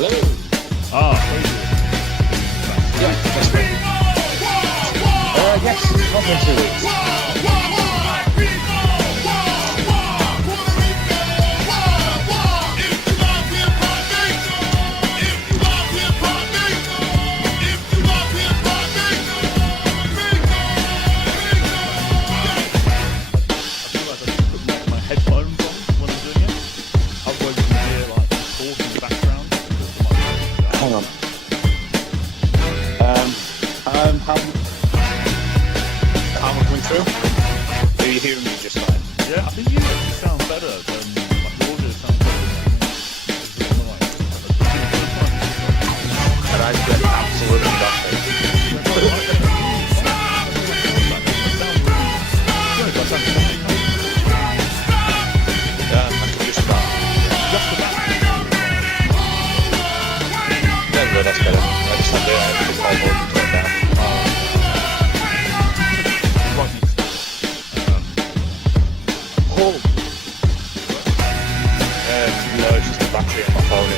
Hello. Fabian. Yeah, that's great. Yes, obviously. I feel like I just put my headphones on when I'm doing it. Otherwise you can hear like thoughts in the background. Hang on. How am I coming through? Are you hearing me just fine? Yeah, I think you actually sound better than like the audio sounds better than And I get absolutely nothing. I can just start. There we go, that's better. I just had the call volume turned down. Oh. No, it's just the battery on my phone.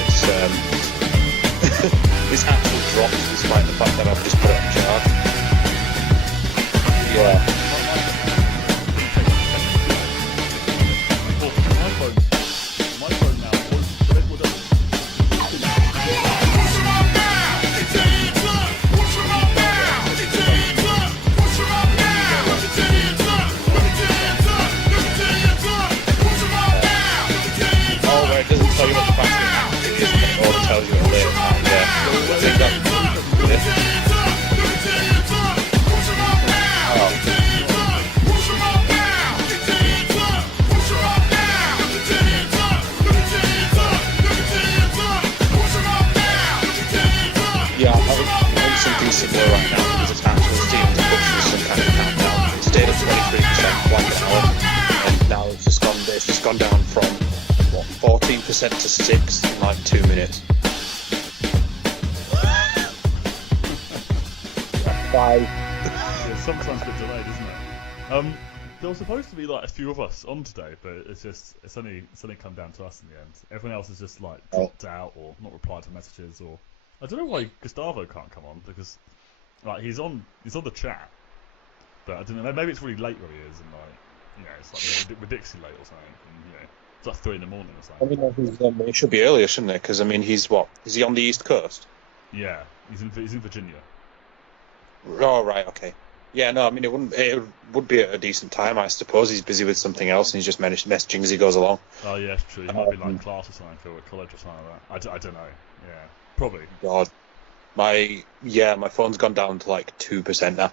It's actually dropped despite the fact that I've just put it on charge. Yeah. My phone now. Oh, where it doesn't tell you what the battery is, or it tells you at a later time. Yeah. I think that's this. Yeah, I'm having something similar right now because it's actually starting to push for some kind of countdown. It stayed at 23% for like an hour, and now it's just gone down from what 14% to 6 in like 2 minutes. 5. Yeah, sometimes a bit delayed, isn't it? There was supposed to be like a few of us on today, but it's only come down to us in the end. Everyone else has just like dropped out or not replied to messages, or I don't know why Gustavo can't come on because like he's on the chat, but I don't know, maybe it's really late where he is and like it's like ridiculously late or something, and it's like 3 in the morning or something. It should be earlier, shouldn't it? Because I mean, he's what? Is he on the East Coast? Yeah, he's in Virginia. Oh right, okay. Yeah, no, I mean it would be at a decent time, I suppose. He's busy with something else and he's just messaging as he goes along. Oh yeah, it's true. He might be like class or something, or at college or something like that. I don't know. Yeah, probably. God, my phone's gone down to like 2% now.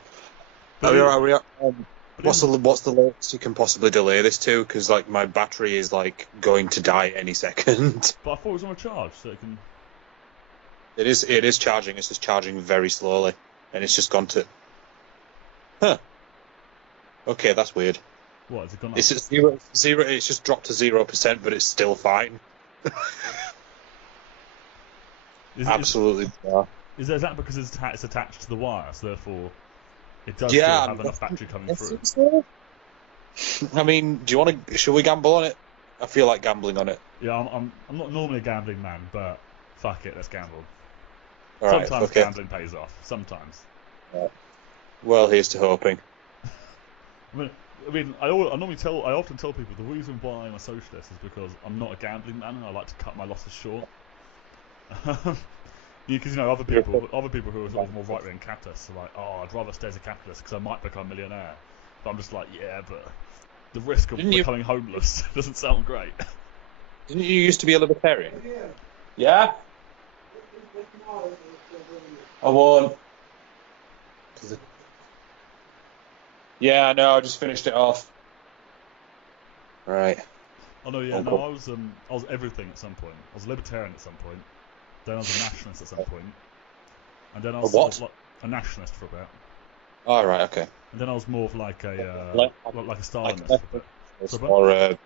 What's the latest you can possibly delay this to? Because like my battery is like going to die any second. But I thought it was on a charge, so it can. It is charging. It's just charging very slowly, and it's just gone to. Huh. Okay, that's weird. What, has it gone up? It's at zero. It's just dropped to 0%, but it's still fine. Absolutely. Is that because it's attached to the wire, so therefore it does Yeah, still have enough battery coming through? So. I mean, do you want to? Should we gamble on it? I feel like gambling on it. Yeah, I'm not normally a gambling man, but fuck it, let's gamble. All right, Sometimes okay. gambling pays off. Sometimes. Well, here's to hoping. I mean, I often tell people the reason why I'm a socialist is because I'm not a gambling man and I like to cut my losses short. Because other people who are sort of more right-wing capitalists are like, oh, I'd rather stay as a capitalist because I might become a millionaire. But I'm just like, yeah, but the risk of becoming homeless doesn't sound great. Didn't you used to be a libertarian? Yeah. I won't. Yeah, no, I just finished it off. Right. Oh no, yeah, no, I was everything at some point. I was a libertarian at some point. Then I was a nationalist at some point. And then I was what? Sort of like a nationalist for a bit. Oh, right, okay. And then I was more of like a Stalinist for a bit. Or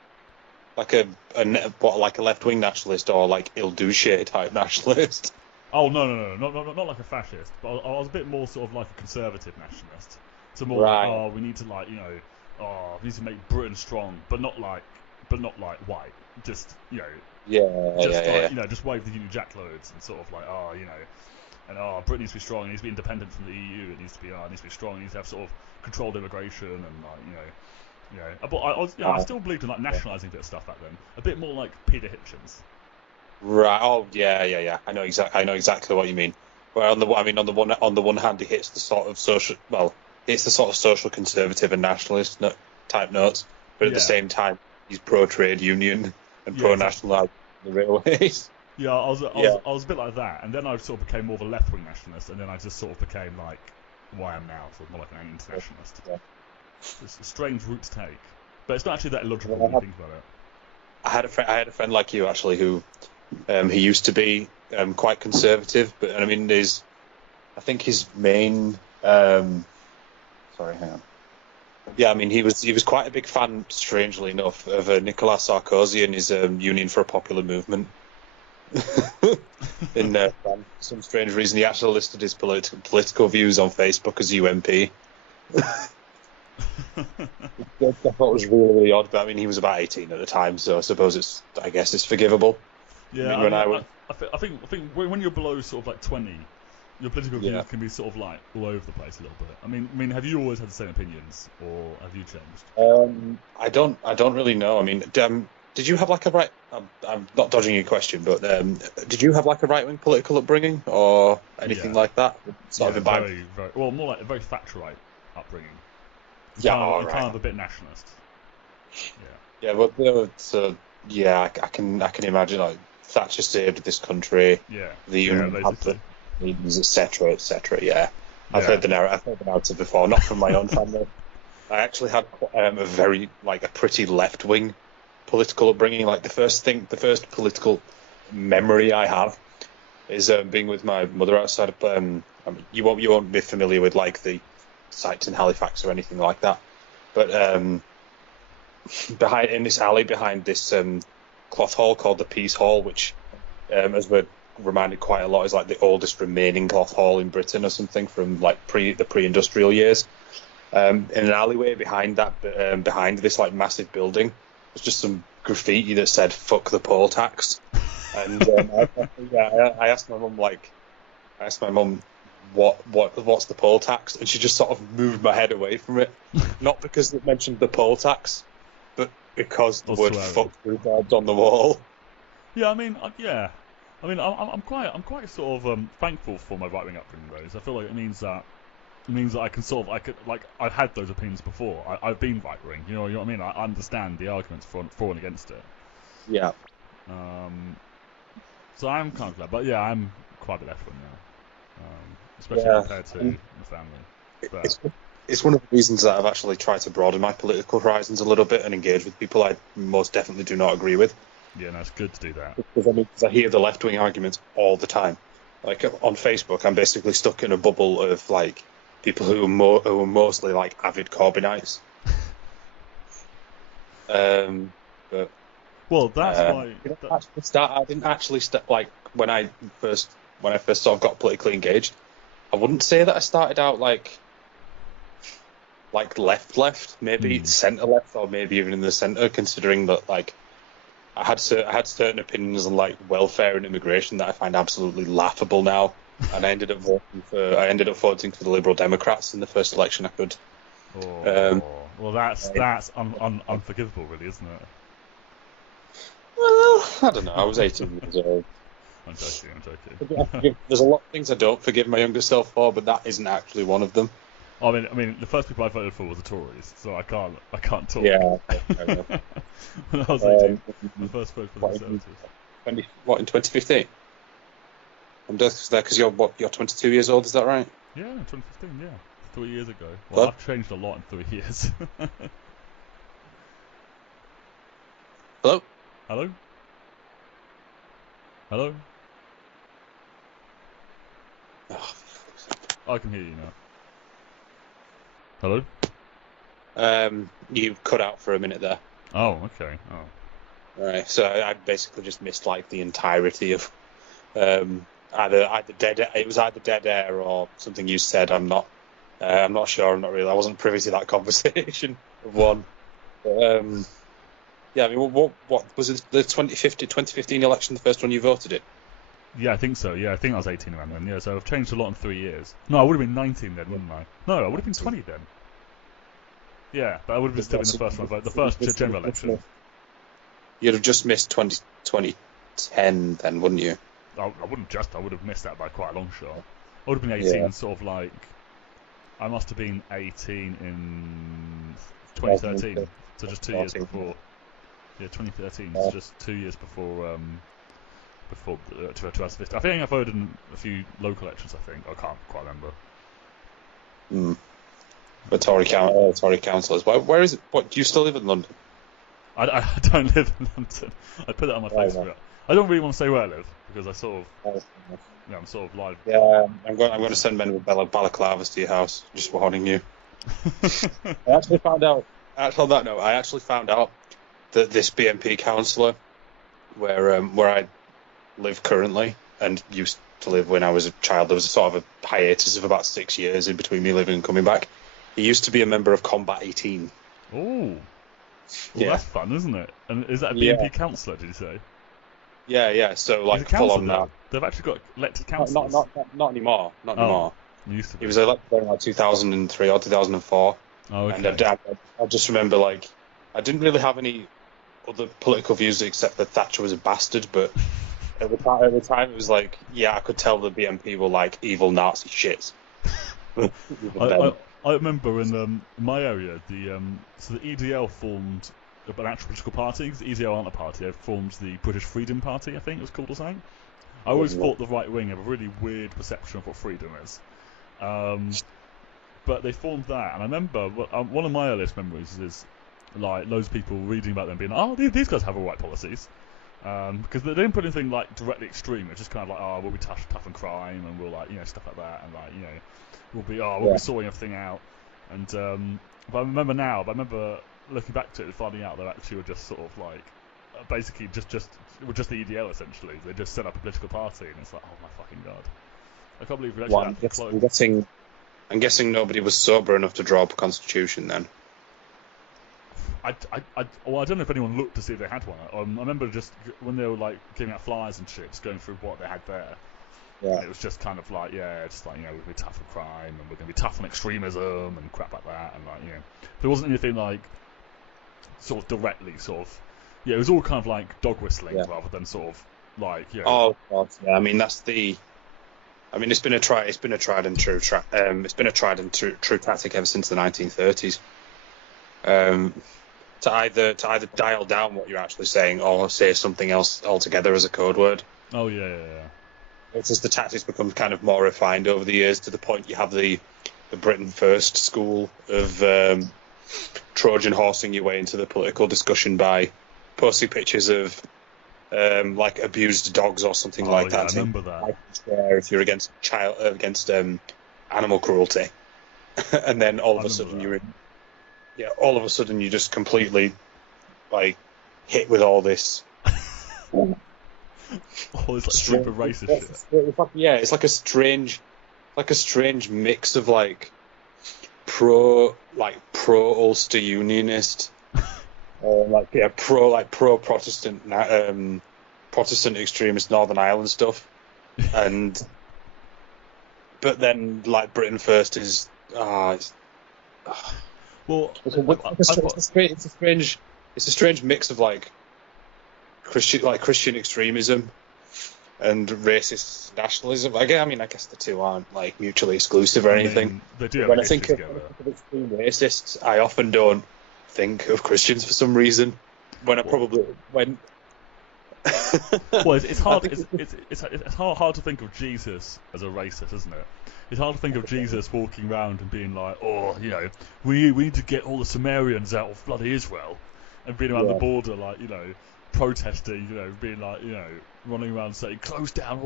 like a left-wing nationalist or like il-Douche type nationalist. Oh no, not like a fascist, but I was a bit more sort of like a conservative nationalist. So more Right. like, we need to we need to make Britain strong, but but not like white. Just just wave the Union Jack loads and sort of like, Britain needs to be strong. It needs to be independent from the EU. It needs to be strong. It needs to have sort of controlled immigration and But I still believed in like nationalising a bit of stuff back then. A bit more like Peter Hitchens. Right. Oh, yeah. I know exactly what you mean. Well, on the one hand, he hits the sort of social conservative and nationalist type notes, but at the same time, he's pro trade union and pro national the railways. Yeah, I was a bit like that, and then I sort of became more of a left wing nationalist, and then I just sort of became like who I am now, sort of more like an internationalist. Yeah. It's a strange route to take, but it's not actually that illogical when you think about it. I had a friend like you actually who he used to be quite conservative, but I mean I think his main sorry, hang on. Yeah, I mean he was quite a big fan, strangely enough, of Nicolas Sarkozy and his Union for a Popular Movement. In for some strange reason, he actually listed his political views on Facebook as UMP. I thought it was really, really odd, but I mean he was about 18 at the time, so I suppose it's forgivable. Yeah, I think when you're below sort of like 20, your political views can be sort of like all over the place a little bit. I mean, have you always had the same opinions, or have you changed? I don't really know. I mean, did you have like a right? I'm not dodging your question, but did you have like a right-wing political upbringing or anything like that? Very, well, more like a very Thatcherite upbringing. Kind of a bit nationalist. Yeah, but I can imagine like Thatcher saved this country. Yeah. The Union had the leaders, etc. Yeah. I've heard the narrative before, not from my own family. I actually had a pretty left-wing political upbringing. Like the first political memory I have is being with my mother outside of. You won't be familiar with like the sites in Halifax or anything like that, but in this alley behind this cloth hall called the Peace Hall, which, as we're reminded quite a lot, is like the oldest remaining cloth hall in Britain or something from like the pre-industrial years. In an alleyway behind that, behind this like massive building, was just some graffiti that said "fuck the poll tax," and I asked my mum what's the poll tax, and she just sort of moved my head away from it, not because it mentioned the poll tax, but because the word "fuck" was on the wall. Yeah, I mean, I'm quite sort of thankful for my right wing upbringing, though. I feel like it means that I've had those opinions before. I've been right wing, you know what I mean. I understand the arguments for and against it. Yeah. So I'm kind of glad, but yeah, I'm quite a bit left wing now. Especially compared to the family. But it's one of the reasons that I've actually tried to broaden my political horizons a little bit and engage with people I most definitely do not agree with. Yeah, no, it's good to do that. Because I hear the left-wing arguments all the time. Like on Facebook, I'm basically stuck in a bubble of like people who are mostly like avid Corbynites. But well, that's why. I didn't actually start like when I first sort of got politically engaged. I wouldn't say that I started out like left, maybe centre left, or maybe even in the centre. Considering that like I had certain opinions on like welfare and immigration that I find absolutely laughable now, and I ended up voting for the Liberal Democrats in the first election I could. Well, that's unforgivable, really, isn't it? Well, I don't know. I was 18 years old. I'm joking. There's a lot of things I don't forgive my younger self for, but that isn't actually one of them. I mean, the first people I voted for were the Tories, so I can't talk. Yeah. When I was 18, my first vote for the Conservatives. In 2015? I'm just there because you're 22 years old, is that right? Yeah, 2015, yeah. 3 years ago. Well, I've changed a lot in 3 years. Hello? Hello? Hello? Oh. I can hear you now. Hello? You cut out for a minute there. Oh, okay. Oh. Right. So I basically just missed like the entirety of either dead. It was either dead air or something you said. I'm not sure. I wasn't privy to that conversation of one. Yeah, I mean, what was it? The 2015 election, the first one you voted in? Yeah, I think so. Yeah, I think I was 18 around then. Yeah, so I've changed a lot in 3 years. No, I would have been 19 then, wouldn't I? No, I would have been 20 then. Yeah, but I would have been still in the first one, the first general election. You'd have just missed 2010 then, wouldn't you? I wouldn't just. I would have missed that by quite a long shot. I would have been 18, sort of like. I must have been 18 in 2013, so just 2 years before. Yeah, 2013, so just 2 years before 2015. I think I voted in a few local elections. I think I can't quite remember. But Tory councillors. Where is it? What, do you still live in London? I don't live in London. I put it on my Facebook. I don't really want to say where I live because I sort of, I'm sort of live. Yeah, I'm going to send men with balaclavas to your house. Just warning you. I actually found out. On that note, I actually found out that this BNP councillor, where I live currently and used to live when I was a child, there was a sort of a hiatus of about 6 years in between me living and coming back. He used to be a member of Combat 18. Oh, well, that's fun, isn't it? And is that a BNP councillor? Did you say? Yeah. So like full on now. They've actually got elected councillors. Not anymore. Not anymore. Used to be. He was elected in like 2003 or 2004. Oh, okay. And I just remember, like, I didn't really have any other political views except that Thatcher was a bastard, but at the time it was like, yeah, I could tell the BNP were like evil Nazi shits. I remember in my area, so the EDL formed an actual political party. Because the EDL aren't a party; they formed the British Freedom Party, I think it was called or something. I always thought the right wing have a really weird perception of what freedom is. But they formed that, and I remember one of my earliest memories is like loads of people reading about them being like, oh, these guys have all right policies. Because they didn't put anything like directly extreme. It's just kind of like, oh, we'll be tough on crime, and we'll like, stuff like that, and like, we'll be sorting everything out. And but I remember looking back to it and finding out they actually were just sort of like basically just the EDL essentially. They just set up a political party, and it's like, oh my fucking god, I can't believe we actually that close. I'm guessing nobody was sober enough to draw up a constitution then. I don't know if anyone looked to see if they had one. I remember just when they were like giving out flyers and shit, just going through what they had there. Yeah. And it was just kind of like, just like, we're going to be tough on crime, and we're going to be tough on extremism and crap like that, and like, there wasn't anything like sort of directly sort of, it was all kind of like dog whistling rather than sort of like, Oh God, yeah. I mean, it's been a tried and true tactic ever since the 1930s. To either dial down what you're actually saying or say something else altogether as a code word. Oh yeah. It's just the tactics become kind of more refined over the years to the point you have the Britain First school of Trojan horsing your way into the political discussion by posting pictures of like abused dogs or something like that. I remember that. Like, if you're against animal cruelty, and then all of a sudden you're just completely like hit with all this. All this like super racist shit. It's like a strange mix of like pro Ulster Unionist, pro Protestant Protestant extremist Northern Ireland stuff, but then like Britain First is it's a strange mix of like Christian extremism and racist nationalism. I guess the two aren't like mutually exclusive or anything. They do. When I think of extreme racists, I often don't think of Christians for some reason. Well, it's hard. It's hard to think of Jesus as a racist, isn't it? It's hard to think of Jesus walking around and being like, oh, we need to get all the Sumerians out of bloody Israel, and being around the border, like, protesting, being like, running around saying, close down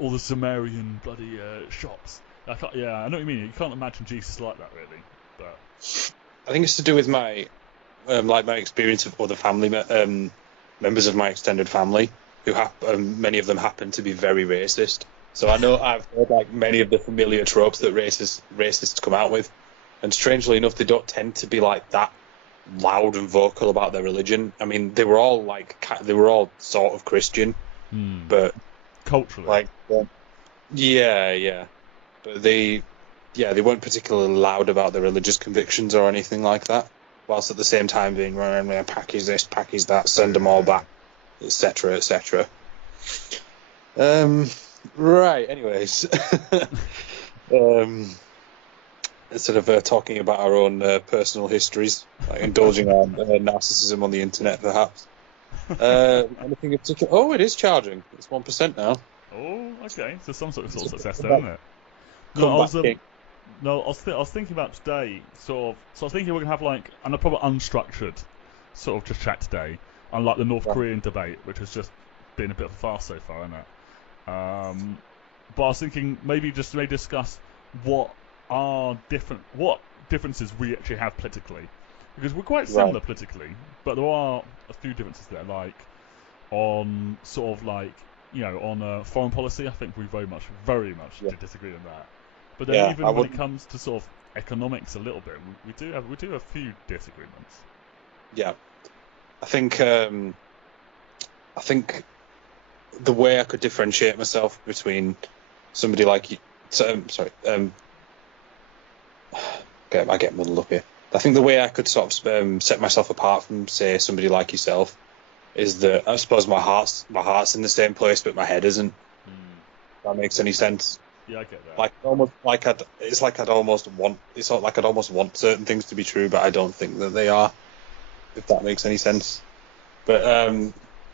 all the Sumerian bloody shops. I know what you mean. You can't imagine Jesus like that, really. But I think it's to do with my my experience of other family members of my extended family who many of them happen to be very racist. So I know I've heard like many of the familiar tropes that racists come out with, and strangely enough, they don't tend to be like that loud and vocal about their religion. I mean, they were all sort of Christian, but culturally, like, yeah, but they weren't particularly loud about their religious convictions or anything like that. Whilst at the same time being, package this, package that, send them all back, etc., etc. Right. Anyways, instead of talking about our own personal histories, like indulging our narcissism on the internet, perhaps. Anything in particular? Oh, it is charging. It's 1% now. Oh, okay. So some sort of success there, isn't it? I was thinking about today, sort of. So I was thinking we're gonna have like a proper unstructured sort of just chat today, unlike the North Korean debate, which has just been a bit of a farce so far, isn't it? But I was thinking maybe discuss what differences we actually have politically, because we're quite similar politically, but there are a few differences there, like on sort of like on foreign policy. I think we very much disagree on that. But then even when it comes to sort of economics a little bit, we do have a few disagreements. Yeah, I think the way I could differentiate myself between somebody like you. I get muddled up here. I think the way I could sort of set myself apart from, say, somebody like yourself is that I suppose my heart's in the same place, but my head isn't. If that makes any sense. Yeah, I get that. It's like I'd almost want certain things to be true, but I don't think that they are. If that makes any sense. But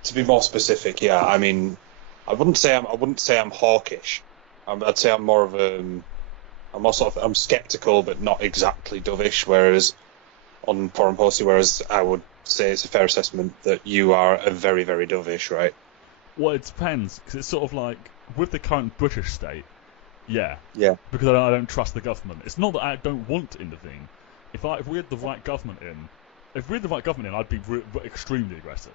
to be more specific, yeah, I mean, I wouldn't say I'm hawkish. I'd say I'm more of I'm skeptical, but not exactly dovish. Whereas on foreign policy, I would say it's a fair assessment that you are a very, very dovish, right? Well, it depends, because it's sort of like with the current British state, yeah, because I don't trust the government. It's not that I don't want to intervene. If we had the right government in, I'd be extremely aggressive.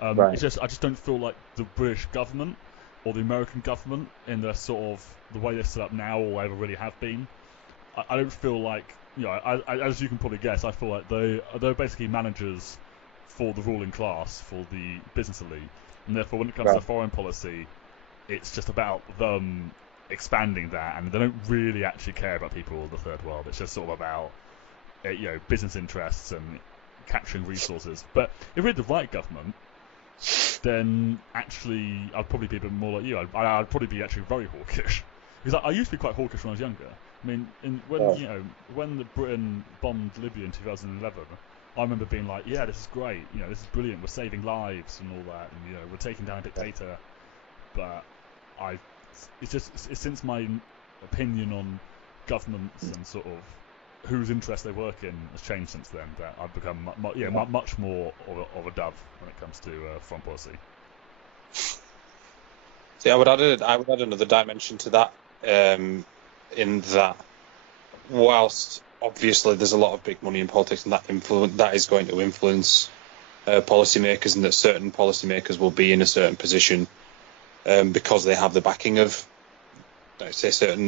It's just I just don't feel like the British government or the American government in the sort of the way they're set up now or ever really have been. I don't feel like as you can probably guess, I feel like they're basically managers for the ruling class, for the business elite, and therefore when it comes to foreign policy, it's just about them expanding that, and they don't really actually care about people of the third world. It's just sort of about business interests and capturing resources. But if we had the right government, then actually I'd probably be a bit more like you. I'd probably be actually very hawkish, because I used to be quite hawkish when I was younger. I mean, when the Britain bombed Libya in 2011, I remember being like, yeah, this is great, this is brilliant, we're saving lives and all that, and we're taking down a dictator. But it's since my opinion on governments and sort of whose interests they work in has changed since then, that I've become much more of a dove when it comes to foreign policy. See, I would add another dimension to that, in that whilst obviously there's a lot of big money in politics, and that is going to influence policymakers, and that certain policymakers will be in a certain position because they have the backing of, let's say, certain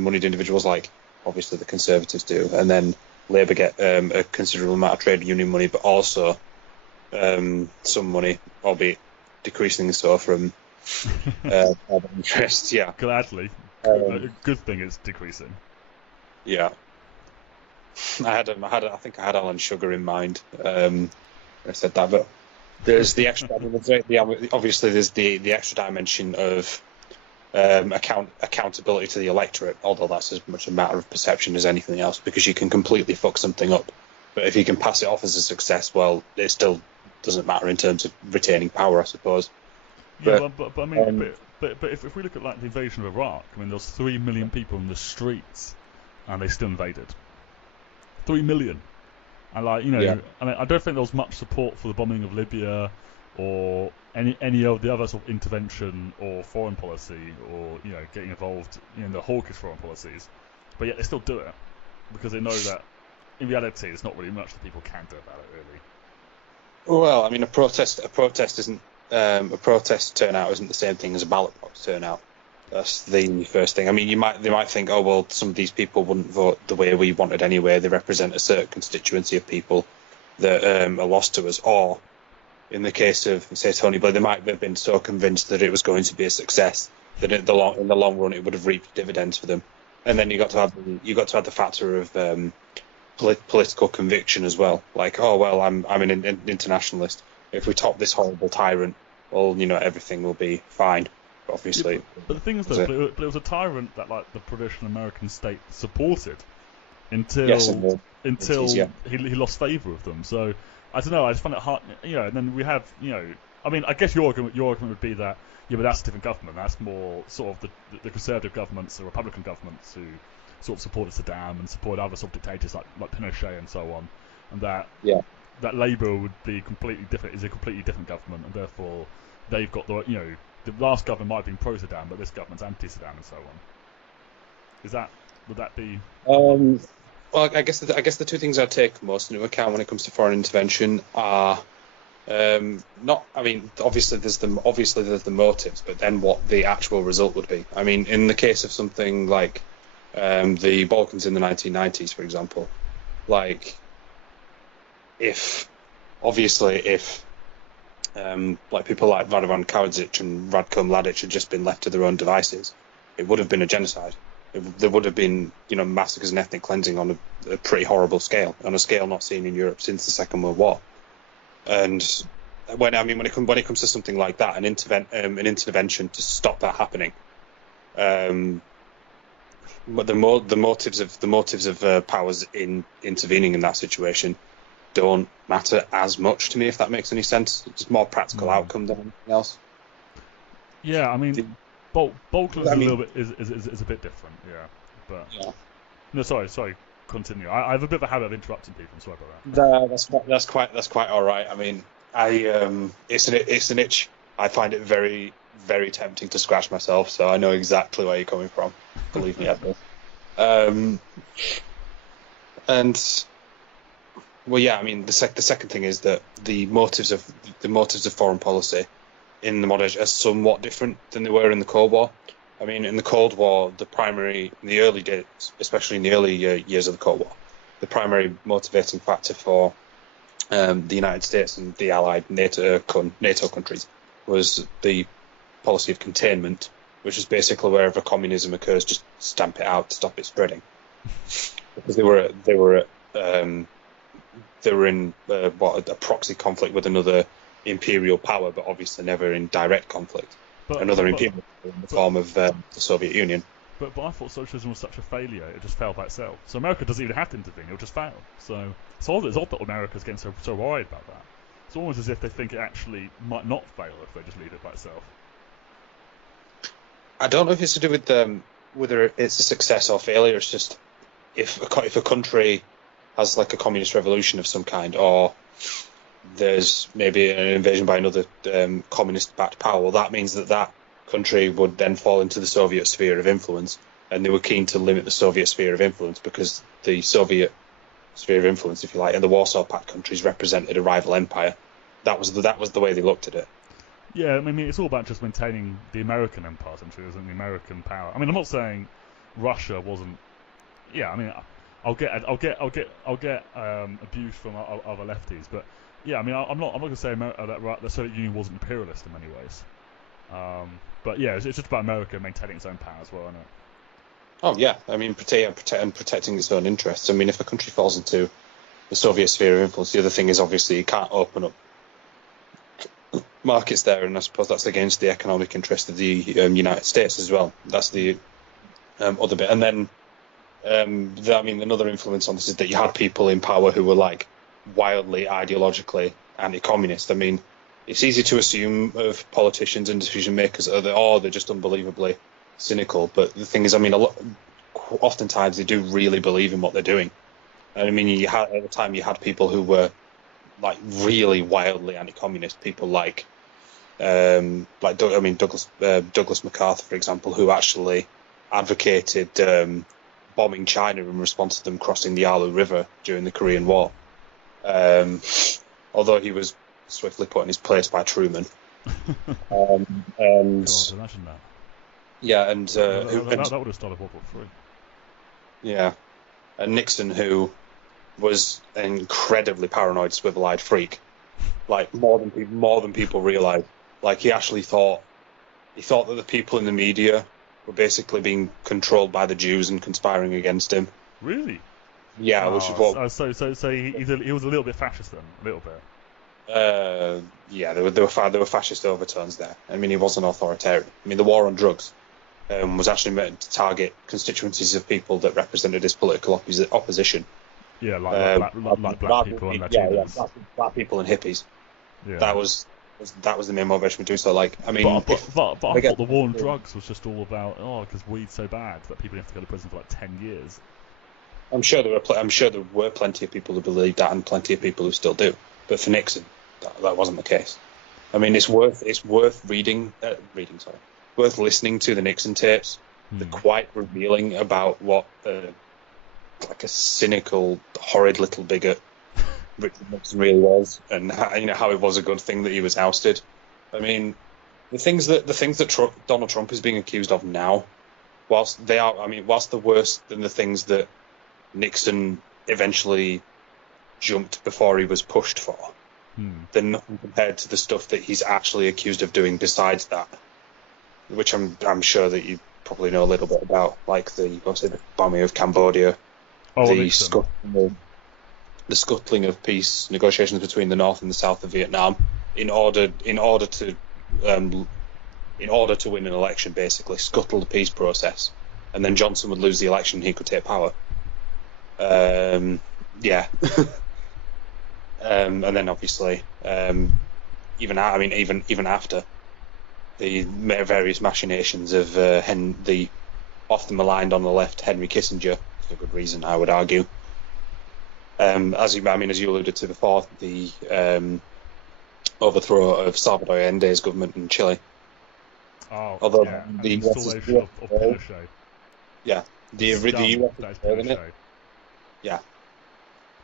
moneyed individuals, like obviously the Conservatives do, and then Labour get a considerable amount of trade union money, but also some money, albeit decreasing so, from other interests. Yeah, gladly. A good thing it's decreasing. Yeah, I think I had Alan Sugar in mind. I said that, but there's the extra. Obviously, there's the extra dimension of accountability to the electorate. Although that's as much a matter of perception as anything else, because you can completely fuck something up, but if you can pass it off as a success, well, it still doesn't matter in terms of retaining power, I suppose. Yeah, but I mean, but if we look at like the invasion of Iraq, I mean, there was 3 million people in the streets, and they still invaded. 3 million, and I mean, I don't think there was much support for the bombing of Libya, or any of the other sort of intervention or foreign policy, or getting involved in the hawkish foreign policies, but yet they still do it because they know that in reality there's not really much that people can do about it, really. Well, I mean, a protest isn't. A protest turnout isn't the same thing as a ballot box turnout. That's the first thing. I mean, they might think, oh well, some of these people wouldn't vote the way we wanted anyway. They represent a certain constituency of people. that are lost to us, or in the case of, say, Tony Blair, they might have been so convinced that it was going to be a success that in the long run it would have reaped dividends for them. And then you got to have the factor of political conviction as well. Like, oh well, I'm an internationalist. If we top this horrible tyrant, well, everything will be fine. Obviously, but the thing is, though, but it was a tyrant that like the British and American state supported until he lost favour with them. So I don't know. I just find it hard, And then we have, I mean, I guess your argument would be that, but that's a different government. That's more sort of the conservative governments, the Republican governments who sort of supported Saddam and supported other sort of dictators like Pinochet and so on, and that Labour would be completely different. Is a completely different government, and therefore they've got the last government might have been pro-Saddam, but this government's anti-Saddam and so on. Would that be? Well, I guess the two things I take most into account when it comes to foreign intervention are not. I mean, obviously there's the motives, but then what the actual result would be. I mean, in the case of something like the Balkans in the 1990s, for example, like if like people like Radovan Karadzic and Radko Mladic had just been left to their own devices, it would have been a genocide. There would have been, massacres and ethnic cleansing on a pretty horrible scale, on a scale not seen in Europe since the Second World War. And when it comes to something like that, an intervention to stop that happening, but the motives of powers in intervening in that situation don't matter as much to me, if that makes any sense. It's more practical outcome than anything else. Yeah, I mean, Balkans a little bit is a bit different, but no, sorry, continue. I have a bit of a habit of interrupting people. I'm sorry about that. That's quite all right. I mean, it's an itch. I find it very, very tempting to scratch myself. So I know exactly where you're coming from. Believe me, I do. And well, yeah. I mean, the second thing is that the motives of foreign policy in the modern age are somewhat different than they were in the Cold War. I mean, in the Cold War, in the early days, especially in the early years of the Cold War, the primary motivating factor for the United States and the allied NATO countries was the policy of containment, which is basically wherever communism occurs, just stamp it out to stop it spreading. Because they were in a proxy conflict with another imperial power, but obviously never in direct conflict. Another imperial power in the form of the Soviet Union. But I thought socialism was such a failure; it just failed by itself. So America doesn't even have to intervene; it'll just fail. So it's odd that America's getting so worried about that. It's almost as if they think it actually might not fail if they just leave it by itself. I don't know if it's to do with whether it's a success or failure. It's just if a country has like a communist revolution of some kind, or there's maybe an invasion by another communist-backed power, well, that means that country would then fall into the Soviet sphere of influence, and they were keen to limit the Soviet sphere of influence because the Soviet sphere of influence, if you like, and the Warsaw Pact countries represented a rival empire. That was the way they looked at it. Yeah, I mean, it's all about just maintaining the American empire, essentially, isn't the American power? I mean, I'm not saying Russia wasn't. Yeah, I mean, I'll get abuse from other lefties, but yeah, I mean, I'm not going to say that the Soviet Union wasn't imperialist in many ways. But yeah, it's just about America maintaining its own power as well, isn't it? Oh yeah, I mean, protecting its own interests. I mean, if a country falls into the Soviet sphere of influence, the other thing is obviously you can't open up markets there, and I suppose that's against the economic interest of the United States as well. That's the other bit. And then, another influence on this is that you had people in power who were like wildly ideologically anti-communist. I mean, it's easy to assume of politicians and decision makers that they're just unbelievably cynical. But the thing is, I mean, oftentimes they do really believe in what they're doing. And I mean, at the time you had people who were like really wildly anti-communist, people like Douglas MacArthur, for example, who actually advocated bombing China in response to them crossing the Yalu River during the Korean War. Although he was swiftly put in his place by Truman. God, imagine that. Yeah, and that would have started World War III. Yeah, and Nixon, who was an incredibly paranoid, swivel-eyed freak. Like more than people realize. Like he actually thought that the people in the media were basically being controlled by the Jews and conspiring against him. Really? Yeah, which is what. So he was a little bit fascist then, a little bit. Yeah, there were fascist overtones there. I mean, he wasn't authoritarian. I mean, the war on drugs was actually meant to target constituencies of people that represented his political opposition. Yeah, like black people and Latinos. Black people and hippies. Yeah. That was the main motivation to do so. Like, I mean, but I thought the war on drugs was just all about because weed's so bad that people have to go to prison for like 10 years. I'm sure there were plenty of people who believed that, and plenty of people who still do. But for Nixon, that wasn't the case. I mean, it's worth worth listening to the Nixon tapes. They're quite revealing about what like a cynical, horrid little bigot Richard Nixon really was, and how it was a good thing that he was ousted. I mean, the things that Donald Trump is being accused of now, whilst they're worse than the things that Nixon eventually jumped before he was pushed for, they're nothing compared to the stuff that he's actually accused of doing besides that, which I'm sure that you probably know a little bit about, like the bombing of Cambodia, the scuttling of peace negotiations between the North and the South of Vietnam in order to win an election, basically scuttle the peace process, and then Johnson would lose the election and he could take power. Yeah. And then obviously, even after the various machinations of the often maligned on the left Henry Kissinger, for good reason, I would argue. As you alluded to before, the overthrow of Salvador Allende's government in Chile. Although the installation of Pinochet. Yeah, the US. Yeah.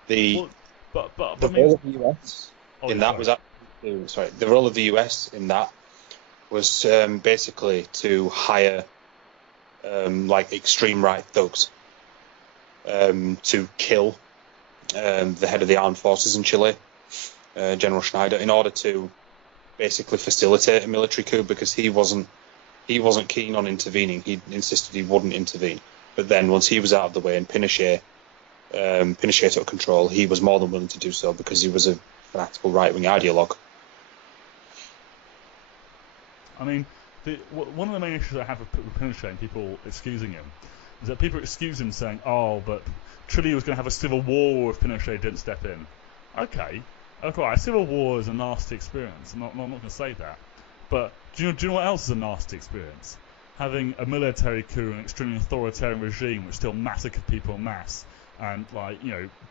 The role of the US in that was the role of the US in that was basically to hire like extreme right thugs to kill the head of the armed forces in Chile, General Schneider, in order to basically facilitate a military coup, because he wasn't keen on intervening. He insisted he wouldn't intervene. But then once he was out of the way and Pinochet took control, he was more than willing to do so because he was a fanatical right-wing ideologue. I mean, one of the main issues I have with Pinochet and people excusing him is that people excuse him saying, but Chile was going to have a civil war if Pinochet didn't step in. Okay, a civil war is a nasty experience. I'm not going to say that. But do you know what else is a nasty experience? Having a military coup, an extremely authoritarian regime which still massacred people en masse, and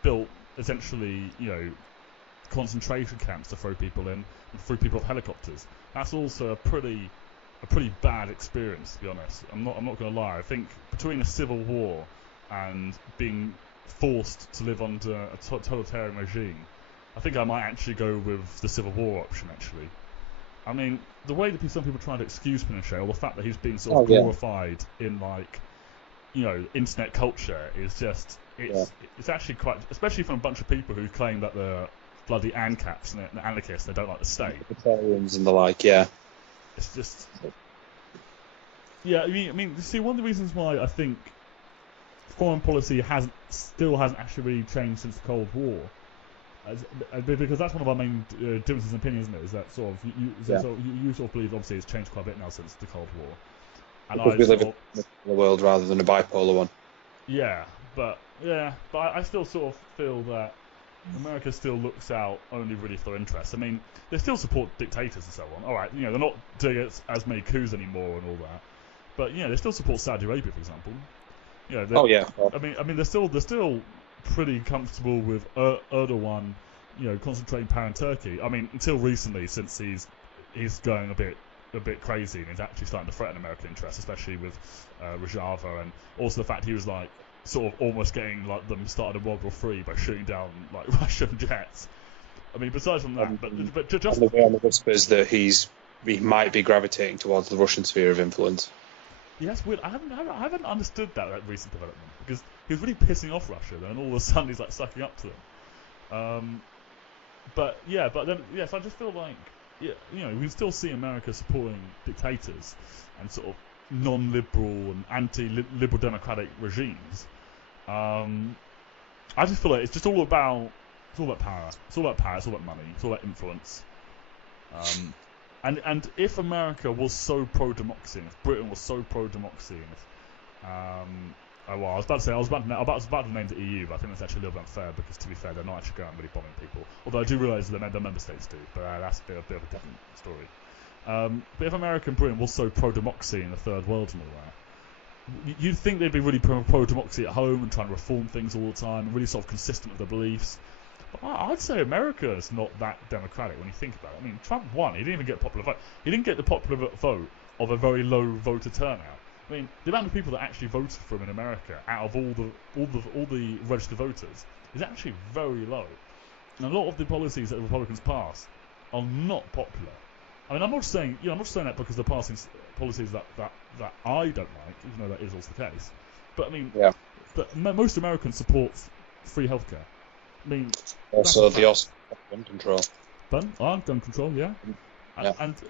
built essentially concentration camps to throw people in and threw people off helicopters. That's also a pretty bad experience, to be honest. I'm not going to lie. I think between a civil war and being forced to live under a totalitarian regime, I think I might actually go with the civil war option. Actually, I mean, the way that some people try to excuse Pinochet, or the fact that he's being sort of glorified in internet culture, is just it's actually quite, especially from a bunch of people who claim that they're bloody ANCAPs and they're anarchists, they don't like the state, libertarians and the like. Yeah, it's just I mean, you see, one of the reasons why I think foreign policy still hasn't actually really changed since the Cold War, because that's one of our main differences in opinion, isn't it? Is that sort of you sort of believe obviously it's changed quite a bit now since the Cold War, and because we live in a world rather than a bipolar one. Yeah, but I still sort of feel that America still looks out only really for their interests. I mean, they still support dictators and so on. All right, they're not doing as many coups anymore and all that, but they still support Saudi Arabia, for example. I mean, they're still pretty comfortable with Erdogan, concentrating power in Turkey. I mean, until recently, since he's going a bit crazy and he's actually starting to threaten American interests, especially with Rojava, and also the fact he was sort of almost getting them started in World War III by shooting down Russian jets. I mean, besides from that, but just on the whispers that he might be gravitating towards the Russian sphere of influence. Yeah, that's weird. I haven't understood that recent development, because he was really pissing off Russia, and all of a sudden he's like sucking up to them. But then yes, I just feel like we still see America supporting dictators and sort of non-liberal and anti-liberal democratic regimes. I just feel like it's all about power. It's all about power. It's all about money. It's all about influence. And if America was so pro-democracy, and if Britain was so pro-democracy, and I was about to name the EU, but I think that's actually a little bit unfair because, to be fair, they're not actually going out really bombing people. Although I do realise that the member states do, but that's a bit of a different story. But if America and Britain was so pro-democracy in the third world and all that, you'd think they'd be really pro-democracy at home and trying to reform things all the time, and really sort of consistent with their beliefs. But I'd say America is not that democratic when you think about it. I mean, Trump won. He didn't even get a popular vote. He didn't get the popular vote of a very low voter turnout. I mean, the amount of people that actually voted for him in America, out of all the registered voters, is actually very low. And a lot of the policies that the Republicans pass are not popular. I mean, I'm not saying that because they're passing policies that I don't like, even though that is also the case. But I mean, but most Americans support free healthcare. I mean, also gun control. Gun control, yeah.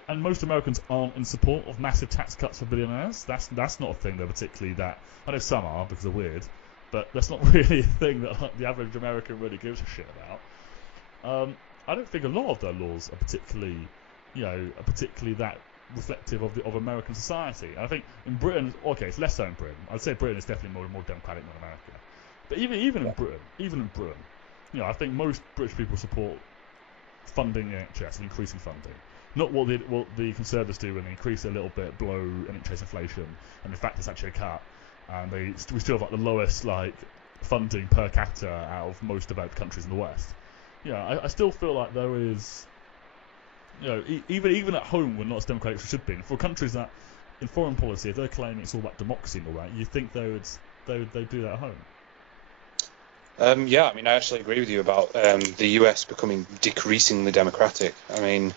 And most Americans aren't in support of massive tax cuts for billionaires. That's not a thing they're particularly that. I know some are because they're weird, but that's not really a thing that the average American really gives a shit about. I don't think a lot of their laws are particularly that reflective of American society. And I think in Britain, okay, it's less so in Britain. I'd say Britain is definitely more democratic than America. But even in Britain, I think most British people support funding the NHS and increasing funding. Not what the Conservatives do when they increase it a little bit below NHS inflation, and in fact it's actually a cut. And we still have like the lowest funding per capita out of most developed countries in the West. I still feel like there is, even at home we're not as democratic as we should be. And for countries that, in foreign policy, if they're claiming it's all about democracy and all that, you think they'd do that at home. I mean, I actually agree with you about the US becoming decreasingly democratic. I mean,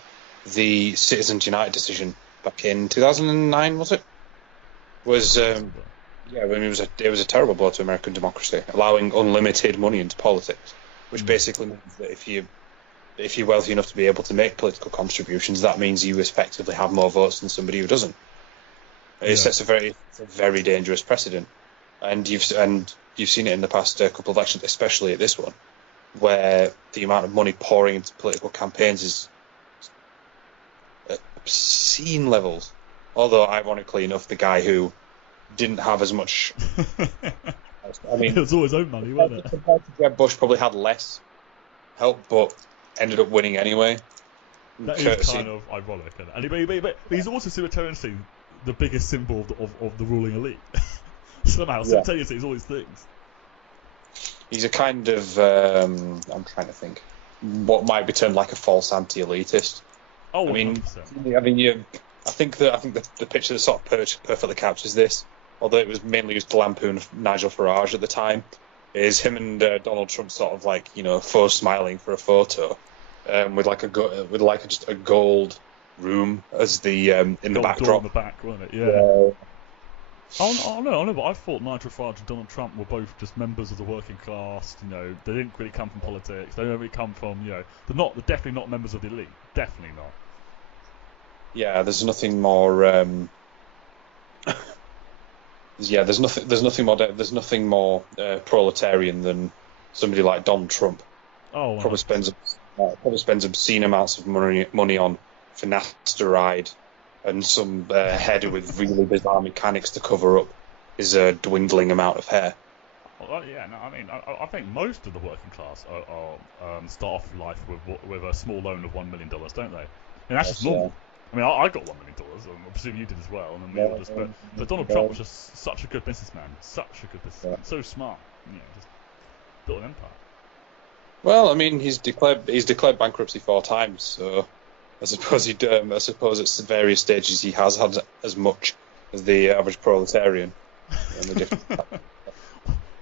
the Citizens United decision back in 2009, was it? It was a terrible blow to American democracy, allowing unlimited money into politics, which basically means that if you're wealthy enough to be able to make political contributions, that means you effectively have more votes than somebody who doesn't. It sets a very dangerous precedent, and you've seen it in the past couple of elections, especially at this one, where the amount of money pouring into political campaigns is at obscene levels. Although, ironically enough, the guy who didn't have as much... I mean, it was all his own money, wasn't it? Compared to Jeb Bush, probably had less help, but ended up winning anyway. That is kind of ironic, isn't it? But he's also simultaneously the biggest symbol of the ruling elite. Somehow, simultaneously, he's all these things. He's a kind of, I'm trying to think, what might be termed like a false anti-elitist. Oh, 100%. I think the picture that sort of perfectly captures this, although it was mainly used to lampoon Nigel Farage at the time, is him and Donald Trump sort of like, faux smiling for a photo, with just a gold room as the in the backdrop. In the back, wasn't it? Yeah. Oh no, but I thought Nigel Farage and Donald Trump were both just members of the working class. They didn't really come from politics. They don't really come from, they're definitely not members of the elite. Definitely not. Yeah, there's nothing more. There's nothing more proletarian than somebody like Donald Trump. Oh, probably spends obscene amounts of money on finasteride and some head with really bizarre mechanics to cover up his dwindling amount of hair. Well, I think most of the working class start off life with a small loan of $1 million, don't they? And that's just normal. I mean, I got $1 million, and I presume you did as well. And then but Donald Trump was just such a good businessman, so smart. Just built an empire. Well, I mean, he's declared bankruptcy 4 times, so I suppose at various stages he has had as much as the average proletarian.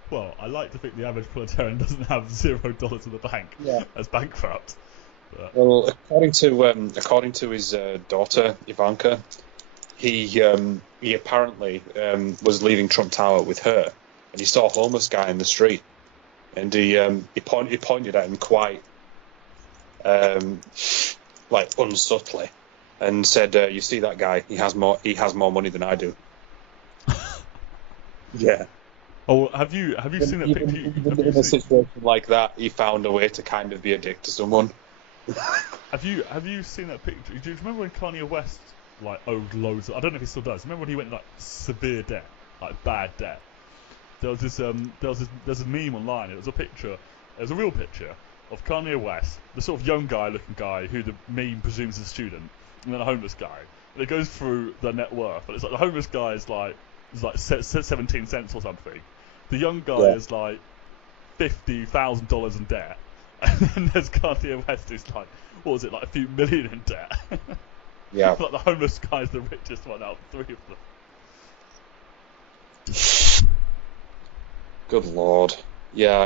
Well, I like to think the average proletarian doesn't have $0 in the bank as bankrupt. But... Well, according to his daughter Ivanka, he apparently was leaving Trump Tower with her and he saw a homeless guy in the street, and he pointed at him quite like unsubtly, and said, "You see that guy? He has more money than I do." Yeah. Oh, have you seen that picture? Even in a situation like that, he found a way to kind of be a dick to someone. Have you seen that picture? Do you remember when Kanye West like owed loads? I don't know if he still does. Remember when he went in, like severe debt, like bad debt? There's a meme online. It was a picture. It was a real picture of Kanye West, the sort of young guy looking guy who the meme presumes is a student, and then a homeless guy. And it goes through their net worth, and it's like the homeless guy is like 17 cents or something. The young guy is like $50,000 in debt, and then there's Kanye West who's like, what was it, like a few million in debt? Yeah. Like the homeless guy's the richest one out of three of them. Good lord. Yeah,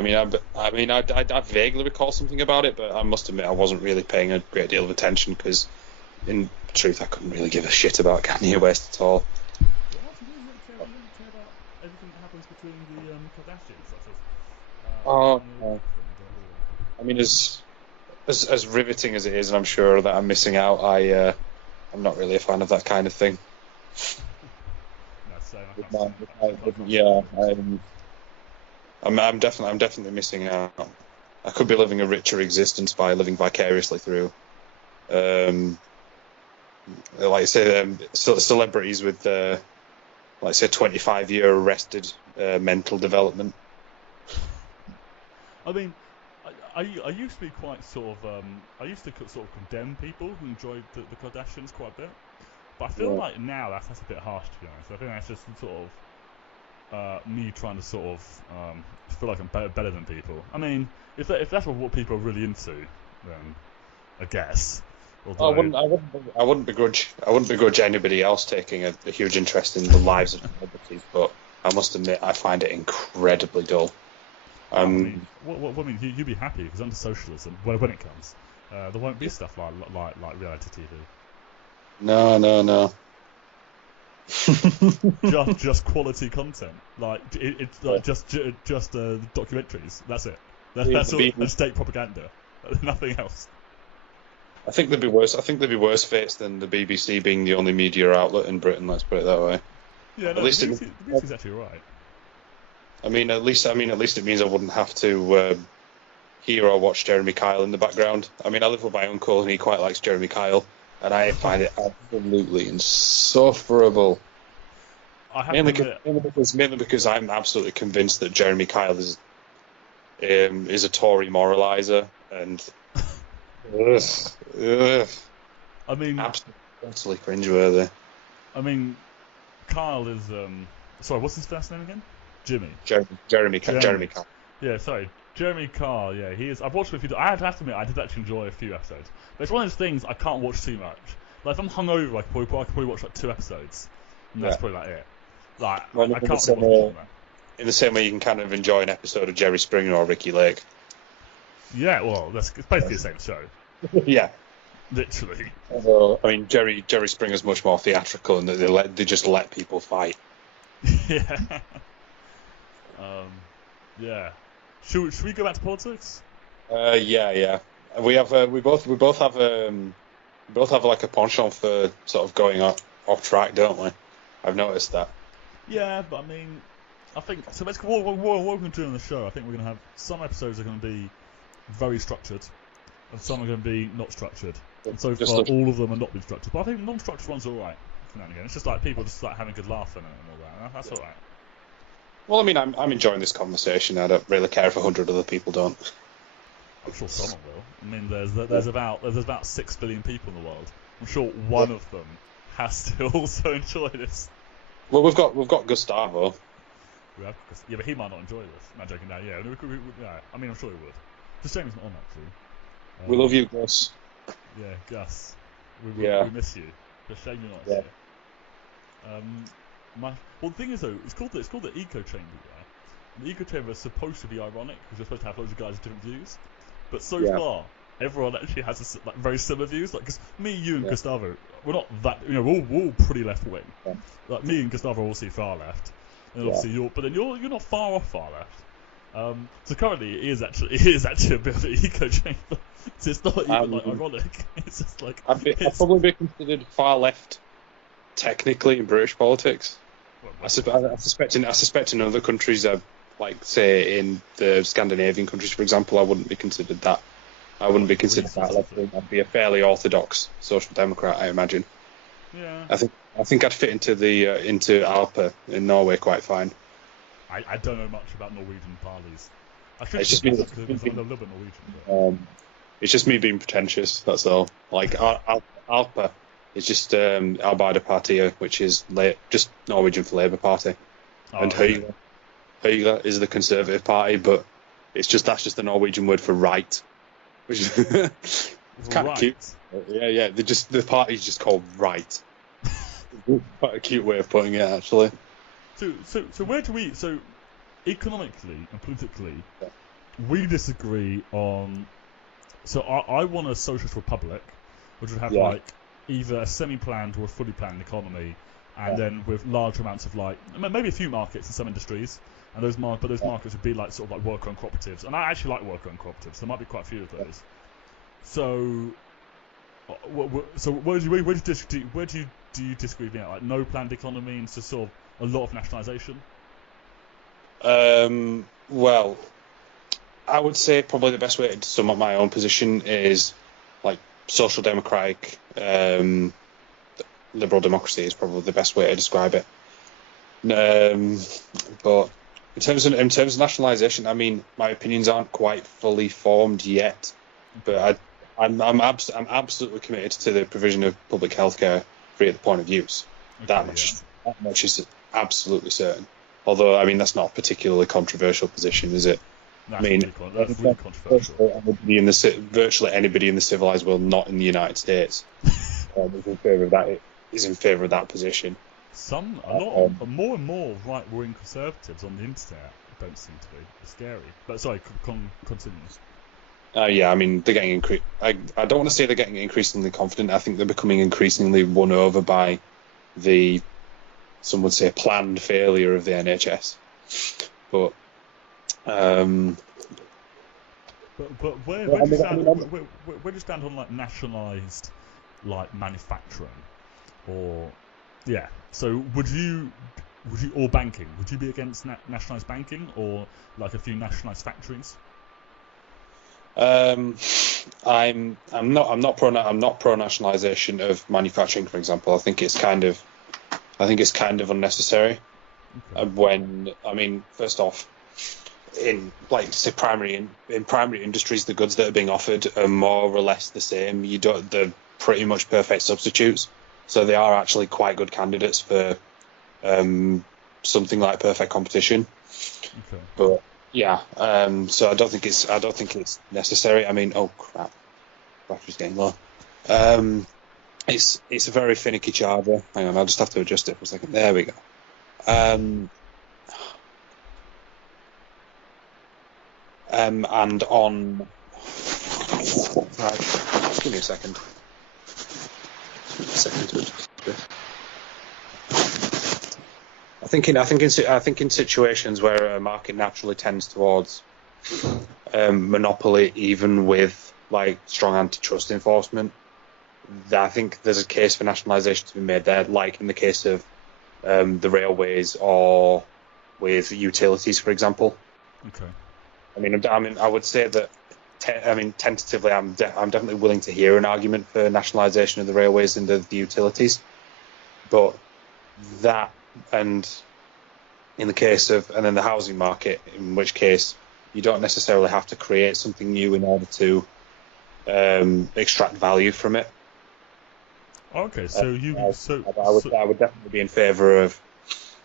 I vaguely recall something about it, but I must admit I wasn't really paying a great deal of attention because, in truth, I couldn't really give a shit about Kanye West at all. You don't care about everything that happens between the Kardashians, such as. I mean, as riveting as it is, and I'm sure that I'm missing out. I'm not really a fan of that kind of thing. I'm definitely missing out. I could be living a richer existence by living vicariously through, like I say, celebrities with, like say, 25-year arrested mental development. I mean, I used to be quite sort of I used to sort of condemn people who enjoyed the Kardashians quite a bit, but I feel like now that's a bit harsh, to be honest. I think that's just sort of me trying to sort of feel like I'm better than people. I mean, if that's what people are really into, then I guess. Although, I wouldn't begrudge anybody else taking a huge interest in the lives of celebrities, but I must admit I find it incredibly dull. I mean, you'd be happy because under socialism, when it comes, there won't be stuff like reality TV. No. just quality content, like it's like just documentaries. That's it. That's all. And state propaganda. Nothing else. I think there'd be worse fates than the BBC being the only media outlet in Britain. Let's put it that way. Yeah, no, the BBC's actually right. At least it means I wouldn't have to hear or watch Jeremy Kyle in the background. I mean, I live with my uncle and he quite likes Jeremy Kyle, and I find it absolutely insufferable. Mainly because I'm absolutely convinced that Jeremy Kyle is a Tory moraliser, and I mean, absolutely cringeworthy. I mean, Kyle is sorry, what's his first name again? Jimmy. Jeremy Kyle. Yeah, sorry. Jeremy Kyle, yeah, he is. I've watched a few. I have to admit, I did actually enjoy a few episodes. But it's one of those things I can't watch too much. Like, if I'm hungover, I could probably watch like 2 episodes. And that's probably like it. Like, I can't watch more than that. In the same way you can kind of enjoy an episode of Jerry Springer or Ricky Lake. Yeah, well, it's basically the same show. Yeah. Literally. Although, I mean, Jerry Springer's much more theatrical in that they just let people fight. Yeah. Yeah. Should we go back to politics? Yeah. We both have like a penchant for sort of going off track, don't we? I've noticed that. Yeah, but I mean, I think so. Basically, what we're going to do on the show, I think we're going to have some episodes are going to be very structured, and some are going to be not structured. And so far, all of them are not been structured. But I think non-structured ones are all right. Now and again, it's just like people just like having a good laugh in it and all that. That's all right. Well, I mean, I'm enjoying this conversation. I don't really care if 100 other people don't. I'm sure someone will. I mean, there's about 6 billion people in the world. I'm sure one of them has to also enjoy this. Well, we've got Gustavo. Yeah, but he might not enjoy this. I'm not joking now. Yeah, I mean, I'm sure he would. It's a shame he's not on actually. We love you, Gus. Yeah, Gus. We miss you. It's a shame you're not here. Well, the thing is though, it's called the echo chamber. Yeah? And the echo chamber is supposed to be ironic because you're supposed to have loads of guys with different views. But so far, everyone actually has like very similar views. Like, cause me, you, and Gustavo, we're not that. We're all pretty left wing. Yeah. Like me and Gustavo are all see far left, and obviously you're not far off far left. So currently it is actually a bit of an echo chamber. So it's not even like ironic. It's just like I'd probably be considered far left, technically, in British politics. Well, I suspect in other countries, like say in the Scandinavian countries, for example, I wouldn't be considered that. I wouldn't be considered that left wing. I'd be a fairly orthodox social democrat, I imagine. Yeah. I think I'd fit into into Alpa in Norway quite fine. I don't know much about Norwegian parties. I should It's just I'm me- a little bit Norwegian. But... It's just me being pretentious. That's all. Like Alpa is just Arbeiderpartiet, which is just Norwegian for Labour Party, and okay. Høyre is the Conservative Party, but that's just the Norwegian word for right, which is it's kind of cute. Yeah. The party's just called right. Quite a cute way of putting it, actually. So where do we? So economically and politically, we disagree on. So I want a socialist republic, which would have like either a semi-planned or a fully planned economy, and then with large amounts of like maybe a few markets in some industries, and those markets would be like sort of like worker-owned cooperatives, and I actually like worker-owned cooperatives. There might be quite a few of those. So, where do you disagree now? Like no planned economy and just sort of a lot of nationalisation. Well, I would say probably the best way to sum up my own position is like social democratic, liberal democracy is probably the best way to describe it. But in terms of nationalisation, I mean, my opinions aren't quite fully formed yet, but I'm absolutely committed to the provision of public healthcare free at the point of use. That much is absolutely certain. Although, I mean, that's not a particularly controversial position, is it? That's really controversial. Virtually anybody in the civilized world, not in the United States, is in favour of that position. More and more right-wing conservatives on the internet don't seem to be. It's scary. But sorry, continue. Yeah, I mean, they're getting I don't want to say they're getting increasingly confident. I think they're becoming increasingly won over by some would say, planned failure of the NHS. But where do you stand on like nationalised like manufacturing, or So would you or banking? Would you be against nationalised banking or like a few nationalised factories? I'm not pro nationalisation of manufacturing, for example. I think it's kind of unnecessary. Okay. First off, in like say primary industries, the goods that are being offered are more or less the same. They're pretty much perfect substitutes, so they are actually quite good candidates for something like perfect competition. Okay. But yeah, so I don't think it's necessary. I mean, oh crap, battery's getting low. It's a very finicky charger. Hang on, I'll just have to adjust it for a second. There we go. And on... Right, just give me a second. To adjust this. I think in situations where a market naturally tends towards monopoly, even with like strong antitrust enforcement, I think there's a case for nationalisation to be made there, like in the case of the railways or with utilities, for example. Okay. I would say that. Tentatively, I'm definitely willing to hear an argument for nationalisation of the railways and the utilities, but that and in the case of and then the housing market, in which case you don't necessarily have to create something new in order to extract value from it. Okay, so I would definitely be in favour of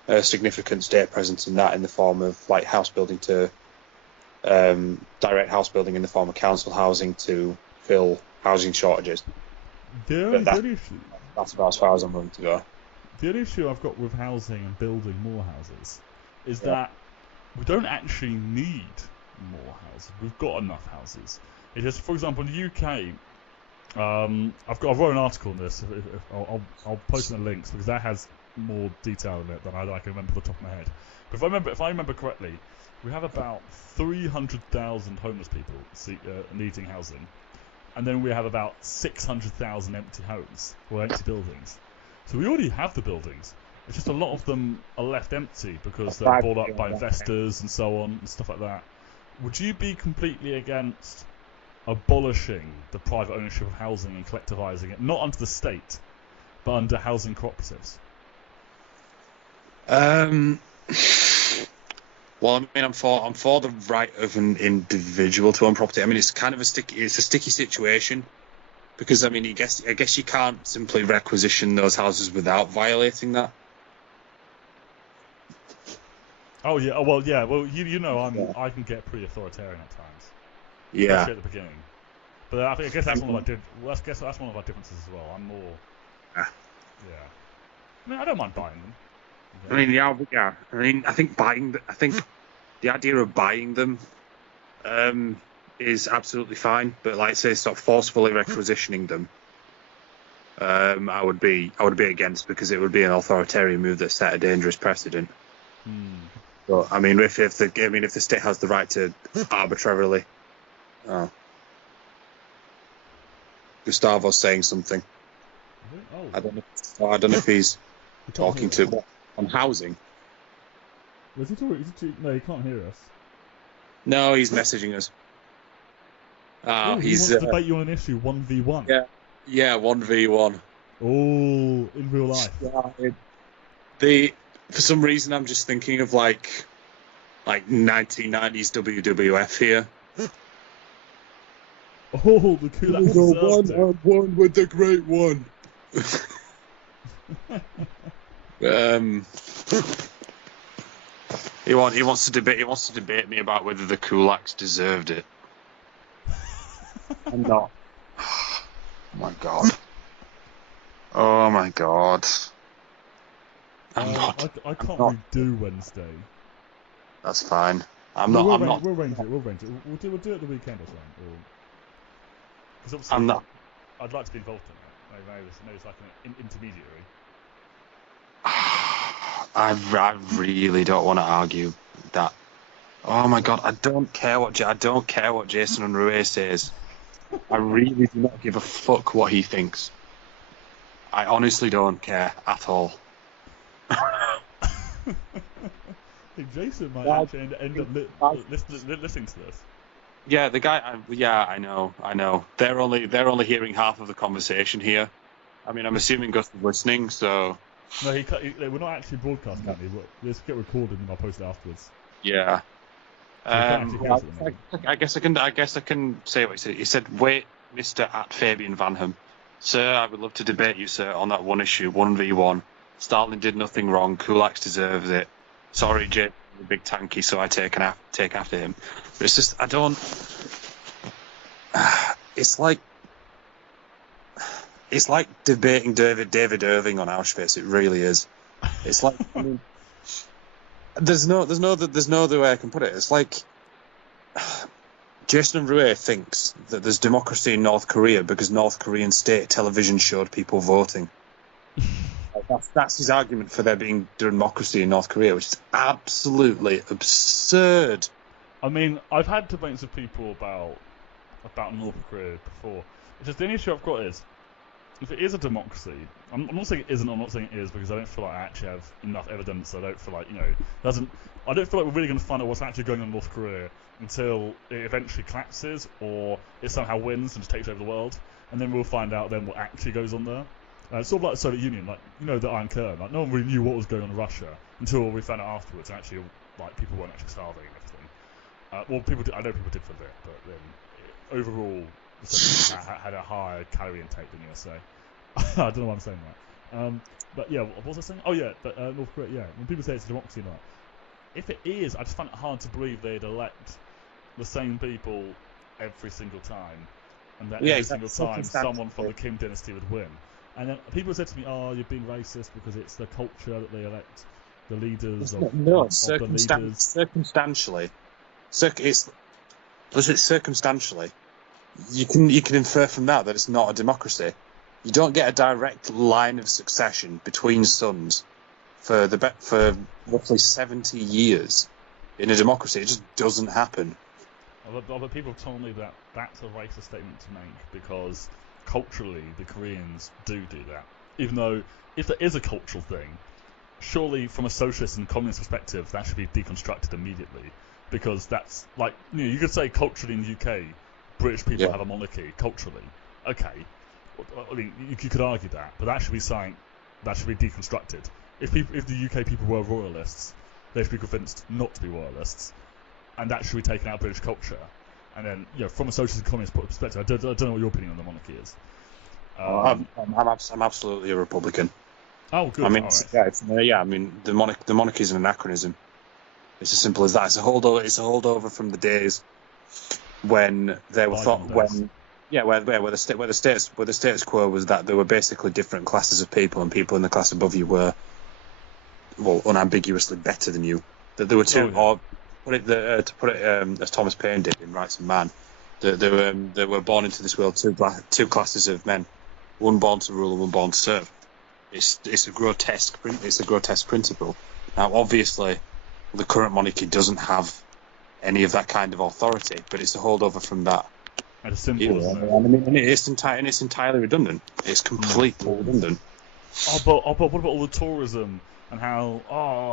a significant state presence in that, in the form of like house building to direct house building in the form of council housing to fill housing shortages. That's about as far as I'm willing to go. The only issue I've got with housing and building more houses is that we don't actually need more houses. We've got enough houses. It's just, for example, in the UK, I wrote an article on this. I'll post in the links because that has more detail in it than I can remember off the top of my head. But if I remember correctly, we have about 300,000 homeless people needing housing, and then we have about 600,000 empty homes or empty buildings. So we already have the buildings. It's just a lot of them are left empty because they're bought up by investors and so on and stuff like that. Would you be completely against abolishing the private ownership of housing and collectivising it, not under the state, but under housing cooperatives? Well, I mean, I'm for the right of an individual to own property. I mean, it's kind of a sticky situation because I mean, I guess you can't simply requisition those houses without violating that. Oh yeah, well yeah, well you know I can get pretty authoritarian at times. Yeah. Especially at the beginning. But I guess that's one of our that's one of our differences as well. I'm more. Yeah. I mean, I don't mind buying them. I mean, yeah. I mean, I think the idea of buying them is absolutely fine. But like, say, stop forcefully requisitioning them. I would be against, because it would be an authoritarian move that set a dangerous precedent. But I mean, if the state has the right to arbitrarily. Oh. Gustavo's saying something. Oh. I don't know if he's talking to on housing. Was he talking? No, he can't hear us. No, he's messaging us. He wants to debate you on an issue 1v1. Yeah, 1v1. Oh, in real life. For some reason, I'm just thinking of like 1990s WWF here. Oh, the Kulak one with the great one. He wants to debate me about whether the Kulaks deserved it. I'm not. Oh my god. Oh my god. I'm not. I can't really do Wednesday. That's fine. We'll arrange it. We'll do it at the weekend or something. Because obviously, I'm not. I'd like to be involved in that. Maybe it's like an intermediary. I really don't want to argue that. Oh my god, I don't care what Jason Unruh says. I really do not give a fuck what he thinks. I honestly don't care at all. Jason might actually end up listening to this. Yeah, the guy. Yeah, I know. They're only hearing half of the conversation here. I mean, I'm assuming Gus is listening, so. No, we're not actually broadcasting it. Let's get recorded and I'll post it afterwards. Yeah. I guess I can say what he said. He said, "Wait, Mr. at Fabian Vanham, sir, I would love to debate you, sir, on that one issue, 1v1. Stalin did nothing wrong. Kulaks deserves it. Sorry, Jay, the big tanky, so I take after him." But it's just, I don't. It's like debating David Irving on Auschwitz. It really is. It's like, I mean, there's no other way I can put it. It's like Jason Unruh thinks that there's democracy in North Korea because North Korean state television showed people voting. That's his argument for there being democracy in North Korea, which is absolutely absurd. I mean, I've had debates with people about North Korea before. It's just the only issue I've got is, if it is a democracy, I'm not saying it isn't, I'm not saying it is, because I don't feel like I actually have enough evidence. I don't feel like, I don't feel like we're really going to find out what's actually going on in North Korea until it eventually collapses, or it somehow wins and just takes over the world, and then we'll find out then what actually goes on there. It's sort of like the Soviet Union, like, the Iron Curtain. Like, no one really knew what was going on in Russia until we found out afterwards. And actually, like, people weren't actually starving and everything. I know people did for a bit, but then overall, the Soviet Union had a higher calorie intake than USA. I don't know why I'm saying that. But yeah, what was I saying? Oh yeah, but North Korea. Yeah, when people say it's a democracy, like, if it is, I just find it hard to believe they'd elect the same people every single time, and that every single time someone from the Kim dynasty would win. And then people said to me, "Oh, you're being racist because it's the culture that they elect the leaders of the leaders." Circumstantially, circumstantially, you can infer from that it's not a democracy. You don't get a direct line of succession between sons for roughly 70 years in a democracy. It just doesn't happen. Other people have told me that that's a racist statement to make because culturally the Koreans do that. Even though if there is a cultural thing, surely from a socialist and communist perspective that should be deconstructed immediately, because that's like, you could say culturally in the UK British people have a monarchy culturally. Okay, I mean you could argue that, but that should be something that should be deconstructed. If the UK people were royalists, they should be convinced not to be royalists, and that should be taken out of British culture. And then, from a socialist and communist perspective, I don't know what your opinion on the monarchy is. I'm absolutely a Republican. Oh, good. I mean, right. I mean, the monarchy is an anachronism. It's as simple as that. It's a holdover from the days when they were where the status quo was that there were basically different classes of people, and people in the class above you were, well, unambiguously better than you. That there were two, or to put it as Thomas Paine did in Rights of Man, they were born into this world two classes of men, one born to rule and one born to serve. It's a grotesque principle. Now, obviously, the current monarchy doesn't have any of that kind of authority, but it's a holdover from that. And it's simple, isn't it? And it's entirely redundant. It's completely redundant. But what about all the tourism and how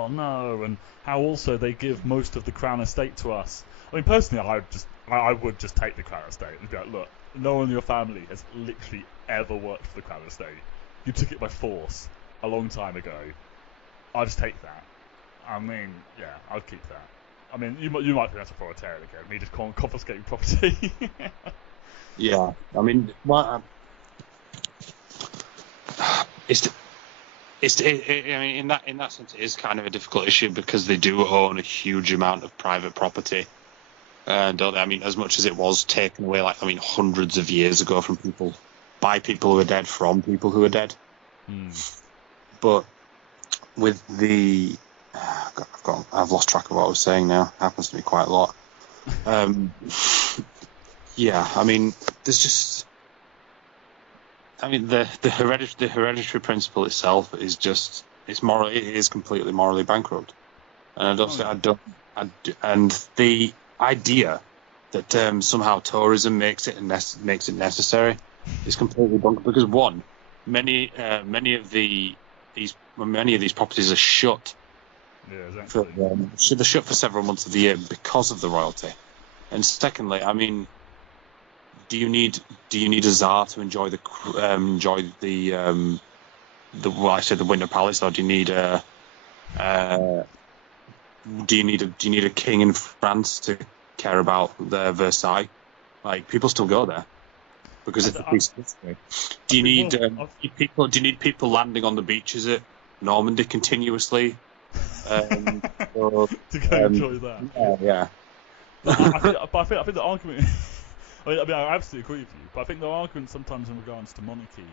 and how also they give most of the Crown Estate to us? I mean, personally, I would just take the Crown Estate and be like, look, no one in your family has literally ever worked for the Crown Estate. You took it by force a long time ago. I'll just take that. I mean, yeah, I'd keep that. I mean, you might think that's authoritarian again, me just confiscating property. Yeah, I mean, in that sense, it is kind of a difficult issue because they do own a huge amount of private property, don't they? I mean, as much as it was taken away, hundreds of years ago from people, by people who are dead, from people who are dead. But with the, I've lost track of what I was saying now. It happens to me quite a lot. Yeah, I mean, there's just, the hereditary principle itself is just, it is completely morally bankrupt, and and the idea that somehow tourism makes it necessary is completely bonkers, because many of these properties are shut. Yeah, exactly. They're shut for several months of the year because of the royalty. And secondly, I mean, do you need a Tsar to enjoy the Winter Palace, or do you need a king in France to care about the Versailles? Like, people still go there because it's a piece of history. Do you need people landing on the beaches at Normandy continuously? To go enjoy that. Yeah. I think the argument. I absolutely agree with you, but I think the argument sometimes in regards to monarchy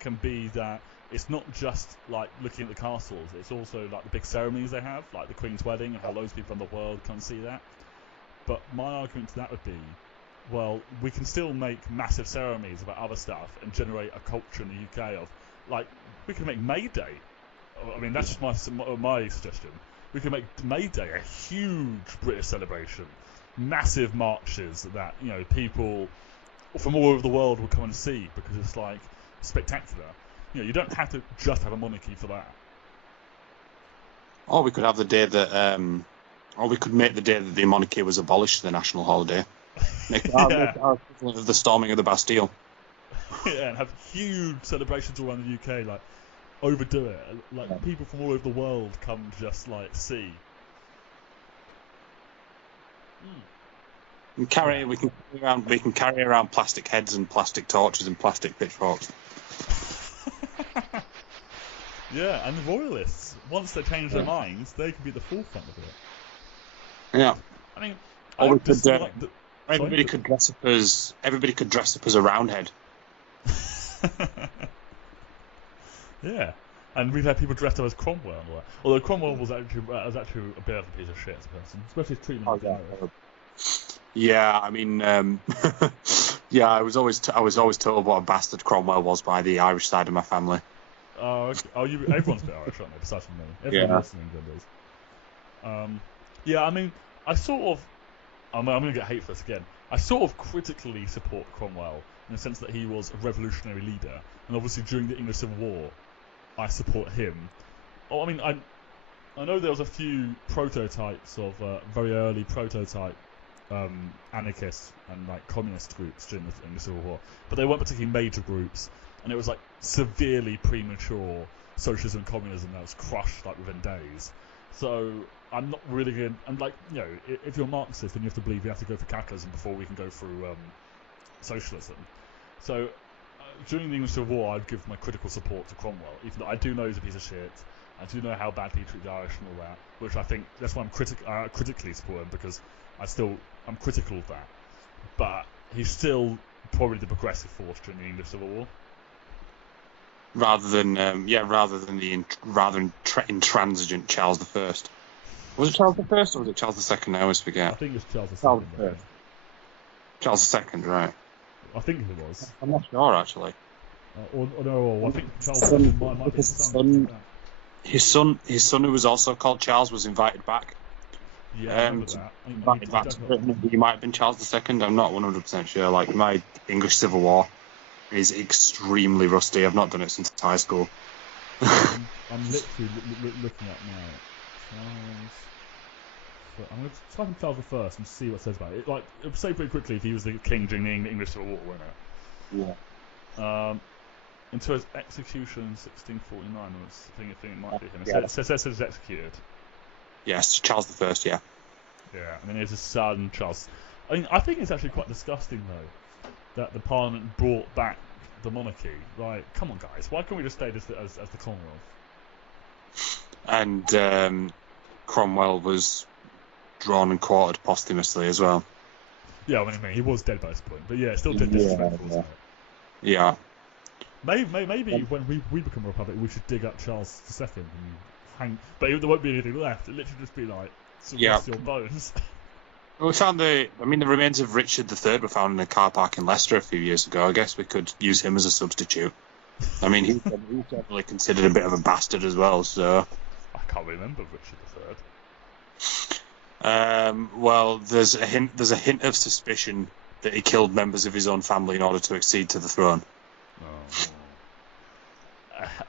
can be that it's not just like looking at the castles; it's also like the big ceremonies they have, like the Queen's wedding, and how loads of people in the world can see that. But my argument to that would be, well, we can still make massive ceremonies about other stuff and generate a culture in the UK of, like, we can make May Day. I mean, that's just my suggestion. We can make May Day a huge British celebration, massive marches that people from all over the world will come and see because it's like spectacular. You don't have to just have a monarchy for that. Or we could have the day that, or we could make the day that the monarchy was abolished the national holiday. Make our equivalent of the storming of the Bastille. Yeah, and have huge celebrations all around the UK, like overdo it. Like people from all over the world come just like see. We can carry around plastic heads and plastic torches and plastic pitchforks. Yeah, and the royalists, once they change their minds, they can be at the forefront of it. Yeah. I mean, everybody could dress up as a Roundhead. Yeah, and we've had people dressed up as Cromwell and all that. Although Cromwell was actually a bit of a piece of shit as a person, especially his treatment. Yeah, I mean, yeah, I was always told what a bastard Cromwell was by the Irish side of my family. Everyone's a bit Irish, aren't they? Besides from me, everyone Yeah. else in England is. Yeah, I mean, I sort of. I'm going to get hate for this again. I sort of critically support Cromwell in the sense that he was a revolutionary leader, and obviously during the English Civil War, I support him. Oh, I mean, I know there was a few prototypes of very early prototype anarchist and like communist groups during the Civil War, but they weren't particularly major groups, and it was like severely premature socialism and communism that was crushed like within days. So I'm not really going. I'm like, if you're Marxist, then you have to believe you have to go for capitalism before we can go through socialism. So during the English Civil War, I'd give my critical support to Cromwell, even though I do know he's a piece of shit. I do know how badly he treated the Irish and all that, which I think that's why I'm critically support him, because I'm critical of that. But he's still probably the progressive force during the English Civil War. Rather than intransigent Charles I. Was it Charles I or was it Charles II? I always forget. I think it's Charles Charles II. I. Charles II, right? I think it was. I'm not sure actually. I think Charles II might be his son. His son, who was also called Charles, was invited back. Yeah, I remember that. Invited back to Britain. He might have been Charles II. I'm not 100% sure. Like, my English Civil War is extremely rusty. I've not done it since high school. I'm literally looking at now. Charles. I'm going to type in Charles I and see what it says about it. Like, it would say pretty quickly if he was the king during the English Civil War, wouldn't it? Yeah. Until his execution in 1649, I think it might be him. It says he was executed. Yes, Charles I, yeah. Yeah, and then there's his son, Charles. I think it's actually quite disgusting, though, that the Parliament brought back the monarchy. Like, come on, guys, why can't we just stay as the Commonwealth? And Cromwell was drawn and quartered posthumously as well. Yeah, I mean, he was dead by this point, but yeah, still disrespectful, isn't it? Yeah. Maybe when we become a republic, we should dig up Charles II and hang. But there won't be anything left. It'll literally just be like rust your bones. Well, we found the remains of Richard III were found in a car park in Leicester a few years ago. I guess we could use him as a substitute. I mean, he's definitely considered a bit of a bastard as well. So I can't remember Richard III. Well, there's a hint of suspicion that he killed members of his own family in order to accede to the throne.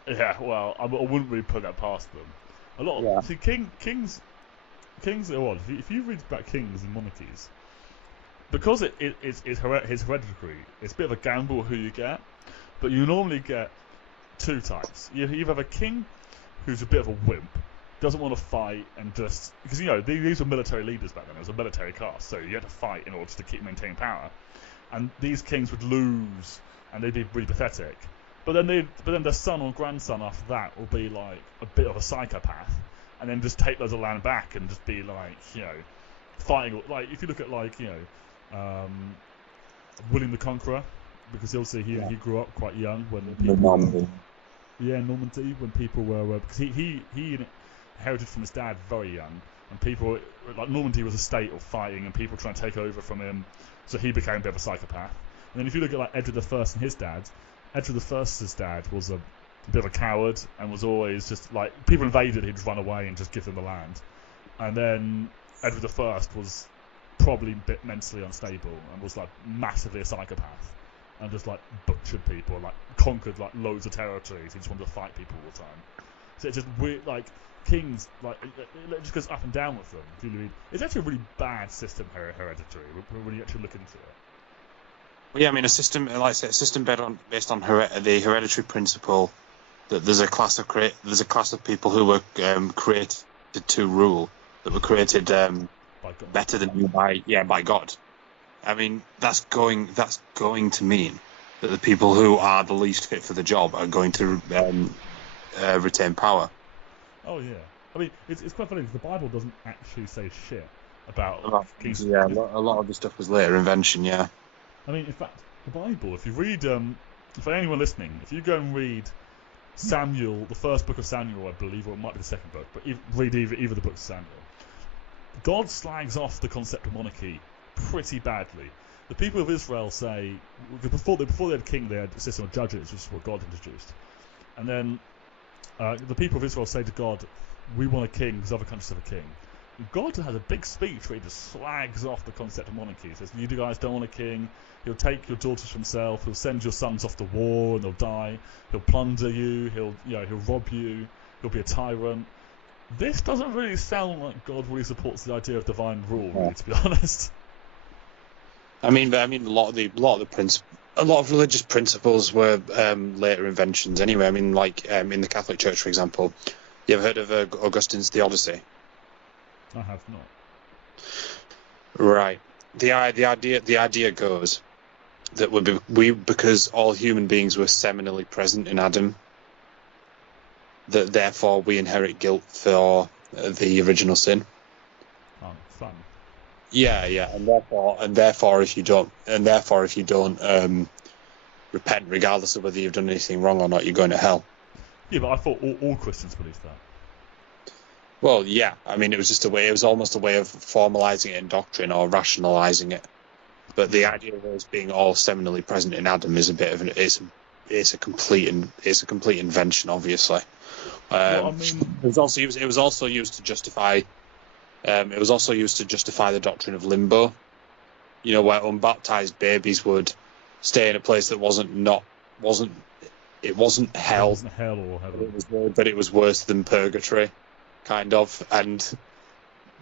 Yeah, well, I wouldn't really put that past them. See, kings. If you read about kings and monarchies, because it's hereditary, it's a bit of a gamble who you get. But you normally get two types. You either have a king who's a bit of a wimp, doesn't want to fight, and just because these were military leaders back then. It was a military caste, so you had to fight in order to maintain power. And these kings would lose, and they'd be really pathetic. But then their son or grandson after that will be like a bit of a psychopath, and then just take loads of land back and just be like, fighting. Like if you look at William the Conqueror, because obviously he grew up quite young when people Normandy. Normandy, when people were because he inherited from his dad very young, and people like Normandy was a state of fighting and people trying to take over from him, so he became a bit of a psychopath. And then if you look at like Edward I and his dad. Edward I's dad was a bit of a coward and was always just like people invaded, he'd run away and just give them the land. And then Edward I was probably a bit mentally unstable and was like massively a psychopath and just like butchered people, like conquered like loads of territories. He just wanted to fight people all the time. So it's just weird, like kings, like it just goes up and down with them. If you read, it's actually a really bad system, hereditary. When you actually look into it. Well, yeah, I mean, a system based on the hereditary principle that there's a class of people who were created to rule, that were created better than you by God. I mean, that's going to mean that the people who are the least fit for the job are going to retain power. Oh yeah, I mean, it's quite funny because the Bible doesn't actually say shit about kings. Yeah, a lot of the stuff was later invention. Yeah. I mean, in fact, the Bible, if you read, for anyone listening, if you go and read Samuel, the first book of Samuel, I believe, or it might be the second book, but read either the books of Samuel, God slags off the concept of monarchy pretty badly. The people of Israel say, before they had a king, they had a system of judges, which is what God introduced. And then the people of Israel say to God, "We want a king because other countries have a king." God has a big speech where he just slags off the concept of monarchy. He says, "You guys don't want a king. He'll take your daughters for himself. He'll send your sons off to war and they'll die. He'll plunder you. He'll rob you. He'll be a tyrant." This doesn't really sound like God really supports the idea of divine rule, really, to be honest. I mean, a lot of religious principles were later inventions anyway. I mean, like in the Catholic Church, for example, you ever heard of Augustine's Theodicy? I have not. Right. The idea goes that because all human beings were seminally present in Adam, that therefore we inherit guilt for the original sin. Oh, fun. Yeah, and therefore if you don't repent, regardless of whether you've done anything wrong or not, you're going to hell. Yeah, but I thought all Christians believed that. Well, yeah. I mean, it was almost a way of formalizing it in doctrine or rationalizing it. But the idea of us being all seminally present in Adam is a bit of it's a complete invention, obviously. Well, I mean, it was also used to justify the doctrine of limbo. You know, where unbaptized babies would stay in a place that wasn't hell. It wasn't hell or heaven. But it was worse than purgatory, kind of. And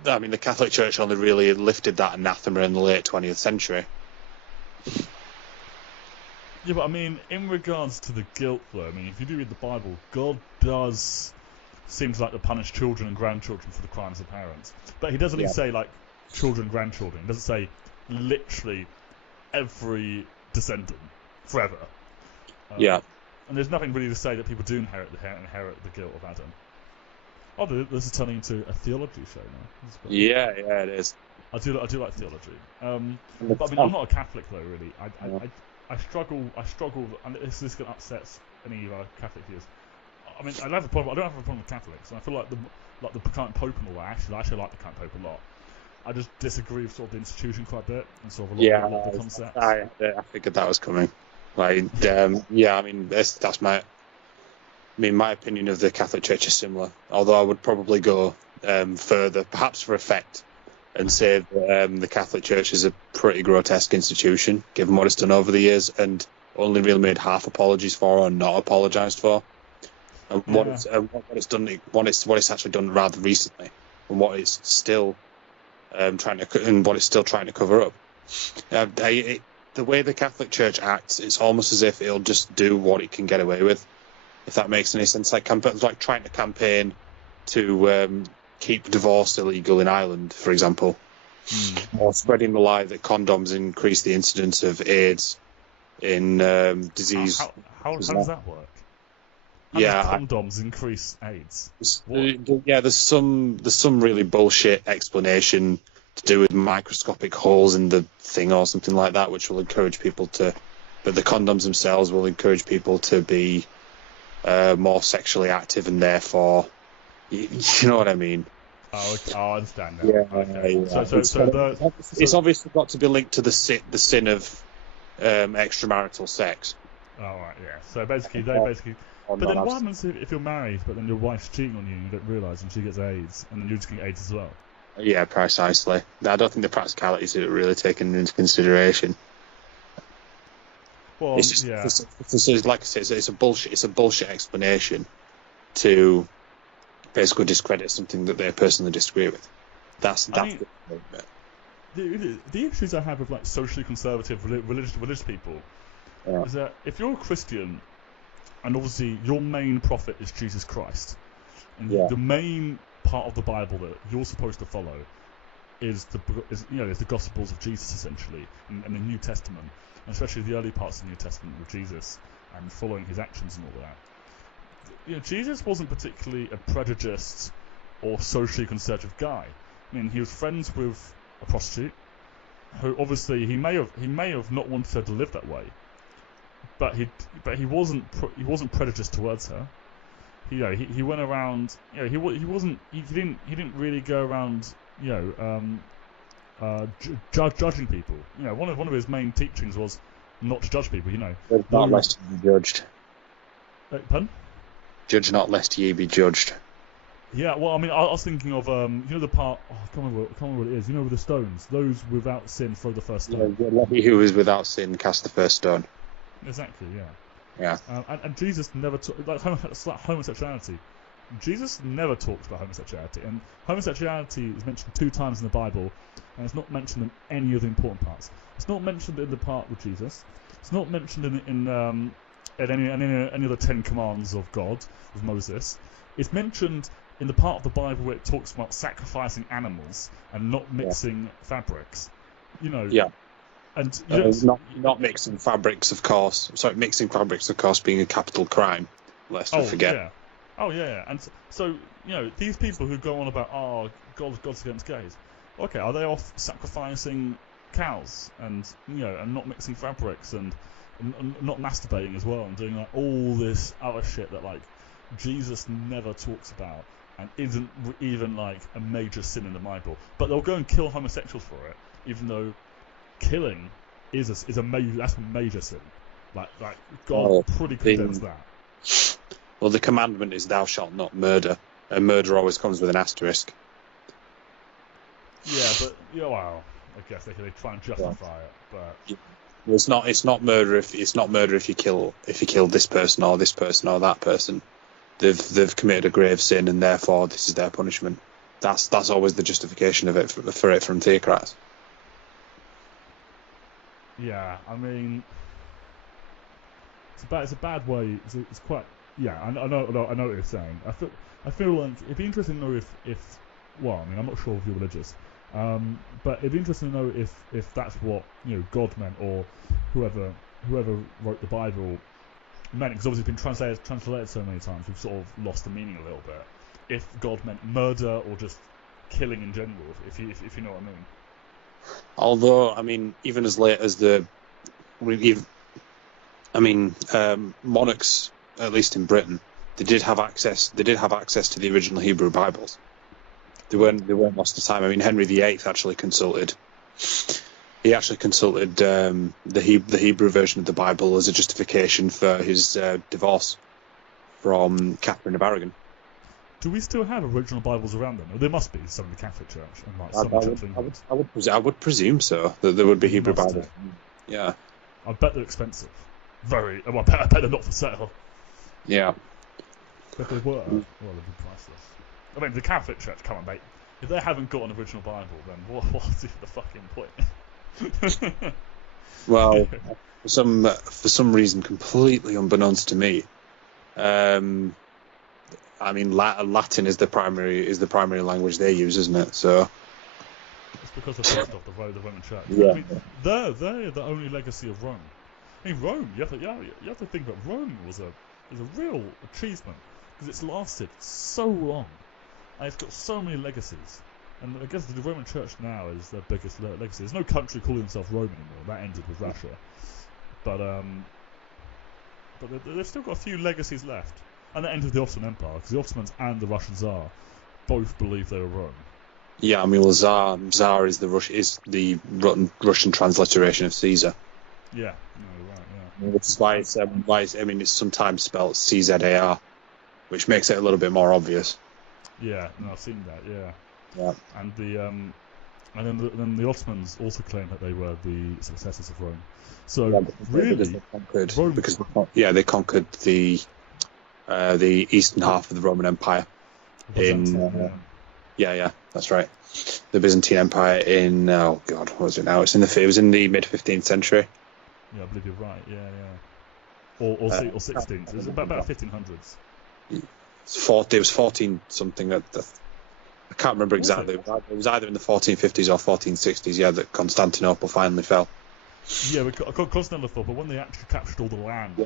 I mean, the Catholic Church only really lifted that anathema in the late 20th century. Yeah, but I mean, in regards to the guilt, though, I mean, if you do read the Bible, God does seem to like to punish children and grandchildren for the crimes of parents. But he doesn't even say, like, children and grandchildren. He doesn't say literally every descendant forever. Yeah. And there's nothing really to say that people do inherit the guilt of Adam. Oh, this is turning into a theology show now. Yeah, it is. I do like theology. But I mean, I'm not a Catholic though, really. I struggle, and this is going to upset any Catholic viewers. I mean, I don't have a problem with Catholics, and I feel like the current Pope and all that. I actually like the current Pope a lot. I just disagree with sort of the institution quite a bit and sort of a lot of the concepts. I figured that was coming. Like, I mean, that's my opinion of the Catholic Church is similar. Although I would probably go further, perhaps for effect, and say that the Catholic Church is a pretty grotesque institution, given what it's done over the years, and only really made half apologies for or not apologised for. And what it's actually done rather recently, and what it's still trying to cover up. The way the Catholic Church acts, it's almost as if it'll just do what it can get away with, if that makes any sense. Like trying to campaign to keep divorce illegal in Ireland, for example, or spreading the lie that condoms increase the incidence of AIDS in disease. How does that work? How does condoms increase AIDS? There's some really bullshit explanation to do with microscopic holes in the thing or something like that, which will encourage people to. But the condoms themselves will encourage people to be more sexually active, and therefore, you know what I mean. Oh, I understand that. Yeah. Okay. Yeah. It's obviously got to be linked to the sin of extramarital sex. Oh, right, yeah. So basically, But then what happens if you're married, but then your wife's cheating on you and you don't realise, and she gets AIDS, and then you're just getting AIDS as well? Yeah, precisely. I don't think the practicalities are really taken into consideration. Well, it's just, yeah. it's like I say, it's a bullshit explanation to basically discredit something that they personally disagree with. The issues I have with like socially conservative religious people is that if you're a Christian, and obviously your main prophet is Jesus Christ, and the main part of the Bible that you're supposed to follow is the Gospels of Jesus, essentially, and the New Testament, and especially the early parts of the New Testament with Jesus and following his actions and all that. Jesus wasn't particularly a prejudiced or socially conservative guy. I mean, he was friends with a prostitute, who obviously he may have not wanted her to live that way, but he wasn't prejudiced towards her. He went around. He didn't really go around. Judging people. One of his main teachings was not to judge people. Not less to be judged. Pardon? Judge not, lest ye be judged. Yeah, well, I mean, I was thinking of the part. Oh, I can't remember what it is. With the stones, those without sin throw the first stone. He who is without sin cast the first stone. Exactly, yeah. Yeah. And Jesus never like homosexuality. Jesus never talks about homosexuality, and homosexuality is mentioned 2 times in the Bible, and it's not mentioned in any of the important parts. It's not mentioned in the part with Jesus. It's not mentioned in any of the 10 commands of God with Moses. It's mentioned in the part of the Bible where it talks about sacrificing animals and not mixing fabrics. Yeah. And not mixing fabrics, of course. Sorry, mixing fabrics, of course, being a capital crime. Lest we forget. Yeah. Oh yeah. And so these people who go on about God's against gays. Okay, are they off sacrificing cows and and not mixing fabrics and not masturbating as well and doing like all this other shit that like Jesus never talks about and isn't even like a major sin in the Bible? But they'll go and kill homosexuals for it, even though killing is a major sin. Like God pretty condemns that. Well, the commandment is thou shalt not murder, and murder always comes with an asterisk. Yeah, but well, I guess they try and justify it, but well, it's not murder if you kill this person or that person. They've committed a grave sin, and therefore this is their punishment. That's always the justification of it for it from theocrats. Yeah, I mean, it's a bad way. It's quite. Yeah, I know what you're saying. I feel like it'd be interesting to know if well, I mean, I'm not sure if you're religious, but it'd be interesting to know if that's what God meant, or whoever wrote the Bible meant, because obviously it's been translated so many times, we've sort of lost the meaning a little bit. If God meant murder or just killing in general, if you know what I mean. Although, I mean, even as late as monarchs, at least in Britain, they did have access to the original Hebrew Bibles. They weren't lost to time. I mean, Henry VIII actually consulted. He actually consulted the Hebrew version of the Bible as a justification for his divorce from Catherine of Aragon. Do we still have original Bibles around them? There must be some in the Catholic Church and like some Church of England. I would presume so, that there would be Hebrew Bibles. Yeah. I bet they're expensive. Very. Well, I bet they're not for sale. Yeah. But if they were, well, they'd be priceless. I mean, the Catholic Church, come on, mate. If they haven't got an original Bible, then what's the fucking point? Well, for some reason, completely unbeknownst to me, I mean, Latin is the primary language they use, isn't it? So it's because of the Roman Church. Yeah. I mean, they're the only legacy of Rome. I mean, Rome. You have to think that Rome is a real achievement because it's lasted so long, and it's got so many legacies. And I guess the Roman Church now is their biggest legacy. There's no country calling themselves Rome anymore. That ended with Russia, but they've still got a few legacies left. And the end of the Ottoman Empire, because the Ottomans and the Russian Tsar both believe they were Rome. Yeah, I mean, well, Tsar is the Russian transliteration of Caesar. Yeah, no, right, yeah. Which is why it's sometimes spelled CZAR, which makes it a little bit more obvious. Yeah, no, I've seen that. Yeah. Yeah. And then the Ottomans also claimed that they were the successors of Rome. So they conquered the eastern half of the Roman Empire. That's right. The Byzantine Empire in what was it now? It was in the mid 15th century. Yeah, I believe you're right. Yeah. Or 16th. It was about 1500s. It was 14 something. I can't remember exactly. It was either in the 1450s or 1460s. Yeah, that Constantinople finally fell. Yeah, Constantinople fell, but when they actually captured all the land,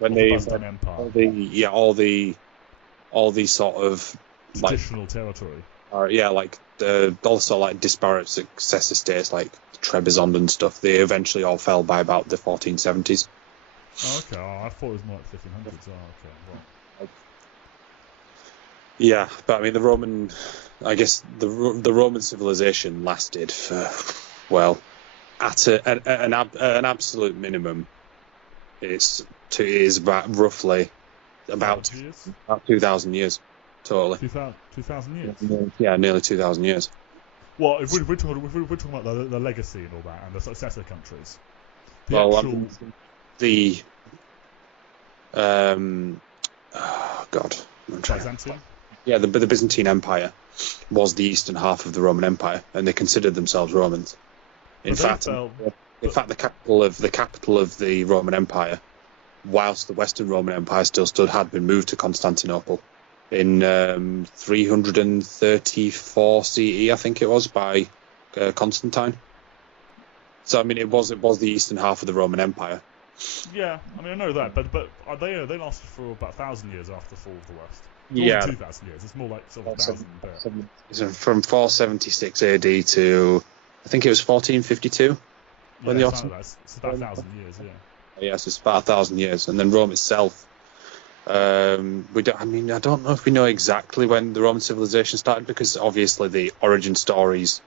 when the Byzantine Empire, all these sort of traditional territory. Also like disparate successor states like Trebizond and stuff. They eventually all fell by about the 1470s. Oh, okay. I thought it was more like 1500s. Oh, okay. Well. Yeah, but I mean the Roman civilization lasted for, well, at an absolute minimum, it is about roughly about years? about 2,000 years, totally. 2,000 years. Yeah, nearly 2,000 years. Well, if we're talking about the legacy and all that, and the successor countries, the Well, actual oh God, Byzantium. Yeah, the Byzantine Empire was the eastern half of the Roman Empire, and they considered themselves Romans. In fact, the capital of the Roman Empire, whilst the Western Roman Empire still stood, had been moved to Constantinople in 334 CE, I think it was, by Constantine. So I mean, it was the eastern half of the Roman Empire. Yeah, I mean I know that, but they lasted for about 1,000 years after the fall of the West. Yeah, 2,000 years. It's more like sort of 1,000. So from 476 AD to I think it was 1452. When the Ottoman. It's about 1,000 years. Yeah. Yes, it's about 1,000 years, and then Rome itself. I don't know if we know exactly when the Roman civilization started, because obviously the origin stories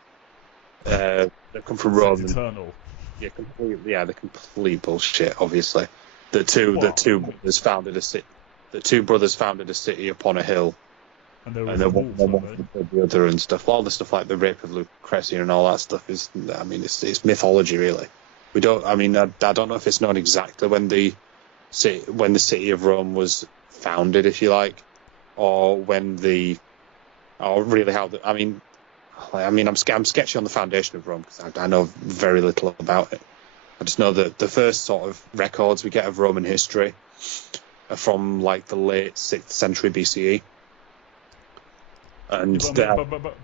that come from Rome. It's eternal. Yeah, completely. Yeah, the complete bullshit. Obviously, the two brothers founded a city. The two brothers founded a city upon a hill, and one the other and stuff. All the stuff like the rape of Lucretia and all that stuff is. I mean, it's mythology, really. We don't. I mean, I don't know if it's known exactly when the city of Rome was founded, if you like, or really how. I'm sketchy on the foundation of Rome because I know very little about it. I just know that the first sort of records we get of Roman history are from like the late 6th century BCE. And but I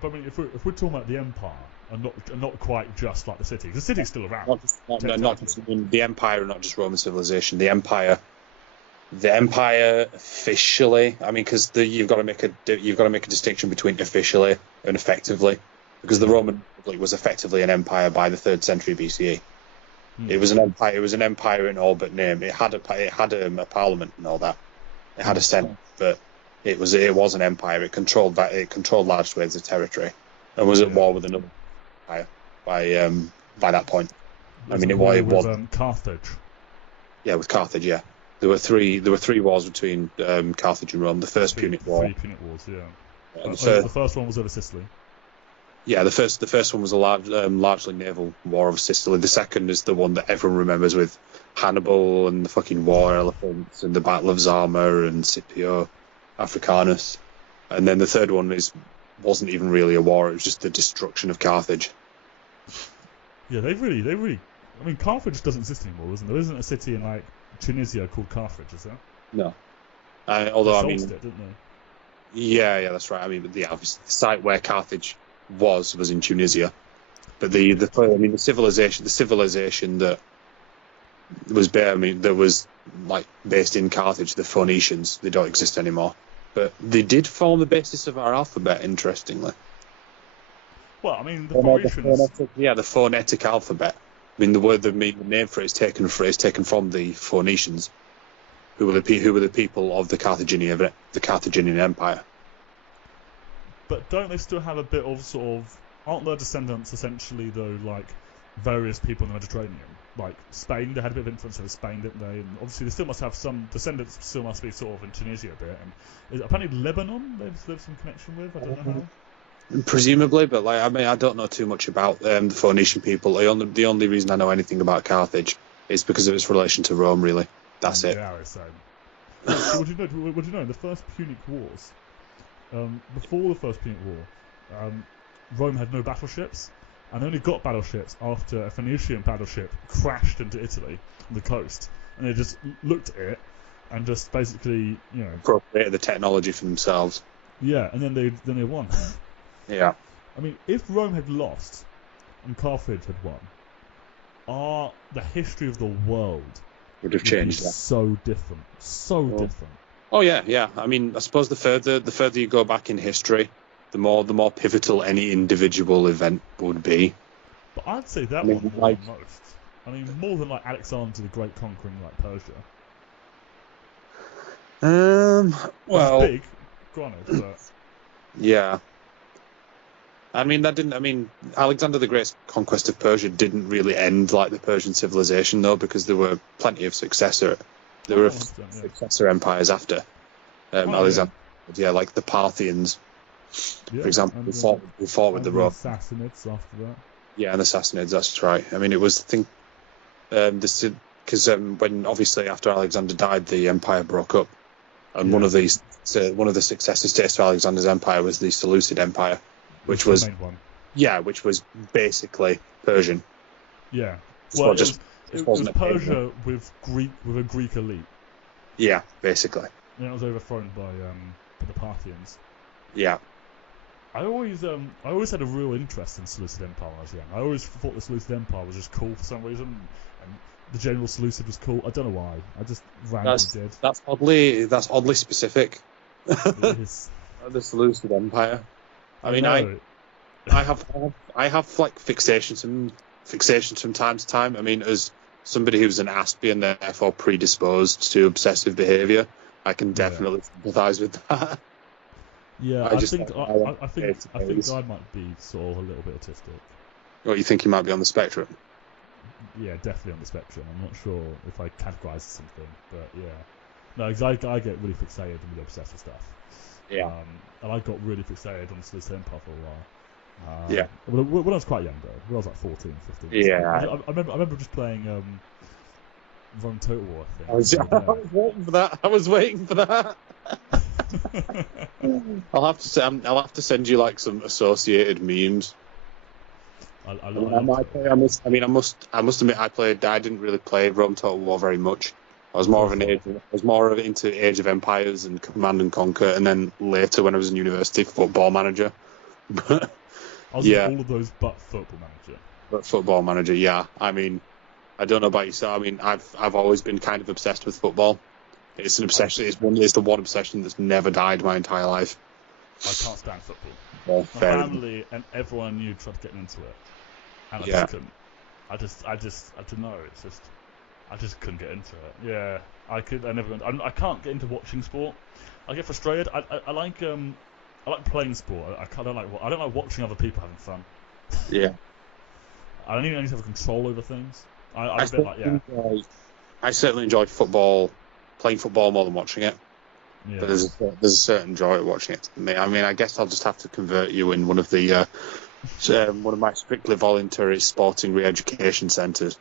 mean, if we're talking about the empire and not quite just like the city, because the city's still around. Not just the empire, not just Roman civilization. The empire officially. I mean, because you've got to make a distinction between officially and effectively, because the Roman Republic was effectively an empire by the 3rd century BCE. It was an empire. It was an empire in all but name. It had a parliament and all that. It had a senate, but it was an empire. It controlled large swathes of territory, and was at war with another empire by that point. I mean, it was Carthage. Yeah, with Carthage. Yeah, there were three wars between Carthage and Rome. The first Punic War. 3 Punic Wars. Yeah. The first one was over Sicily. Yeah, the first one was a largely naval war of Sicily. The second is the one that everyone remembers with Hannibal and the fucking war elephants and the Battle of Zama and Scipio Africanus. And then the third one wasn't even really a war; it was just the destruction of Carthage. Yeah, they really. I mean, Carthage doesn't exist anymore, isn't there? There isn't a city in like Tunisia called Carthage, is there? No. Although didn't they? Yeah, that's right. I mean, obviously the site where Carthage was in Tunisia, but the civilization that was like based in Carthage, the Phoenicians, they don't exist anymore. But they did form the basis of our alphabet, interestingly. Well, I mean, the Phoenicians. The phonetic alphabet. I mean, the name for it is taken from the Phoenicians, who were the people of the Carthaginian Empire. But don't they still have a bit of sort of... Aren't their descendants essentially, though, like various people in the Mediterranean? Like Spain, they had a bit of influence over Spain, didn't they? And obviously they still must have some descendants, still must be sort of in Tunisia a bit. And apparently Lebanon, they've some connection with, I don't know how. Presumably, but I don't know too much about the Phoenician people. The only reason I know anything about Carthage is because of its relation to Rome, really. That's it. Yeah, so. What do you know? In the first Punic Wars, before the first Punic War, Rome had no battleships, and only got battleships after a Phoenician battleship crashed into Italy on the coast, and they just looked at it and just basically, appropriated the technology for themselves. Yeah, and then they won. Yeah. I mean, if Rome had lost and Carthage had won, the history of the world would have changed. So different. Different. Oh yeah. I mean, I suppose the further you go back in history, the more pivotal any individual event would be. But I'd say that one more than most. I mean, more than like Alexander the Great conquering like Persia. Well, it's big, granted, but yeah. I mean, Alexander the Great's conquest of Persia didn't really end like the Persian civilization, though, because there were plenty of successor empires after. Alexander. Yeah, like the Parthians, for example, who fought with the Romans. Sassanids after that. Yeah, and the Sassanids. That's right. I mean, it was because when obviously after Alexander died, the empire broke up, and one of the successor states to Alexander's empire was the Seleucid Empire, which was the main one. Yeah, which was basically Persian. Yeah. Well, it was Persia with a Greek elite. Yeah, basically. And it was overthrown by the Parthians. Yeah. I always had a real interest in Seleucid Empire when I was young. I always thought the Seleucid Empire was just cool for some reason, and the general Seleucid was cool. I don't know why. I just randomly did. That's oddly specific. It is. The Seleucid Empire. I mean, know. I have like fixations from time to time. I mean, as somebody who's an Aspie and therefore predisposed to obsessive behaviour, I can definitely sympathise with that. Yeah, I think I might be sort of a little bit autistic. What, you think you might be on the spectrum? Yeah, definitely on the spectrum. I'm not sure if I categorise something, but yeah. No, because I get really fixated on the obsessive stuff. Yeah. And I got really fixated on the Seleucid Empire for a while. Yeah. When I was quite young, though. When I was like 14, 15. Yeah. I remember just playing Rome Total War, I think. I was waiting for that. I'll have to send you like some associated memes. I must admit I didn't really play Rome Total War very much. I was more into Age of Empires and Command and Conquer, and then later when I was in university, Football Manager. I was in all of those but Football Manager. But Football Manager, yeah. I mean, I don't know about yourself. I mean, I've always been kind of obsessed with football. It's an obsession. It's the one obsession that's never died my entire life. I can't stand football. Well, my family and everyone I knew tried to get into it, and I just couldn't. I don't know. It's just I just couldn't get into it. Yeah, I can't get into watching sport. I get frustrated. I like playing sport. I don't like watching other people having fun. Yeah. I don't even need to have control over things. I certainly enjoy football, playing football more than watching it. Yeah. But there's a certain joy at watching it. I mean, I guess I'll just have to convert you in one of my strictly voluntary sporting re-education centres.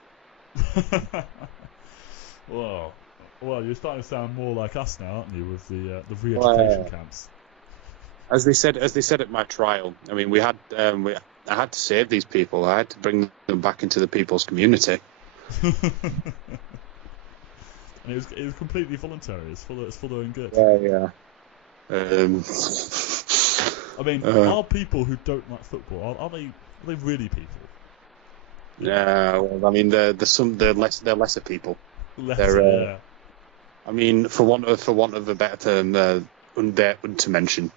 Well, you're starting to sound more like us now, aren't you, with the re-education camps? As they said at my trial, I mean, I had to save these people. I had to bring them back into the people's community. And it was completely voluntary. It's for their own good. Yeah. I mean, are people who don't like football are they really people? Yeah. Well, I mean, they're lesser people. Yeah. I mean, for want of a better term, they're unmention.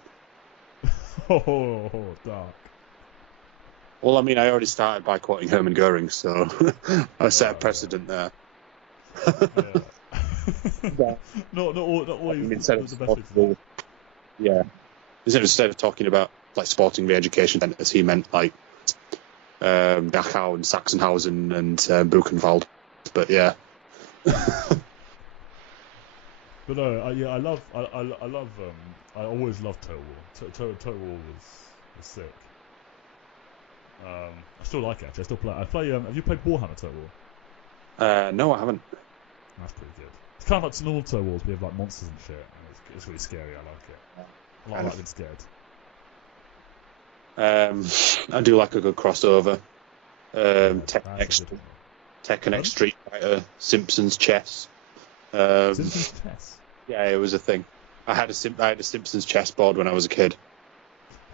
Oh, dark. Well, I mean, I already started by quoting Hermann Goering, so I set a precedent there. Yeah. not always the best people. Yeah. Instead of talking about like sporting re-education centres, he meant like Dachau and Sachsenhausen and Buchenwald. But yeah. But no, I always loved Total War. Total War was sick. I still like it, actually. I still play. Have you played Warhammer Total War? No, I haven't. That's pretty good. It's kind of like normal Total Wars. We have like monsters and shit. And it's really scary. I like it. I like being scared. I do like a good crossover. Tekken X Street Fighter, Simpsons Chess. Simpsons Chess? Yeah, it was a thing. I had a Simpsons chessboard when I was a kid.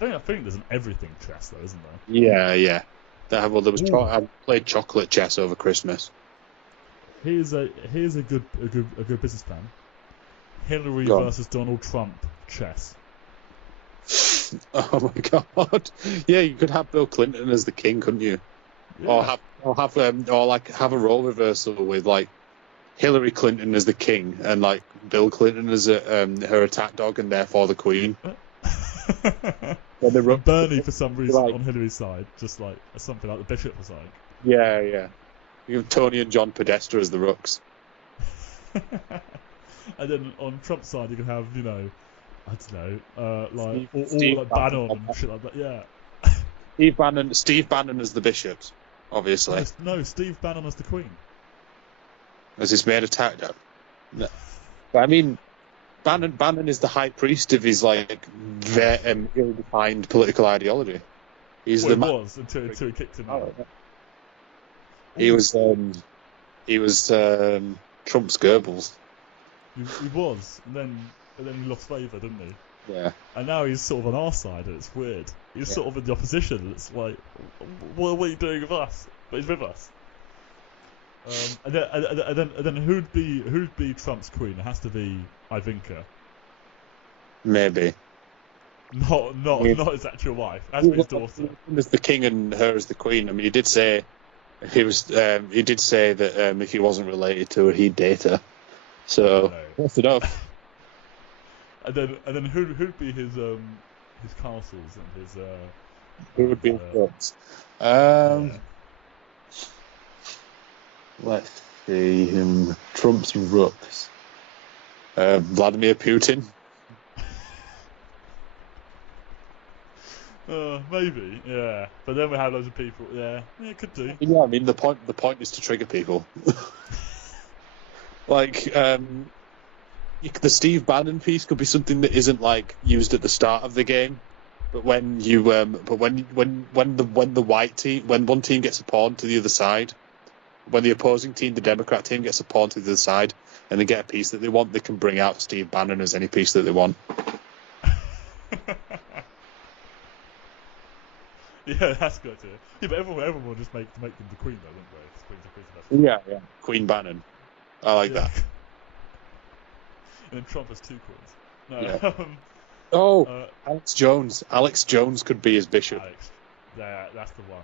I think there's an everything chess though, isn't there? Yeah. There was. I played chocolate chess over Christmas. Here's a good business plan. Hillary versus Donald Trump chess. Oh my god! Yeah, you could have Bill Clinton as the king, couldn't you? Yeah. Or have a role reversal with like Hillary Clinton as the king and like Bill Clinton as her attack dog and therefore the queen. And Bernie for some reason on Hillary's side, just like something like the bishop was like. Yeah. You have Tony and John Podesta as the rooks. And then on Trump's side, you can have I don't know, like Steve all like Bannon Bannon. and shit like that. Yeah. Steve Bannon as the bishops, obviously. No, Steve Bannon as the Queen. As his main attack dog. No. But I mean, Bannon is the high priest of his like very ill-defined political ideology. He's Well, the he was until he kicked him out. He was Trump's Goebbels. He was, and then he lost favour, didn't he? Yeah. And now he's sort of on our side, and it's weird. He's sort of in the opposition, and it's like, what are you doing with us? But he's with us. And then who'd be Trump's queen? It has to be Ivanka. Maybe. Not his actual wife. It has to be his daughter. Him as the king and her as the queen. I mean, he did say that if he wasn't related to her, he'd date her. So that's enough. And then who'd be his castles and his Who would be his thoughts? Let's see. Trump's rooks. Vladimir Putin. Maybe, yeah. But then we have loads of people. Yeah, could do. Yeah, I mean the point is to trigger people. Like, the Steve Bannon piece could be something that isn't like used at the start of the game, but when you when the white team, when one team gets a pawn to the other side, when the opposing team, the Democrat team, gets a pawn to the other side, and they get a piece that they want, they can bring out Steve Bannon as any piece that they want. Yeah, that's good too. Yeah, but everyone will just make them the queen though, won't they? Queen's Yeah. Queen Bannon. I like that. And then Trump has two queens. No. Alex Jones. Alex Jones could be his bishop. Alex. Yeah, that's the one.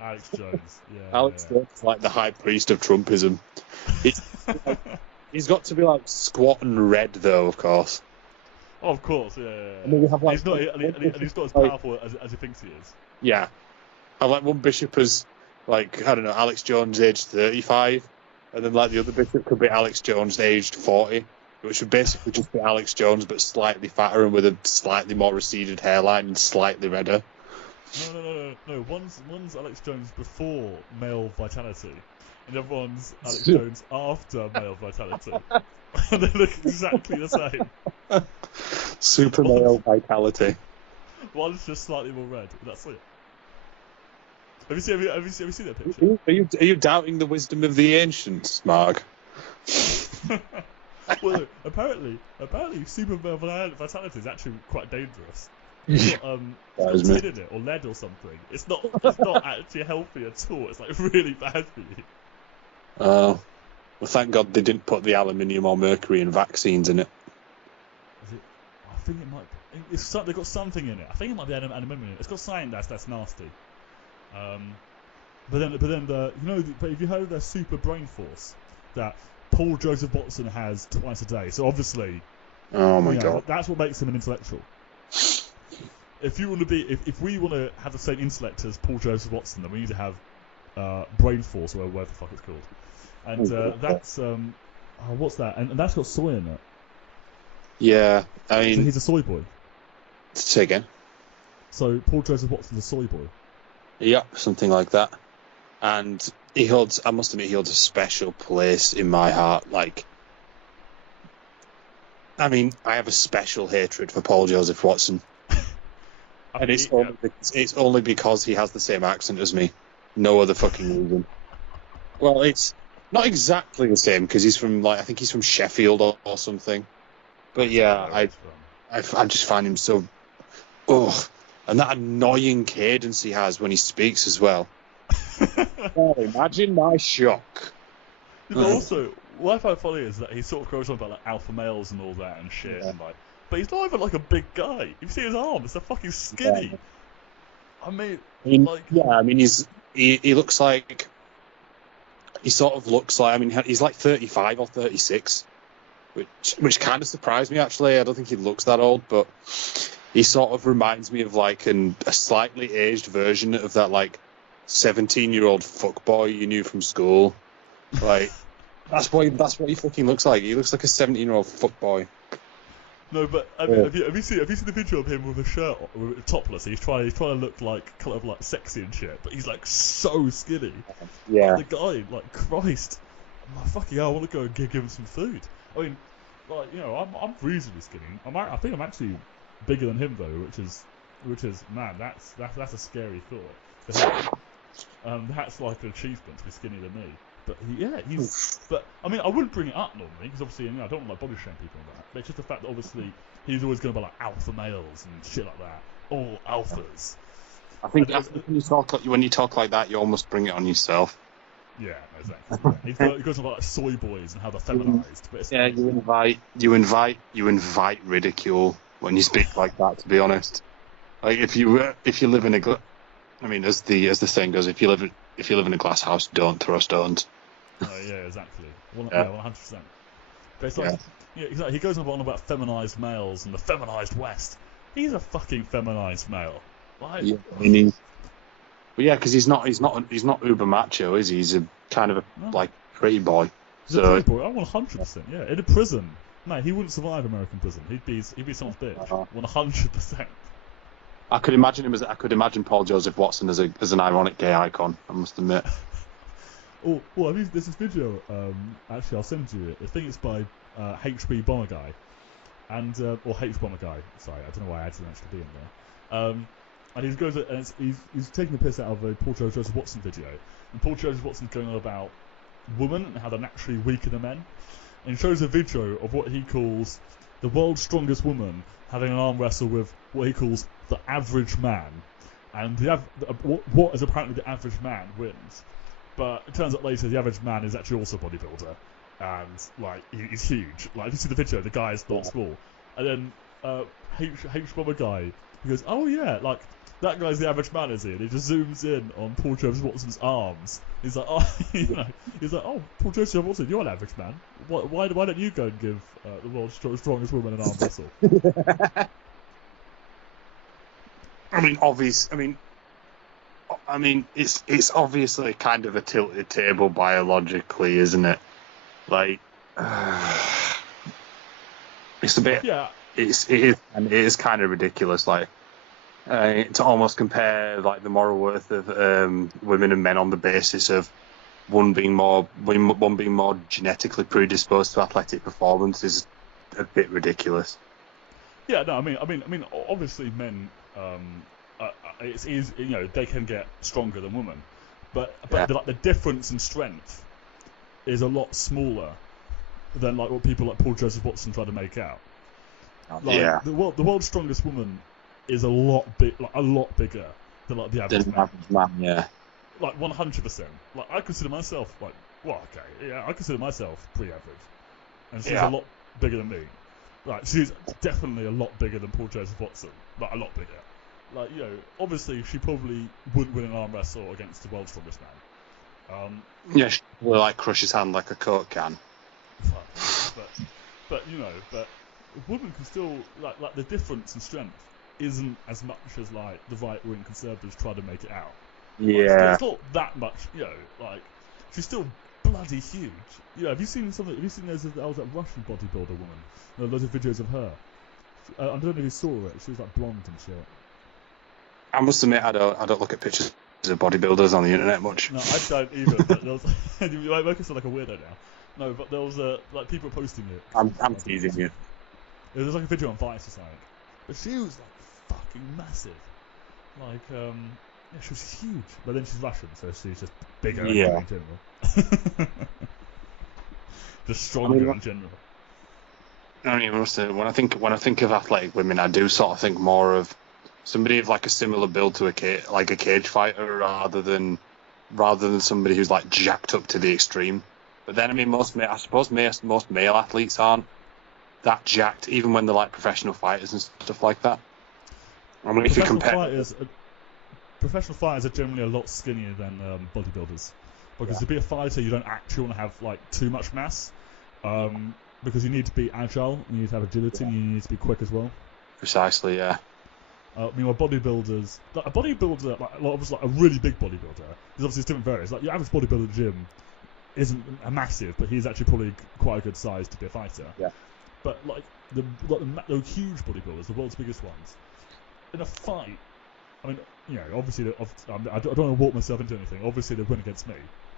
Alex Jones. Yeah. Alex Jones is like the high priest of Trumpism. He's got to be like squat and red though, of course. Oh, of course, yeah. And then we have, like, he's not as powerful as he thinks he is. Yeah. I like one bishop as, like, I don't know, Alex Jones aged 35, and then like the other bishop could be Alex Jones aged 40, which would basically just be Alex Jones but slightly fatter and with a slightly more receded hairline and slightly redder. No. One's Alex Jones before male vitality, and the other one's Alex Jones after male vitality. And they look exactly the same. Super male vitality. One's just slightly more red. That's it. Have you seen that picture? Are you doubting the wisdom of the ancients, Mark? Well, apparently, super male vitality is actually quite dangerous. It's got tin in it or lead or something. It's not actually healthy at all. It's like really bad for you. Oh. Well, thank God they didn't put the aluminium or mercury in vaccines in it. Is it? I think it might. They've got something in it. I think it might be aluminium in it. It's got something that's nasty. But then but if you heard of their super brain force that Paul Joseph Watson has twice a day, so obviously, oh my God, that's what makes him an intellectual. If we want to have the same intellect as Paul Joseph Watson, then we need to have brain force or whatever the fuck it's called. And that's what's that? And that's got soy in it. Yeah, I mean, so he's a soy boy. Say again. So Paul Joseph Watson's a soy boy. Yeah, something like that. And I must admit, he holds a special place in my heart. Like, I mean, I have a special hatred for Paul Joseph Watson. And it's only because he has the same accent as me. No other fucking reason. Well, it's not exactly the same because he's from I think he's from Sheffield or something. But yeah, I just find him so, and that annoying cadence he has when he speaks as well. Imagine my shock. But also, what I find funny is that he sort of goes on about like alpha males and all that and shit, and but he's not even like a big guy. You see his arms; they're fucking skinny. Yeah. I mean, he looks like. He sort of looks like. I mean, he's like 35 or 36, which kind of surprised me actually. I don't think he looks that old, but he sort of reminds me of like a slightly aged version of that like 17-year-old fuckboy you knew from school. Like that's what he fucking looks like. He looks like a 17-year-old fuckboy. No, but I mean, have you seen the video of him with a shirt on, topless? He's trying to look like kind of like sexy and shit, but he's like so skinny. Yeah. Like, the guy, like, Christ, I'm like, fucking hell, I want to go and give him some food. I mean, like, you know, I'm reasonably skinny. I think I'm actually bigger than him though, which is man, that's a scary thought. That's like an achievement to be skinnier than me. But he's. But I mean, I wouldn't bring it up normally because obviously, you know, I don't like body shame people and that. But it's just the fact that obviously he's always going to be like alpha males and shit like that. All alphas. I think when you talk like that, you almost bring it on yourself. Yeah, exactly. Yeah. He goes on about like soy boys and how they're feminized. But yeah, you invite ridicule when you speak like that. To be honest, like if you live in I mean, as the saying goes, if you live in a glass house, don't throw stones. Yeah, exactly. 100%. But it's like, yeah, exactly. He goes on about feminized males and the feminized West. He's a fucking feminized male. Like, yeah, I mean, because he's not uber macho, is he? He's a kind of like pretty boy. He's a pretty boy. 100%. Yeah, in a prison, man, he wouldn't survive American prison. He'd be someone's bitch. 100%. I could imagine Paul Joseph Watson as an ironic gay icon. I must admit. Oh, well, I mean, there's this video. Actually, I'll send you it. I think it's by HB Bomber Guy, and or H Bomber Guy. Sorry, I don't know why I had to actually be in there. And he goes and he's taking the piss out of a Paul Joseph Watson video, and Paul Joseph Watson's going on about women and how they're naturally weaker than men, and he shows a video of what he calls the world's strongest woman having an arm wrestle with what he calls the average man, and what is apparently the average man wins. But it turns out later the average man is actually also a bodybuilder, and like he's huge. Like if you see the video, the guy is not small. And then H Bomber Guy, he goes, "Oh yeah, like that guy's the average man, is he?" And he just zooms in on Paul Joseph Watson's arms. He's like, "Oh, you know," he's like, "Oh, Paul Joseph Watson, you're an average man. Why don't you go and give the world's strongest woman an arm wrestle?" I mean, it's obviously kind of a tilted table biologically, isn't it? Like, it's a bit. Yeah. It is kind of ridiculous, like to almost compare like the moral worth of women and men on the basis of one being more genetically predisposed to athletic performance is a bit ridiculous. Yeah, no, I mean, obviously men. It's easy, you know, they can get stronger than women, but the difference in strength is a lot smaller than like what people like Paul Joseph Watson try to make out. Like, the world's strongest woman is a lot bigger than like the average man. Yeah, like 100%. Like I consider myself I consider myself pre-average, and she's a lot bigger than me. Like she's definitely a lot bigger than Paul Joseph Watson, like a lot bigger. Like, you know, obviously she probably wouldn't win an arm wrestle against the world's strongest man. Yeah, she will like crush his hand like a Coke can. But you know, but a woman can still like the difference in strength isn't as much as like the right-wing conservatives try to make it out. Yeah, it's not that much. You know, like she's still bloody huge. You know, have you seen that Russian bodybuilder woman? There are loads of videos of her. I don't know if you saw it. She was like blonde and shit. I must admit, I don't look at pictures of bodybuilders on the internet much. No, I don't either. But there was, you might make us sound like a weirdo now. No, but there was like people posting it. I'm teasing you. There was like a video on Vice or something, but she was like fucking massive. Like she was huge. But then she's Russian, so she's just bigger in general. Just stronger in general. I mean, when I think of athletic women, I do sort of think more of somebody of like a similar build to a cage fighter rather than somebody who's like jacked up to the extreme. But then I mean, most male athletes aren't that jacked, even when they're like professional fighters and stuff like that. I mean, if you compare, professional fighters are generally a lot skinnier than bodybuilders, because to be a fighter, you don't actually want to have like too much mass, because you need to be agile, you need to have agility, and you need to be quick as well. Precisely, yeah. Meanwhile, bodybuilders, like a bodybuilder, like a really big bodybuilder, there's obviously different variants. Like your average bodybuilder in the gym isn't a massive, but he's actually probably quite a good size to be a fighter. Yeah. but like the huge bodybuilders, the world's biggest ones, in a fight. I mean, obviously, I don't want to walk myself into anything. Obviously, they win against me.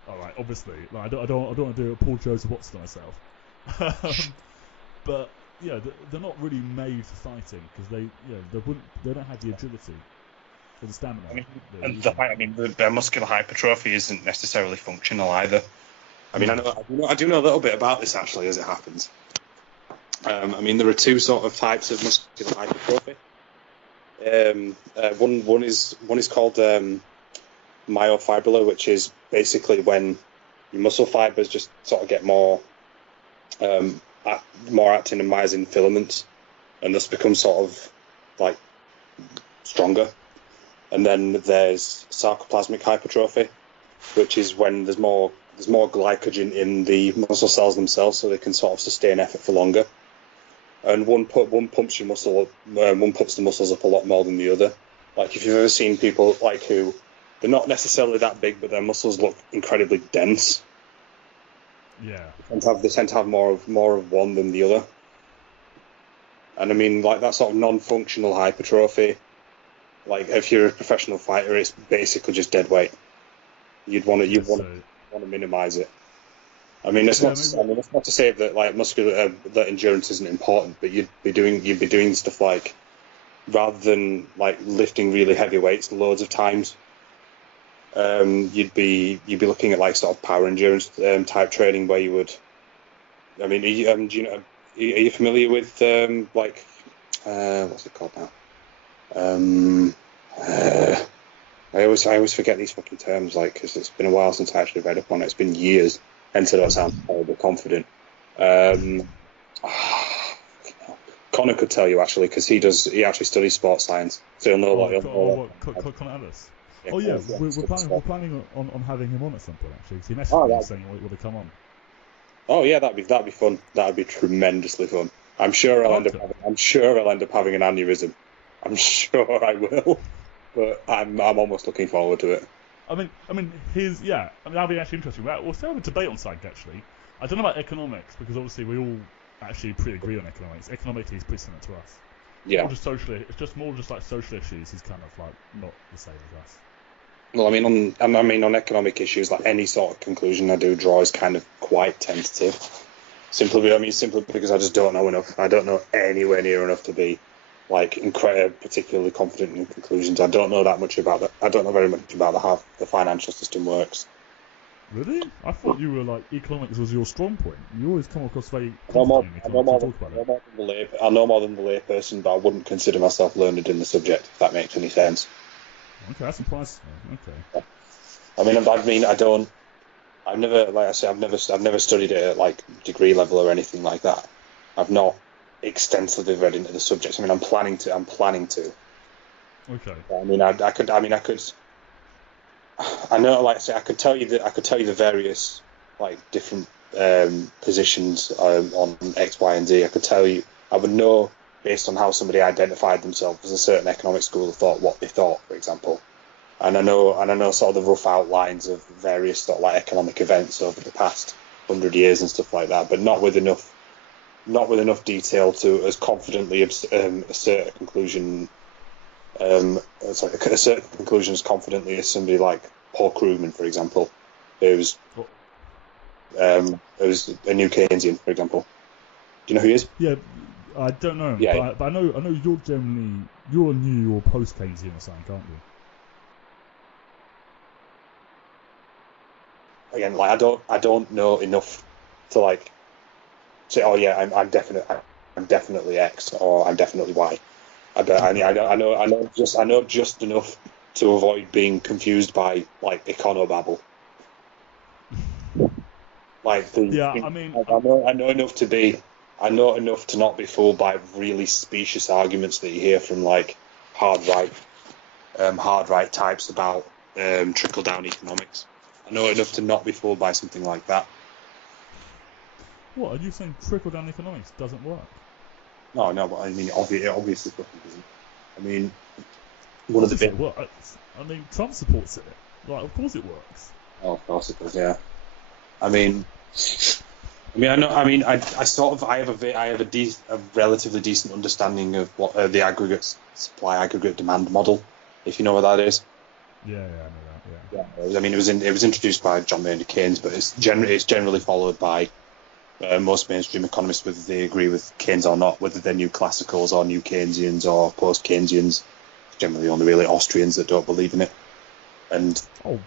All right, obviously, like, I don't want to do a Paul Joseph Watson to myself. But yeah, they're not really made for fighting because they don't have the agility or the stamina. Their muscular hypertrophy isn't necessarily functional either. I mean, I do know a little bit about this actually, as it happens. There are two sort of types of muscular hypertrophy. One is called myofibrillar, which is basically when your muscle fibers just sort of get more actin and myosin filaments, and thus become sort of like stronger. And then there's sarcoplasmic hypertrophy, which is when there's more glycogen in the muscle cells themselves, so they can sort of sustain effort for longer. And one pumps your muscle up, one pumps the muscles up a lot more than the other. Like if you've ever seen people like who they're not necessarily that big, but their muscles look incredibly dense. Yeah. They tend to have more of one than the other. And I mean, like that sort of non-functional hypertrophy. Like if you're a professional fighter, it's basically just dead weight. You'd want to minimise it. I mean, it's not to say that like muscular that endurance isn't important, but you'd be doing stuff like, rather than like lifting really heavy weights loads of times, you'd be looking at like sort of power endurance type training where you would. I mean, are you familiar with what's it called now? I always forget these fucking terms, like, because it's been a while since I actually read up on it. It's been years. Hence, I don't sound horribly confident. Connor could tell you actually, because he actually studies sports science, so he'll know Connor Ellis. Oh yeah, we're planning on having him on at some point actually. Because he messaged me saying he would come on. Oh yeah, that'd be fun. That'd be tremendously fun. I'm sure I'll end up having an aneurysm. I'm sure I will, but I'm almost looking forward to it. I mean, that'll be actually interesting. We'll still have a debate on something actually. I don't know about economics because obviously we all actually pretty agree on economics. Economically, he's pretty similar to us. Yeah. Or just socially, it's just more just like social issues. He's kind of like not the same as us. Well, on economic issues, like any sort of conclusion I do draw is kind of quite tentative. Simply because I just don't know enough. I don't know anywhere near enough to be like particularly confident in conclusions. I don't know that much about that. I don't know very much about how the financial system works. Really? I thought you were like economics was your strong point. You always come across very I know more than the lay person, but I wouldn't consider myself learned in the subject, if that makes any sense. Okay, that's impressive. Okay. I've never studied it at like degree level or anything like that. I've not extensively read into the subject. I mean, I'm planning to. Okay. I could. I know, like I say, I could tell you the various like different positions on X, Y, and Z. I would know based on how somebody identified themselves as a certain economic school of thought what they thought, for example. And I know sort of the rough outlines of various sort of like economic events over the past 100 years and stuff like that, but not with enough detail to as confidently assert a conclusion. Assert a conclusion as confidently as somebody like Paul Krugman, for example, who's a new Keynesian, for example. Do you know who he is? Yeah, I don't know him, yeah. But I know you're new or post Keynesian or something, aren't you? Again, like I don't know enough to like say, oh yeah, I'm definitely X or I'm definitely Y. I know just enough to avoid being confused by like econobabble. I know enough to not be fooled by really specious arguments that you hear from like hard right types about trickle down economics. I know enough to not be fooled by something like that. What are you saying? Trickle down economics doesn't work? No, but I mean, it obviously fucking doesn't. I mean, Trump supports it. Like, of course it works. Oh, of course it does. Yeah. I mean, I mean, I know. I mean, I sort of I have a relatively decent understanding of what the aggregate supply, aggregate demand model, if you know what that is. Yeah, I know that. Yeah. Yeah. I mean, it was introduced by John Maynard Keynes, but it's generally followed by most mainstream economists, whether they agree with Keynes or not, whether they're new classicals or new Keynesians or post Keynesians. Generally, only really Austrians that don't believe in it. And the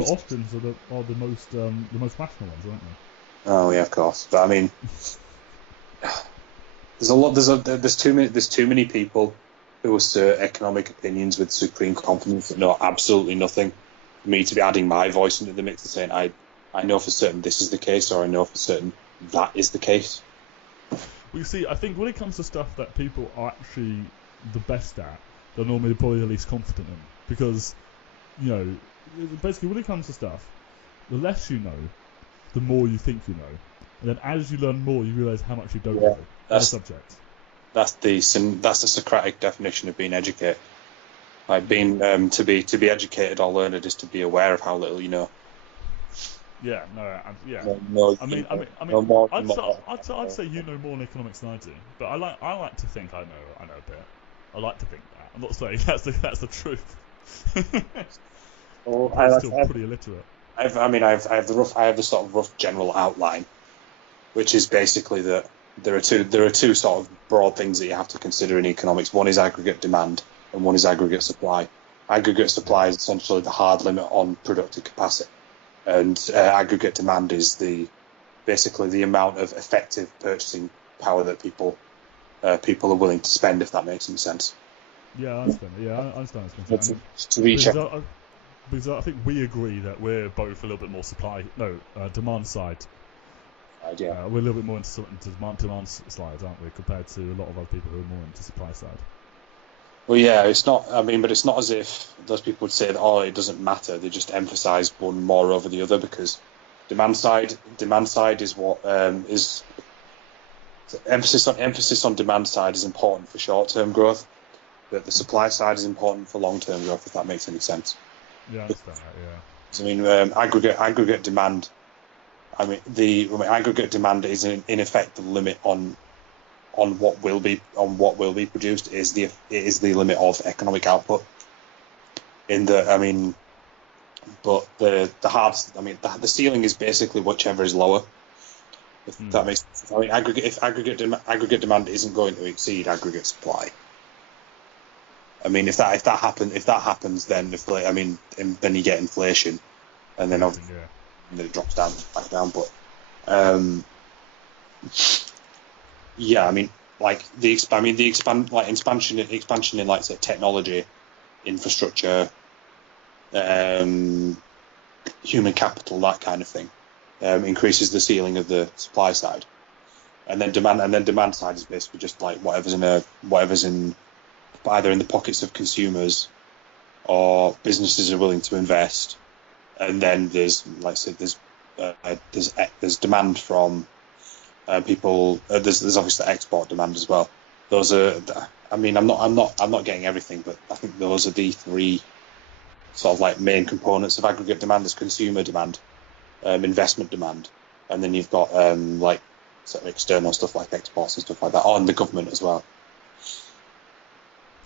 Austrians are the most rational ones, aren't they? oh yeah, of course. But I mean, there's too many people who assert economic opinions with supreme confidence that know absolutely nothing. For me to be adding my voice into the mix and saying I know for certain this is the case, or I know for certain that is the case. Well, you see, I think when it comes to stuff that people are actually the best at, they're normally probably the least confident in, because basically when it comes to stuff, the less you know, the more you think you know, and then as you learn more, you realise how much you don't know on the subject. That's the Socratic definition of being educated. Like being to be educated or learned is to be aware of how little you know. Yeah, yeah. I'd say you know more in economics than I do, but I like to think I know a bit. I like to think that. I'm not saying that's the truth. Well, I'm still pretty illiterate. I have the sort of rough general outline, which is basically that there are two sort of broad things that you have to consider in economics. One is aggregate demand, and one is aggregate supply. Aggregate supply is essentially the hard limit on productive capacity, and aggregate demand is basically the amount of effective purchasing power that people are willing to spend, if that makes any sense. Yeah, I understand. Yeah, I understand. To reach because I think we agree that we're both a little bit more demand side. Yeah. We're a little bit more into demand side, aren't we, compared to a lot of other people who are more into supply side. Well, yeah, it's not. I mean, but it's not as if those people would say that it doesn't matter. They just emphasise one more over the other, because demand side is what is emphasis on demand side is important for short term growth, but the supply side is important for long term growth. If that makes any sense. Yeah, I understand that. Yeah. So, I mean, aggregate demand. Aggregate demand is in effect the limit on what will be produced. It is the limit of economic output. But the ceiling is basically whichever is lower. If that makes sense. I mean, aggregate demand isn't going to exceed aggregate supply. I mean, if that happens, then then you get inflation, and then it drops back down. But yeah, I mean, like expansion in like say technology, infrastructure, human capital, that kind of thing, increases the ceiling of the supply side, and then demand side is basically just like whatever's in either in the pockets of consumers or businesses are willing to invest, and then there's demand from people. There's obviously export demand as well. Those are. I mean, I'm not getting everything, but I think those are the three sort of like main components of aggregate demand: is consumer demand, investment demand, and then you've got like sort of external stuff like exports and stuff like that, and the government as well.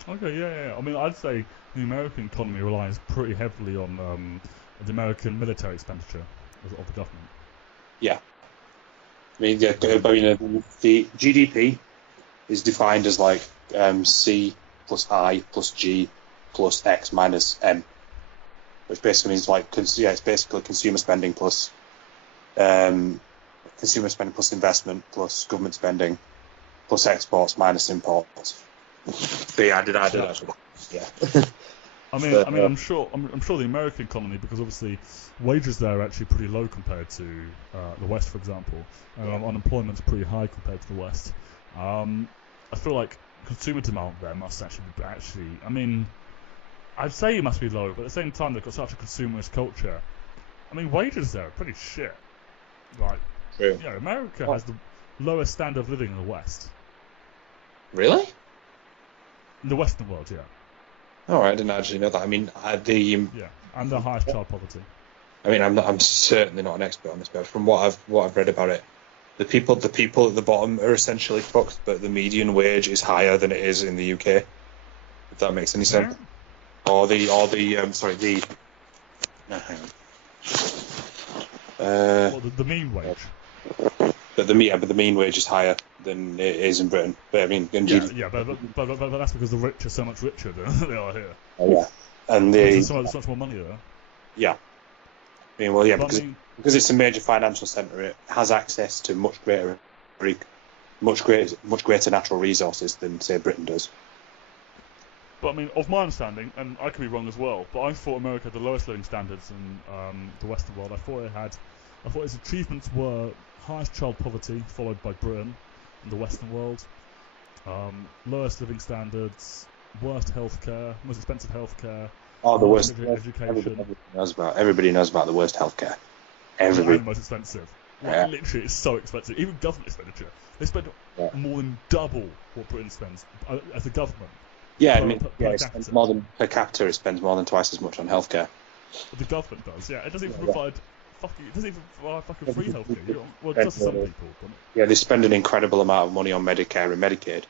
Okay, yeah. I mean, I'd say the American economy relies pretty heavily on the American military expenditure of the government. Yeah. I mean, the GDP is defined as like C plus I plus G plus X minus M, which basically means like it's basically consumer spending plus investment plus government spending plus exports minus imports. But yeah, I did actually. Yeah. I'm sure the American economy, because obviously wages there are actually pretty low compared to the West, for example. Unemployment's pretty high compared to the West. I feel like consumer demand there must actually. I mean, I'd say it must be low, but at the same time they've got such a consumerist culture. I mean, wages there are pretty shit. Like, true. Yeah, America has the lowest standard of living in the West. Really? In the Western world, yeah. All right, I didn't actually know that. I mean, and the highest child poverty. I mean, I'm certainly not an expert on this, but from what I've read about it, The people at the bottom are essentially fucked, but the median wage is higher than it is in the UK. If that makes any sense. Or the no, hang on. Well, the mean wage. But the mean wage is higher than it is in Britain. But I mean, in but that's because the rich are so much richer than they are here. Yeah, and there's so much more money there. Yeah, I mean, well, yeah, because it's a major financial centre, it has access to much greater natural resources than say Britain does. But I mean, of my understanding, and I could be wrong as well, but I thought America had the lowest living standards in the Western world. I thought its achievements were highest child poverty, followed by Britain in the Western world, lowest living standards, worst healthcare, most expensive healthcare. Oh, the worst education. Everybody knows about the worst healthcare. Everybody. And the most expensive. Like, literally, it's so expensive. Even government expenditure. They spend more than double what Britain spends as a government. Yeah, it spends more than per capita. It spends more than twice as much on healthcare. The government does. Yeah, it doesn't even provide fucking free healthcare. Well, just some people. Yeah, they spend an incredible amount of money on Medicare and Medicaid.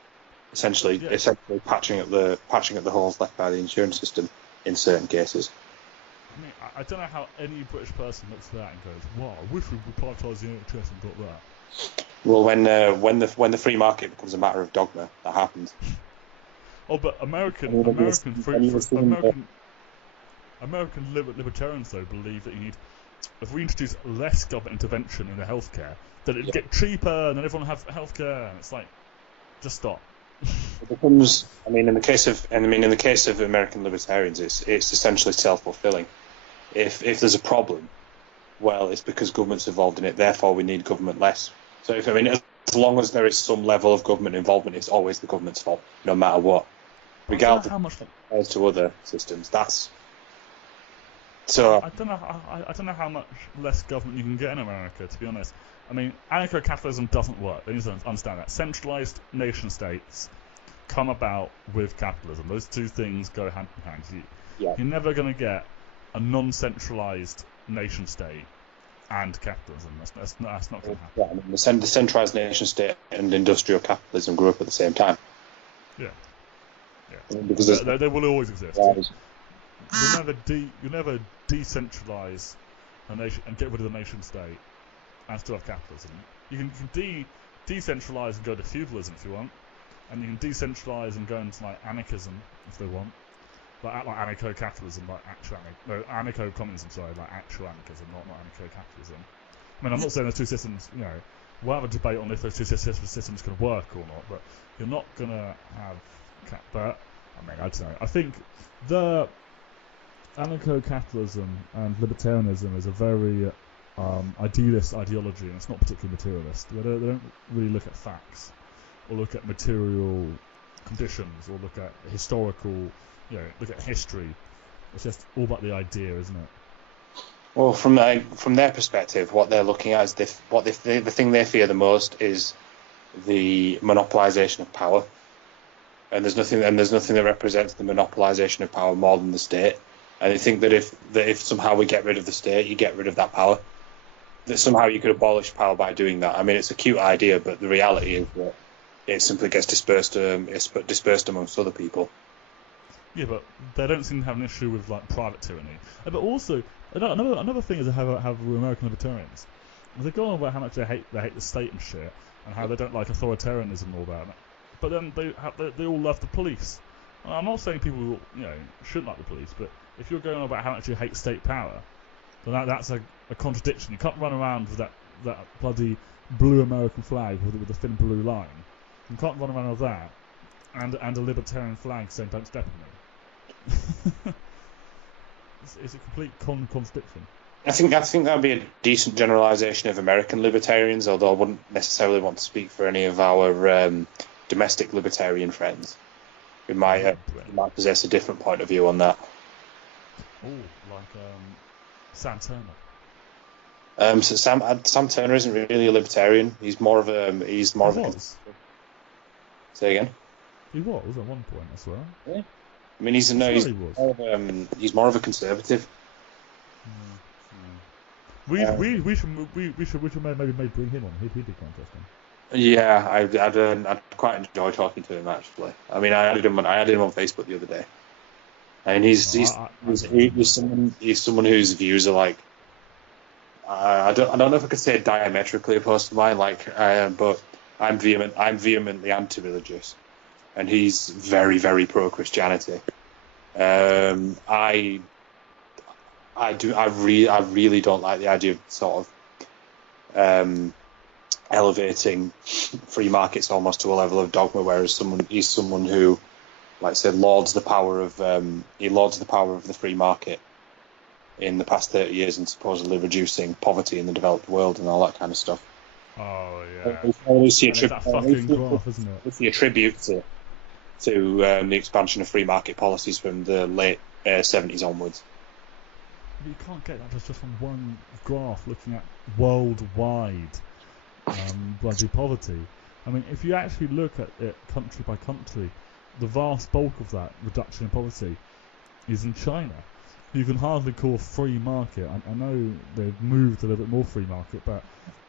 Essentially patching up the holes left by the insurance system in certain cases. I mean, I don't know how any British person looks at that and goes, "Wow, I wish we would privatise the NHS and got that." Well, when the free market becomes a matter of dogma, that happens. Oh, but American libertarians though believe that if we introduce less government intervention in the healthcare, that it'd get cheaper and then everyone will have healthcare. And it's like, just stop. It becomes. In the case of American libertarians, it's essentially self-fulfilling. If there's a problem, well, it's because government's involved in it. Therefore, we need government less. So as long as there is some level of government involvement, it's always the government's fault, no matter what. Regardless as to other systems, that's. So I don't know how much less government you can get in America, to be honest. I mean, anarcho-capitalism doesn't work. They need to understand that. Centralized nation-states come about with capitalism. Those two things go hand in hand. You're never going to get a non-centralized nation-state and capitalism. That's not going to happen. The centralized nation-state and industrial capitalism grew up at the same time. Yeah. Because they will always exist. You'll never decentralize a nation and get rid of the nation-state and still have capitalism. You can decentralize and go to feudalism if you want, and you can decentralize and go into like anarchism if they want, like anarcho-capitalism, like anarcho-communism. Sorry, like actual anarchism, not anarcho-capitalism. I mean, I'm not saying those two systems. We'll have a debate on if those two systems can work or not, but you're not gonna have. But I mean, I don't know. I think the anarcho-capitalism and libertarianism is a very idealist ideology, and it's not particularly materialist. They don't really look at facts or look at material conditions or look at historical, look at history. It's just all about the idea, isn't it? Well, from their perspective, what they're looking at is the thing they fear the most is the monopolization of power, and there's nothing that represents the monopolization of power more than the state. And they think that if somehow we get rid of the state, you get rid of that power. That somehow you could abolish power by doing that. I mean, it's a cute idea, but the reality is that it simply gets dispersed amongst other people. Yeah, but they don't seem to have an issue with like private tyranny. But also, another thing is I have with American libertarians. They go on about how much they hate the state and shit, and how they don't like authoritarianism and all that. But then they all love the police. I'm not saying people shouldn't like the police, but if you're going on about how much you hate state power, then that's a contradiction. You can't run around with that bloody blue American flag with the thin blue line. You can't run around with that and a libertarian flag saying "Don't step on me." It's a complete contradiction. I think that would be a decent generalisation of American libertarians, although I wouldn't necessarily want to speak for any of our domestic libertarian friends who might possess a different point of view on that. Oh, like Sam Turner. So Sam Turner isn't really a libertarian. He's more of a. Say again. He was at one point, I swear. Yeah. I mean, he's more of a conservative. We should maybe bring him on. He'd be quite interesting. Yeah, I'd quite enjoy talking to him actually. I mean, I added him on Facebook the other day, and he's someone whose views are like, I don't know if I could say diametrically opposed to mine, but I'm vehemently anti-religious, and he's very, very pro-Christianity. I really don't like the idea of sort of elevating free markets almost to a level of dogma, whereas he's someone who, like I said, lauds the power of the free market in the past 30 years and supposedly reducing poverty in the developed world and all that kind of stuff. Oh yeah. We see that fucking graph, isn't it? We see a tribute to the expansion of free market policies from the late 70s onwards. You can't get that just from one graph looking at worldwide bloody poverty. I mean, if you actually look at it country by country, the vast bulk of that reduction in poverty is in China. You can hardly call free market. I know they've moved a little bit more free market, but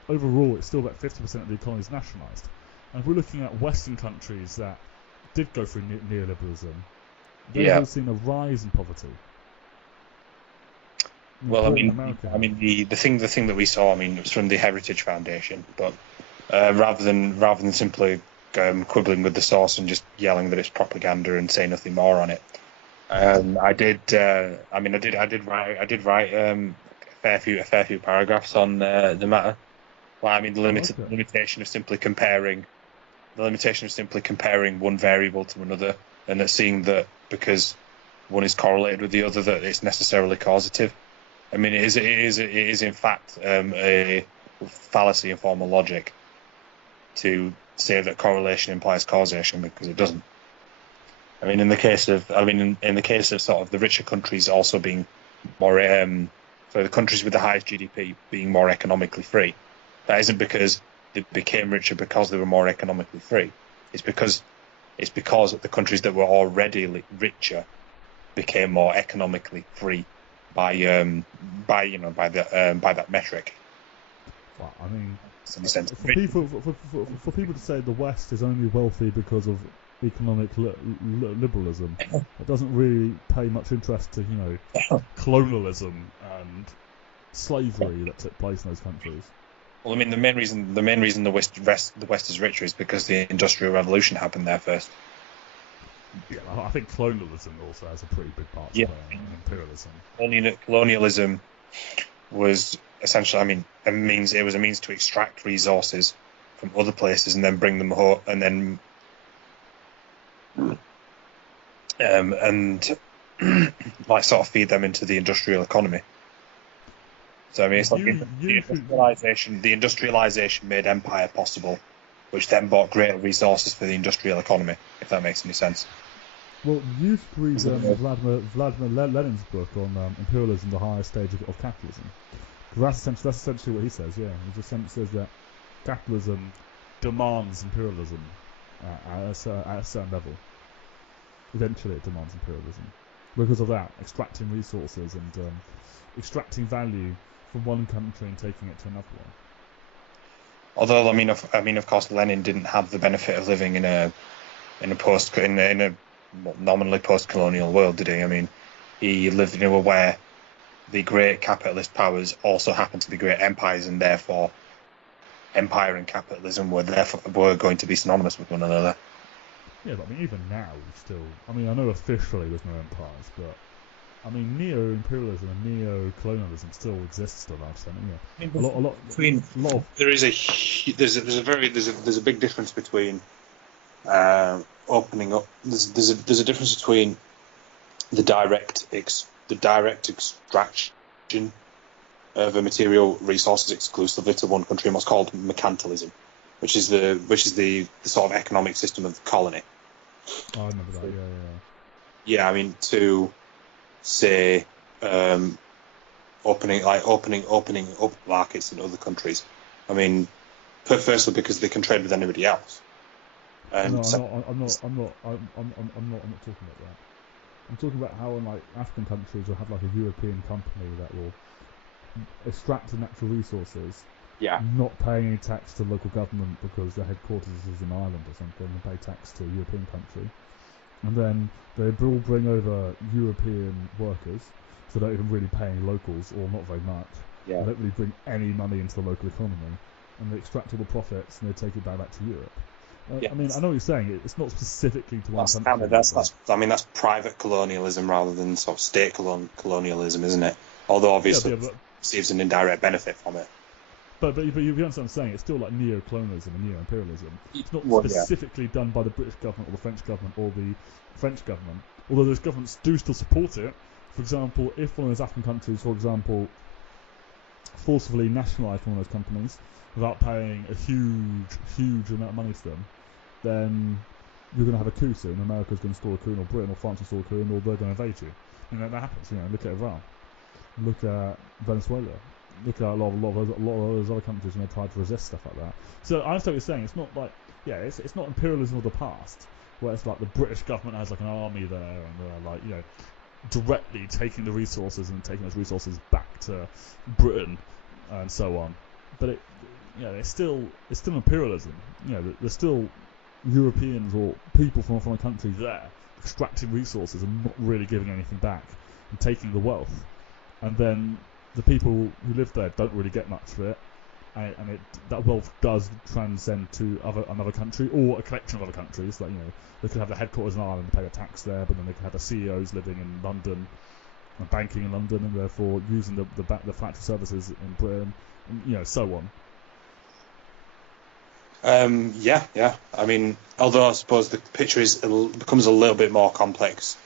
overall it's still about 50% of the economy is nationalised. And if we're looking at Western countries that did go through neoliberalism, they've all seen a rise in poverty. Well, I mean, the thing that we saw, I mean, it was from the Heritage Foundation, but rather than simply quibbling with the source and just yelling that it's propaganda and say nothing more on it, I did write a fair few paragraphs on the matter. Well, I mean, the limitation of simply comparing one variable to another, and that seeing that because one is correlated with the other, that it's necessarily causative. I mean, it is in fact a fallacy in formal logic to say that correlation implies causation, because it doesn't. I mean, in the case of sort of the richer countries also being more, the countries with the highest GDP being more economically free, that isn't because they became richer because they were more economically free. It's because the countries that were already richer became more economically free by that metric. Well, I mean, in a sense, for people to say the West is only wealthy because of economic liberalism, it doesn't really pay much interest to colonialism and slavery that took place in those countries. Well, I mean, the main reason the West is richer is because the Industrial Revolution happened there first. Yeah, I think colonialism also has a pretty big part to play in imperialism. Colonialism was essentially, I mean, it was a means to extract resources from other places and then bring them home, and then sort of feed them into the industrial economy. So I mean, it's the industrialization made empire possible, which then brought greater resources for the industrial economy, if that makes any sense. Well, you should read Vladimir Lenin's book on imperialism, the highest stage of capitalism. Because that's essentially what he says. Yeah, he just says that capitalism demands imperialism at a certain level. Eventually, it demands imperialism because of that, extracting resources and extracting value from one country and taking it to another one. Although, I mean, of course, Lenin didn't have the benefit of living in a nominally post-colonial world, did he? I mean, he lived in a world where the great capitalist powers also happened to be great empires, and therefore, empire and capitalism were going to be synonymous with one another. Yeah, but I mean, even now, I know officially there's no empires, but I mean, neo-imperialism and neo-colonialism still exists to a large extent. Yeah, There's a big difference between opening up. There's a difference between the direct extraction of a material resources exclusively to one country, and what's called mercantilism, which is the sort of economic system of the colony. Oh, I remember that. Yeah. Yeah, I mean, to say opening up markets in other countries. I mean, firstly because they can trade with anybody else. And no, I'm not talking about that. I'm talking about how in African countries you'll have a European company that will extracting natural resources, Yeah. not paying any tax to local government because their headquarters is in Ireland or something, and pay tax to a European country. And then they all bring over European workers, so they don't even really pay any locals, or not very much. Yeah. They don't really bring any money into the local economy, and they extract all the profits and they take it back to Europe. Yeah. I mean, I know what you're saying. It's not specifically to one That's country. that's private colonialism rather than sort of state colonialism, isn't it? Although obviously receives an indirect benefit from it. But you understand what I'm saying. It's still like neo-colonialism and neo-imperialism. It's not specifically done by the British government or the French government or the French government. Although those governments do still support it. For example, if one of those African countries, for example, forcibly nationalised one of those companies without paying a huge amount of money to them, then you're going to have a coup soon. America's going to install a coup, or Britain or France will install a coup, or they're going to invade you. And that happens. Look at Iran. Look at Venezuela. Look at a lot of those other countries when they try to resist stuff like that. So I understand what you're saying. It's not like, it's not imperialism of the past, where it's like the British government has like an army there and they're like, directly taking the resources and taking those resources back to Britain and so on. But it's still imperialism. There's still Europeans or people from a country there extracting resources and not really giving anything back and taking the wealth, and then the people who live there don't really get much for it, and that wealth does transcend to another country or a collection of other countries. Like they could have their headquarters in Ireland and pay a tax there, but then they could have the CEOs living in London and banking in London, and therefore using the financial services in Britain, and so on. Yeah. I mean, although I suppose the picture becomes a little bit more complex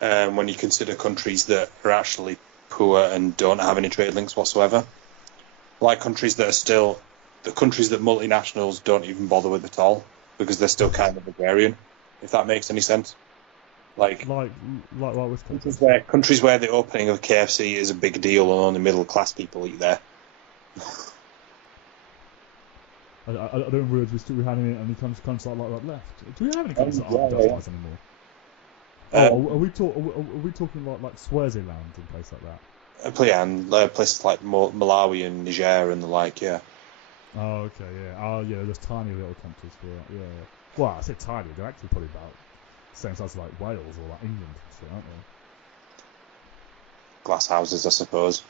when you consider countries that are actually poor and don't have any trade links whatsoever, like countries that multinationals don't even bother with at all because they're still kind of agrarian, if that makes any sense. Like which countries where the opening of KFC is a big deal and only middle class people eat there. I don't realize we had any countries like that left. Do we have any countries that aren't industrialised anymore? Are we talking like Swaziland and places like that? And places like Malawi and Niger and the like, yeah. Oh, okay, yeah. Oh, yeah, there's tiny little countries for that, yeah. Well, I say tiny, they're actually probably about the same size as like Wales or like England, aren't they? Glass houses, I suppose.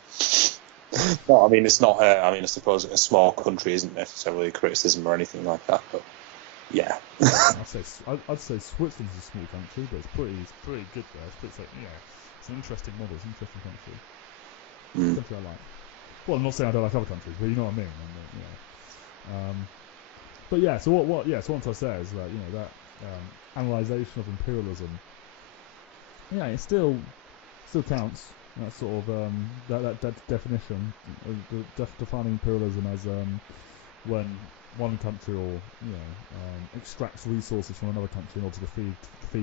No, I mean, it's not. I suppose a small country isn't necessarily a criticism or anything like that, but yeah. I'd say Switzerland's a small country, but it's pretty good there. It's like, it's an interesting model. It's an interesting country. Country I like. Well, I'm not saying I don't like other countries, but you know what I mean. But yeah, so what I'm trying to say is that that analysation of imperialism, it still counts. That sort of that definition, defining imperialism as when one country or extracts resources from another country in order to feed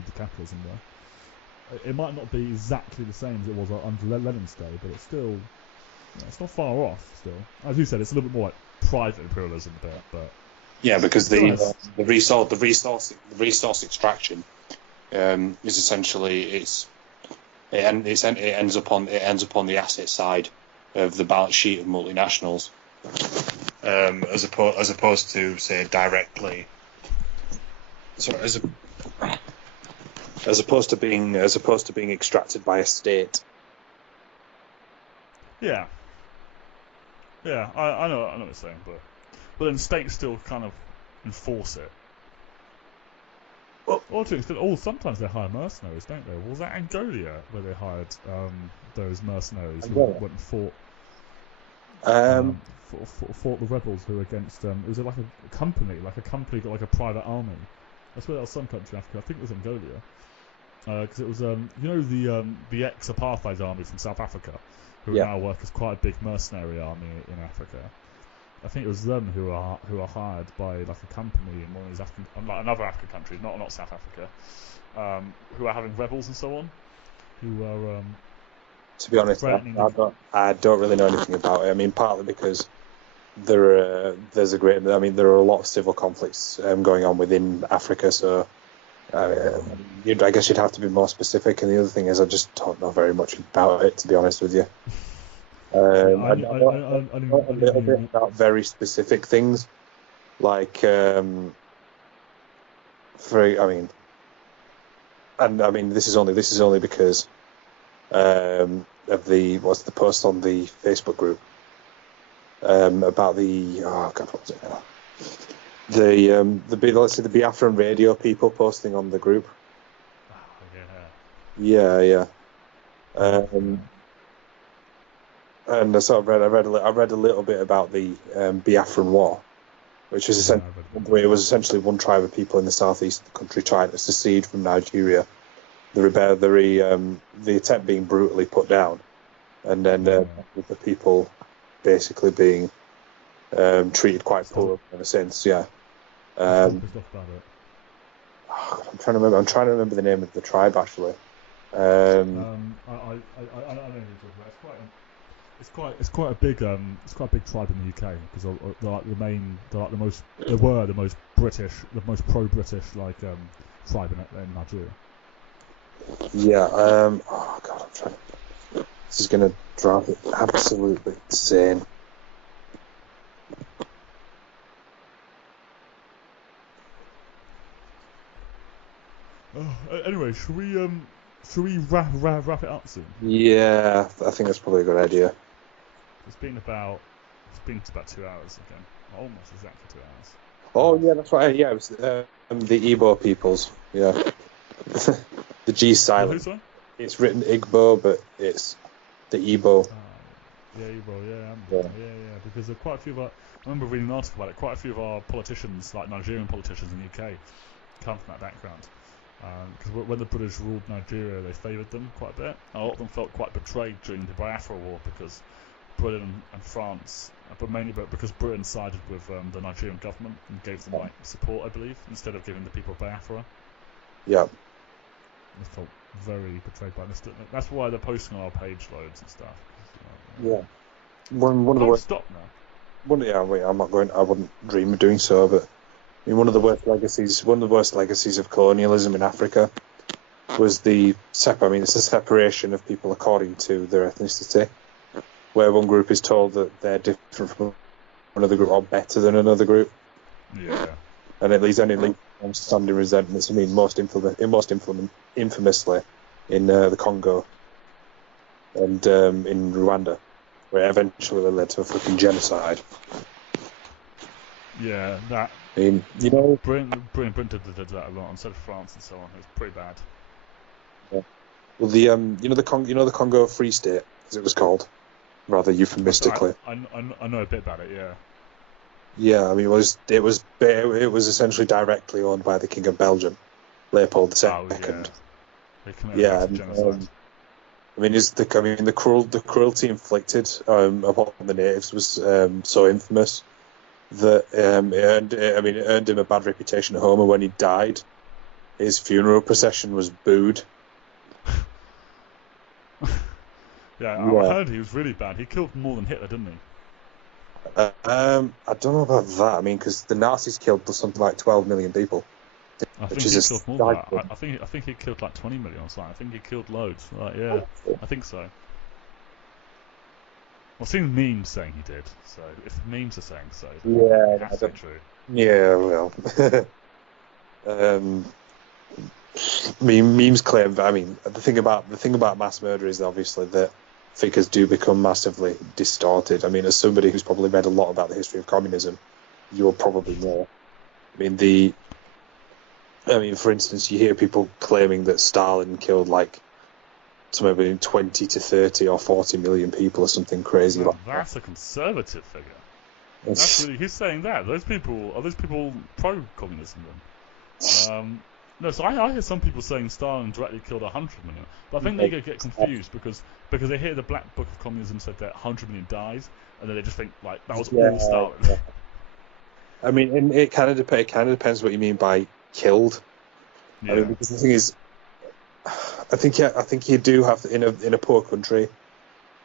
the capitalism there. It might not be exactly the same as it was under Lenin's day, but it's still it's not far off. Still, as you said, it's a little bit more like private imperialism a bit, but yeah, because the resource extraction is essentially it ends up on the asset side of the balance sheet of multinationals, as opposed to say directly. Sorry, as opposed to being extracted by a state. Yeah, I know what you're saying, but then states still kind of enforce it. Well, sometimes they hire mercenaries, don't they? Was that Angola where they hired those mercenaries who went and fought the rebels who were against? It was like a company got like a private army. That's where there was some country in Africa. I think it was Angola, because it was the ex-apartheid army from South Africa, who now work as quite a big mercenary army in Africa. I think it was them who are hired by like a company in one of these another African country, not South Africa, who are having rebels and so on. Who are to be honest, I don't really know anything about it. I mean, partly because there are a lot of civil conflicts going on within Africa, so I guess you'd have to be more specific. And the other thing is, I just don't know very much about it, to be honest with you. I know a little bit about very specific things, like this is only because of the post on the Facebook group about the what was it now? The Biafran radio people posting on the group. Yeah. And I read a little bit about the Biafran War, which was essentially one tribe of people in the southeast of the country trying to secede from Nigeria. The attempt being brutally put down, and then with the people basically being treated quite poorly ever since. Yeah. I'm trying to remember the name of the tribe actually. I know who you're talking about. It's quite a big tribe in the UK because they were the most pro-British tribe in Nigeria. Yeah. I'm trying. This is going to drive it absolutely insane. Anyway, should we wrap it up soon? Yeah, I think that's probably a good idea. It's been about 2 hours again, almost exactly 2 hours. Oh yeah, that's right. Yeah, it was the Igbo peoples. Yeah, the G silent. Who's It's written Igbo, but it's the Igbo. Yeah, Igbo. Yeah. Because there are quite a few of our. I remember reading an article about it. Quite a few of our politicians, like Nigerian politicians in the UK, come from that background. Because when the British ruled Nigeria, they favoured them quite a bit. A lot of them felt quite betrayed during the Biafra War because Britain and France, because Britain sided with the Nigerian government and gave them support, I believe, instead of giving the people of Biafra. Yeah. They felt very betrayed by this. That's why they're posting on our page loads and stuff. Yeah. One of the worst. Stop now. I'm not going. I wouldn't dream of doing so, but. I mean, one of the worst legacies of colonialism in Africa was the separation of people according to their ethnicity, where one group is told that they're different from another group or better than another group. Yeah. And it leads to long-standing resentments. I mean, most infamously in the Congo and in Rwanda, where it eventually led to a fucking genocide. Yeah, that. I mean, Britain did that a lot instead of France and so on. It's pretty bad. Yeah. Well, the Congo Free State, as it was called, rather euphemistically. I know a bit about it. Yeah. Yeah, I mean, it was essentially directly owned by the King of Belgium, Leopold II. Oh, yeah. Genocide. The cruelty inflicted upon the natives was so infamous that it earned him a bad reputation at home, and when he died, his funeral procession was booed. I heard he was really bad. He killed more than Hitler, didn't he? I don't know about that. I mean, because the Nazis killed something like 12 million people. I think he killed more than that. I think he killed like 20 million or something. I think he killed loads. I think so. I've seen memes saying he did, so if the memes are saying so, it has to be true. Yeah, well, memes claim. I mean, the thing about mass murder is obviously that figures do become massively distorted. I mean, as somebody who's probably read a lot about the history of communism, you'll probably know. For instance, you hear people claiming that Stalin killed somewhere between 20 to 30 or 40 million people or something crazy like that. That's a conservative figure. That's really, who's saying that? Are those people pro-communism then? No, so I hear some people saying Stalin directly killed 100 million, but I think they get confused because they hear the Black Book of Communism said that 100 million dies, and then they just think that was all Stalin. Yeah. I mean, and it kind of depends what you mean by killed. Yeah. I mean, because the thing is, I think you do have to, in a poor country,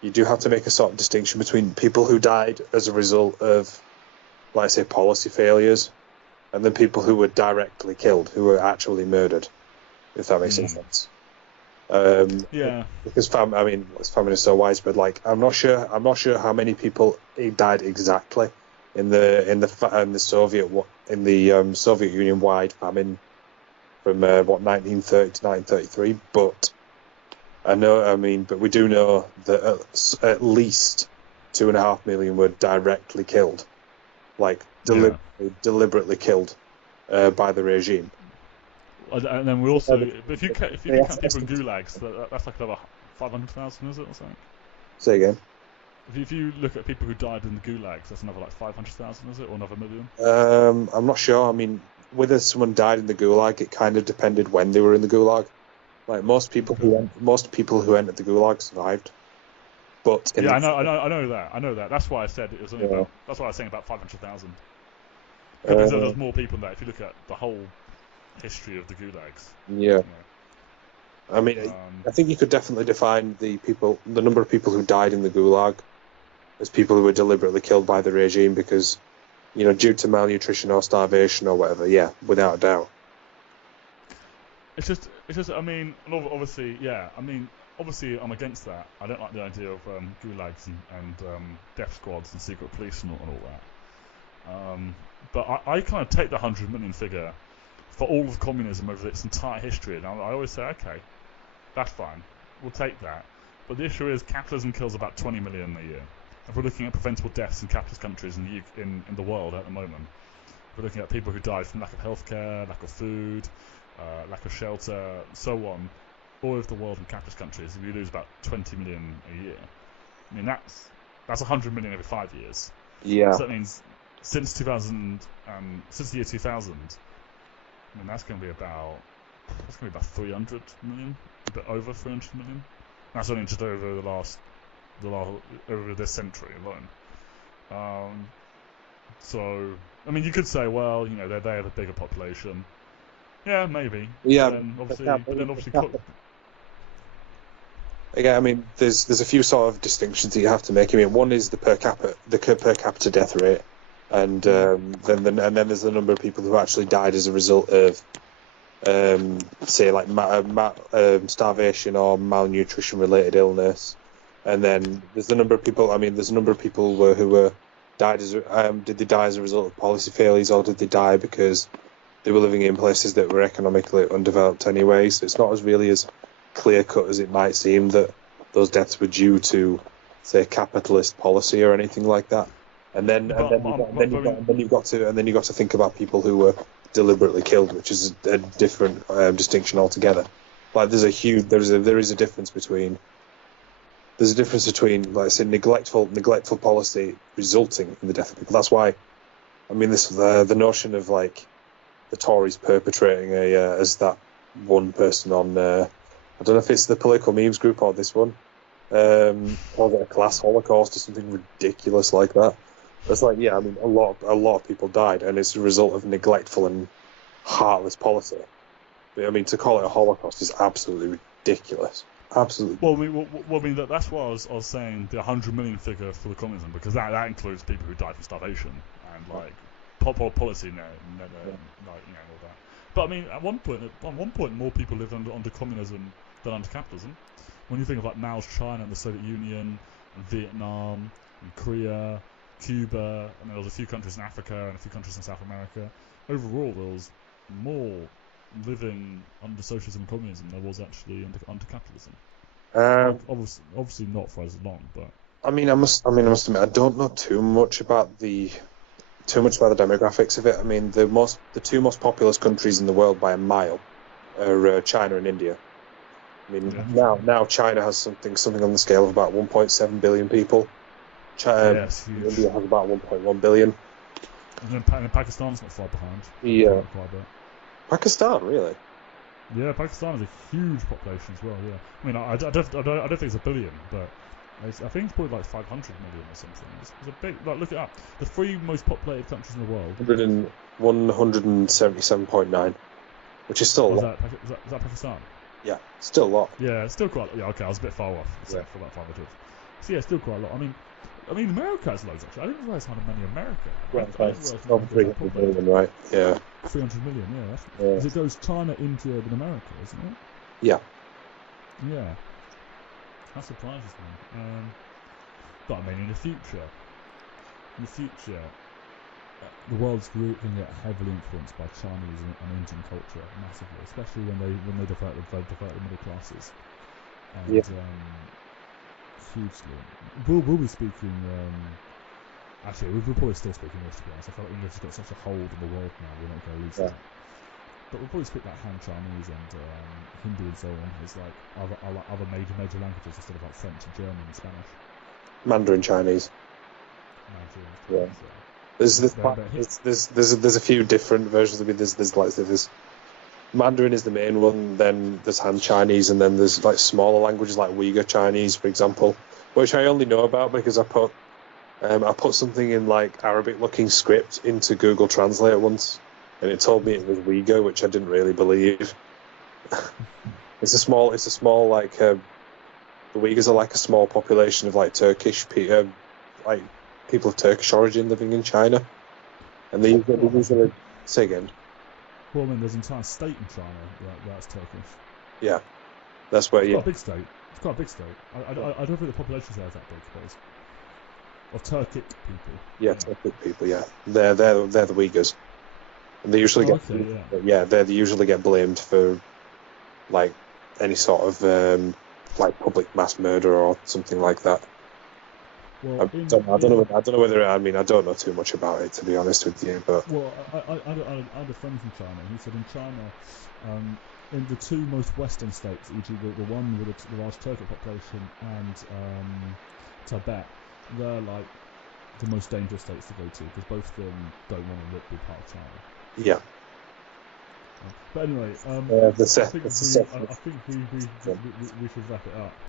you do have to make a sort of distinction between people who died as a result of, let's say, policy failures, and then people who were directly killed, who were actually murdered, if that makes any sense. Yeah. Because famine is so widespread. Like, I'm not sure how many people died exactly in the Soviet Union wide famine from 1930 to 1933. But but we do know that at least 2.5 million were directly killed, like deliberately killed by the regime. And then we also, if you count people in gulags, that's like another 500,000, is it, or something? Say again. If you look at people who died in the gulags, that's another like 500,000, is it, or another million? I'm not sure. I mean, whether someone died in the gulag, it kind of depended when they were in the gulag. Like most people who entered the gulag survived. But I know that. That's why I said it was only about. That's why I was saying about 500,000. Because there's more people than that. If you look at the whole history of the gulags. Yeah. I mean, I think you could definitely define the number of people who died in the gulag as people who were deliberately killed by the regime because, due to malnutrition or starvation or whatever. Yeah, without a doubt. It's just. I mean, obviously, yeah. I mean, obviously, I'm against that. I don't like the idea of gulags and death squads and secret police and all that. But I kind of take the 100 million figure for all of communism over its entire history, and I always say, okay, that's fine, we'll take that. But the issue is, capitalism kills about 20 million a year. If we're looking at preventable deaths in capitalist countries in the world at the moment, we're looking at people who died from lack of healthcare, lack of food, lack of shelter, so on. All over the world in capitalist countries, we lose about 20 million a year. I mean, that's 100 million every 5 years. Yeah. So that means since the year 2000. I mean, that's going to be about 300 million, a bit over 300 million. That's only just over over this century alone. So, I mean, you could say, well, they have a bigger population. Yeah, maybe. Yeah. But then obviously. Again, I mean, there's a few sort of distinctions that you have to make. I mean, one is the per capita death rate. And then there's the number of people who actually died as a result of, say, like starvation or malnutrition-related illness. And then there's the number of people. I mean, there's a number of people who died as did they die as a result of policy failures, or did they die because they were living in places that were economically undeveloped anyway? So it's not as really as clear cut as it might seem that those deaths were due to, say, capitalist policy or anything like that. And then you've got to think about people who were deliberately killed, which is a different distinction altogether. Like there is a difference between like I said, neglectful policy resulting in the death of people. That's why, I mean, the notion of like the Tories perpetrating as that one person on I don't know if it's the political memes group or this one, called it a class holocaust or something ridiculous like that. It's like, yeah, I mean, a lot of people died, and it's a result of neglectful and heartless policy. But I mean, to call it a holocaust is absolutely ridiculous. Absolutely. Well, I mean, that's why I was saying the 100 million figure for the communism, because that includes people who died from starvation and like policy, all that. But I mean, at one point, more people lived under communism than under capitalism. When you think of like Mao's China and the Soviet Union and Vietnam and Korea, Cuba, and there was a few countries in Africa and a few countries in South America. Overall, there was more living under socialism and communism than there was actually under capitalism. Obviously not for as long, but I must admit, I don't know too much about the demographics of it. I mean, the two most populous countries in the world by a mile are China and India. I mean, now China has something on the scale of about 1.7 billion people. India has about 1.1 billion. And then Pakistan's not far behind. Yeah. Pakistan, really? Yeah, Pakistan has a huge population as well. Yeah. I mean, I don't think it's a billion, but I think it's probably like 500 million or something. It's a big. Like, look it up. The 3 most populated countries in the world. 177.9, which is still a lot. Is that Pakistan? Yeah, still a lot. Yeah, it's still quite. Yeah, okay, I was a bit far off. So for about 500. So yeah, still quite a lot. I mean, America has loads actually. I didn't realise how many America. Over 300 million, right? Yeah. 300 million, yeah. Because it goes China, India, then America, isn't it? Yeah. Yeah, that surprises me. But I mean, in the future, the world's going to get heavily influenced by Chinese and Indian culture massively, especially when they develop the middle classes. And hugely. We'll be speaking. Actually, we'll probably still speak English, to be honest. I feel like English has got such a hold in the world now. We're not going to lose that. But we'll probably speak like Han Chinese and Hindi and so on as like other major languages instead of like French and German and Spanish. Mandarin Chinese. Yeah. There's a few different versions of it. There's Mandarin is the main one. Then there's Han Chinese, and then there's like smaller languages like Uyghur Chinese, for example, which I only know about because I put something in like Arabic-looking script into Google Translate once, and it told me it was Uyghur, which I didn't really believe. It's a small like the Uyghurs are like a small population of like Turkish people, like people of Turkish origin living in China, and they usually say again. Well, I mean, there's an entire state in China that's Turkish. Yeah, that's where It's quite a big state. It's quite a big state. I don't think the population there is that big, but it's of Turkic people. Yeah, Turkic people. Yeah, they're the Uyghurs, and they usually they usually get blamed for like any sort of like public mass murder or something like that. Well, I don't know whether I don't know too much about it, to be honest with you, but I had a friend from China. He said in China, in the two most western states, e.g. the one with the large Turkic population and Tibet, they're like the most dangerous states to go to because both of them don't want to be part of China. Yeah. But anyway, I think we should wrap it up.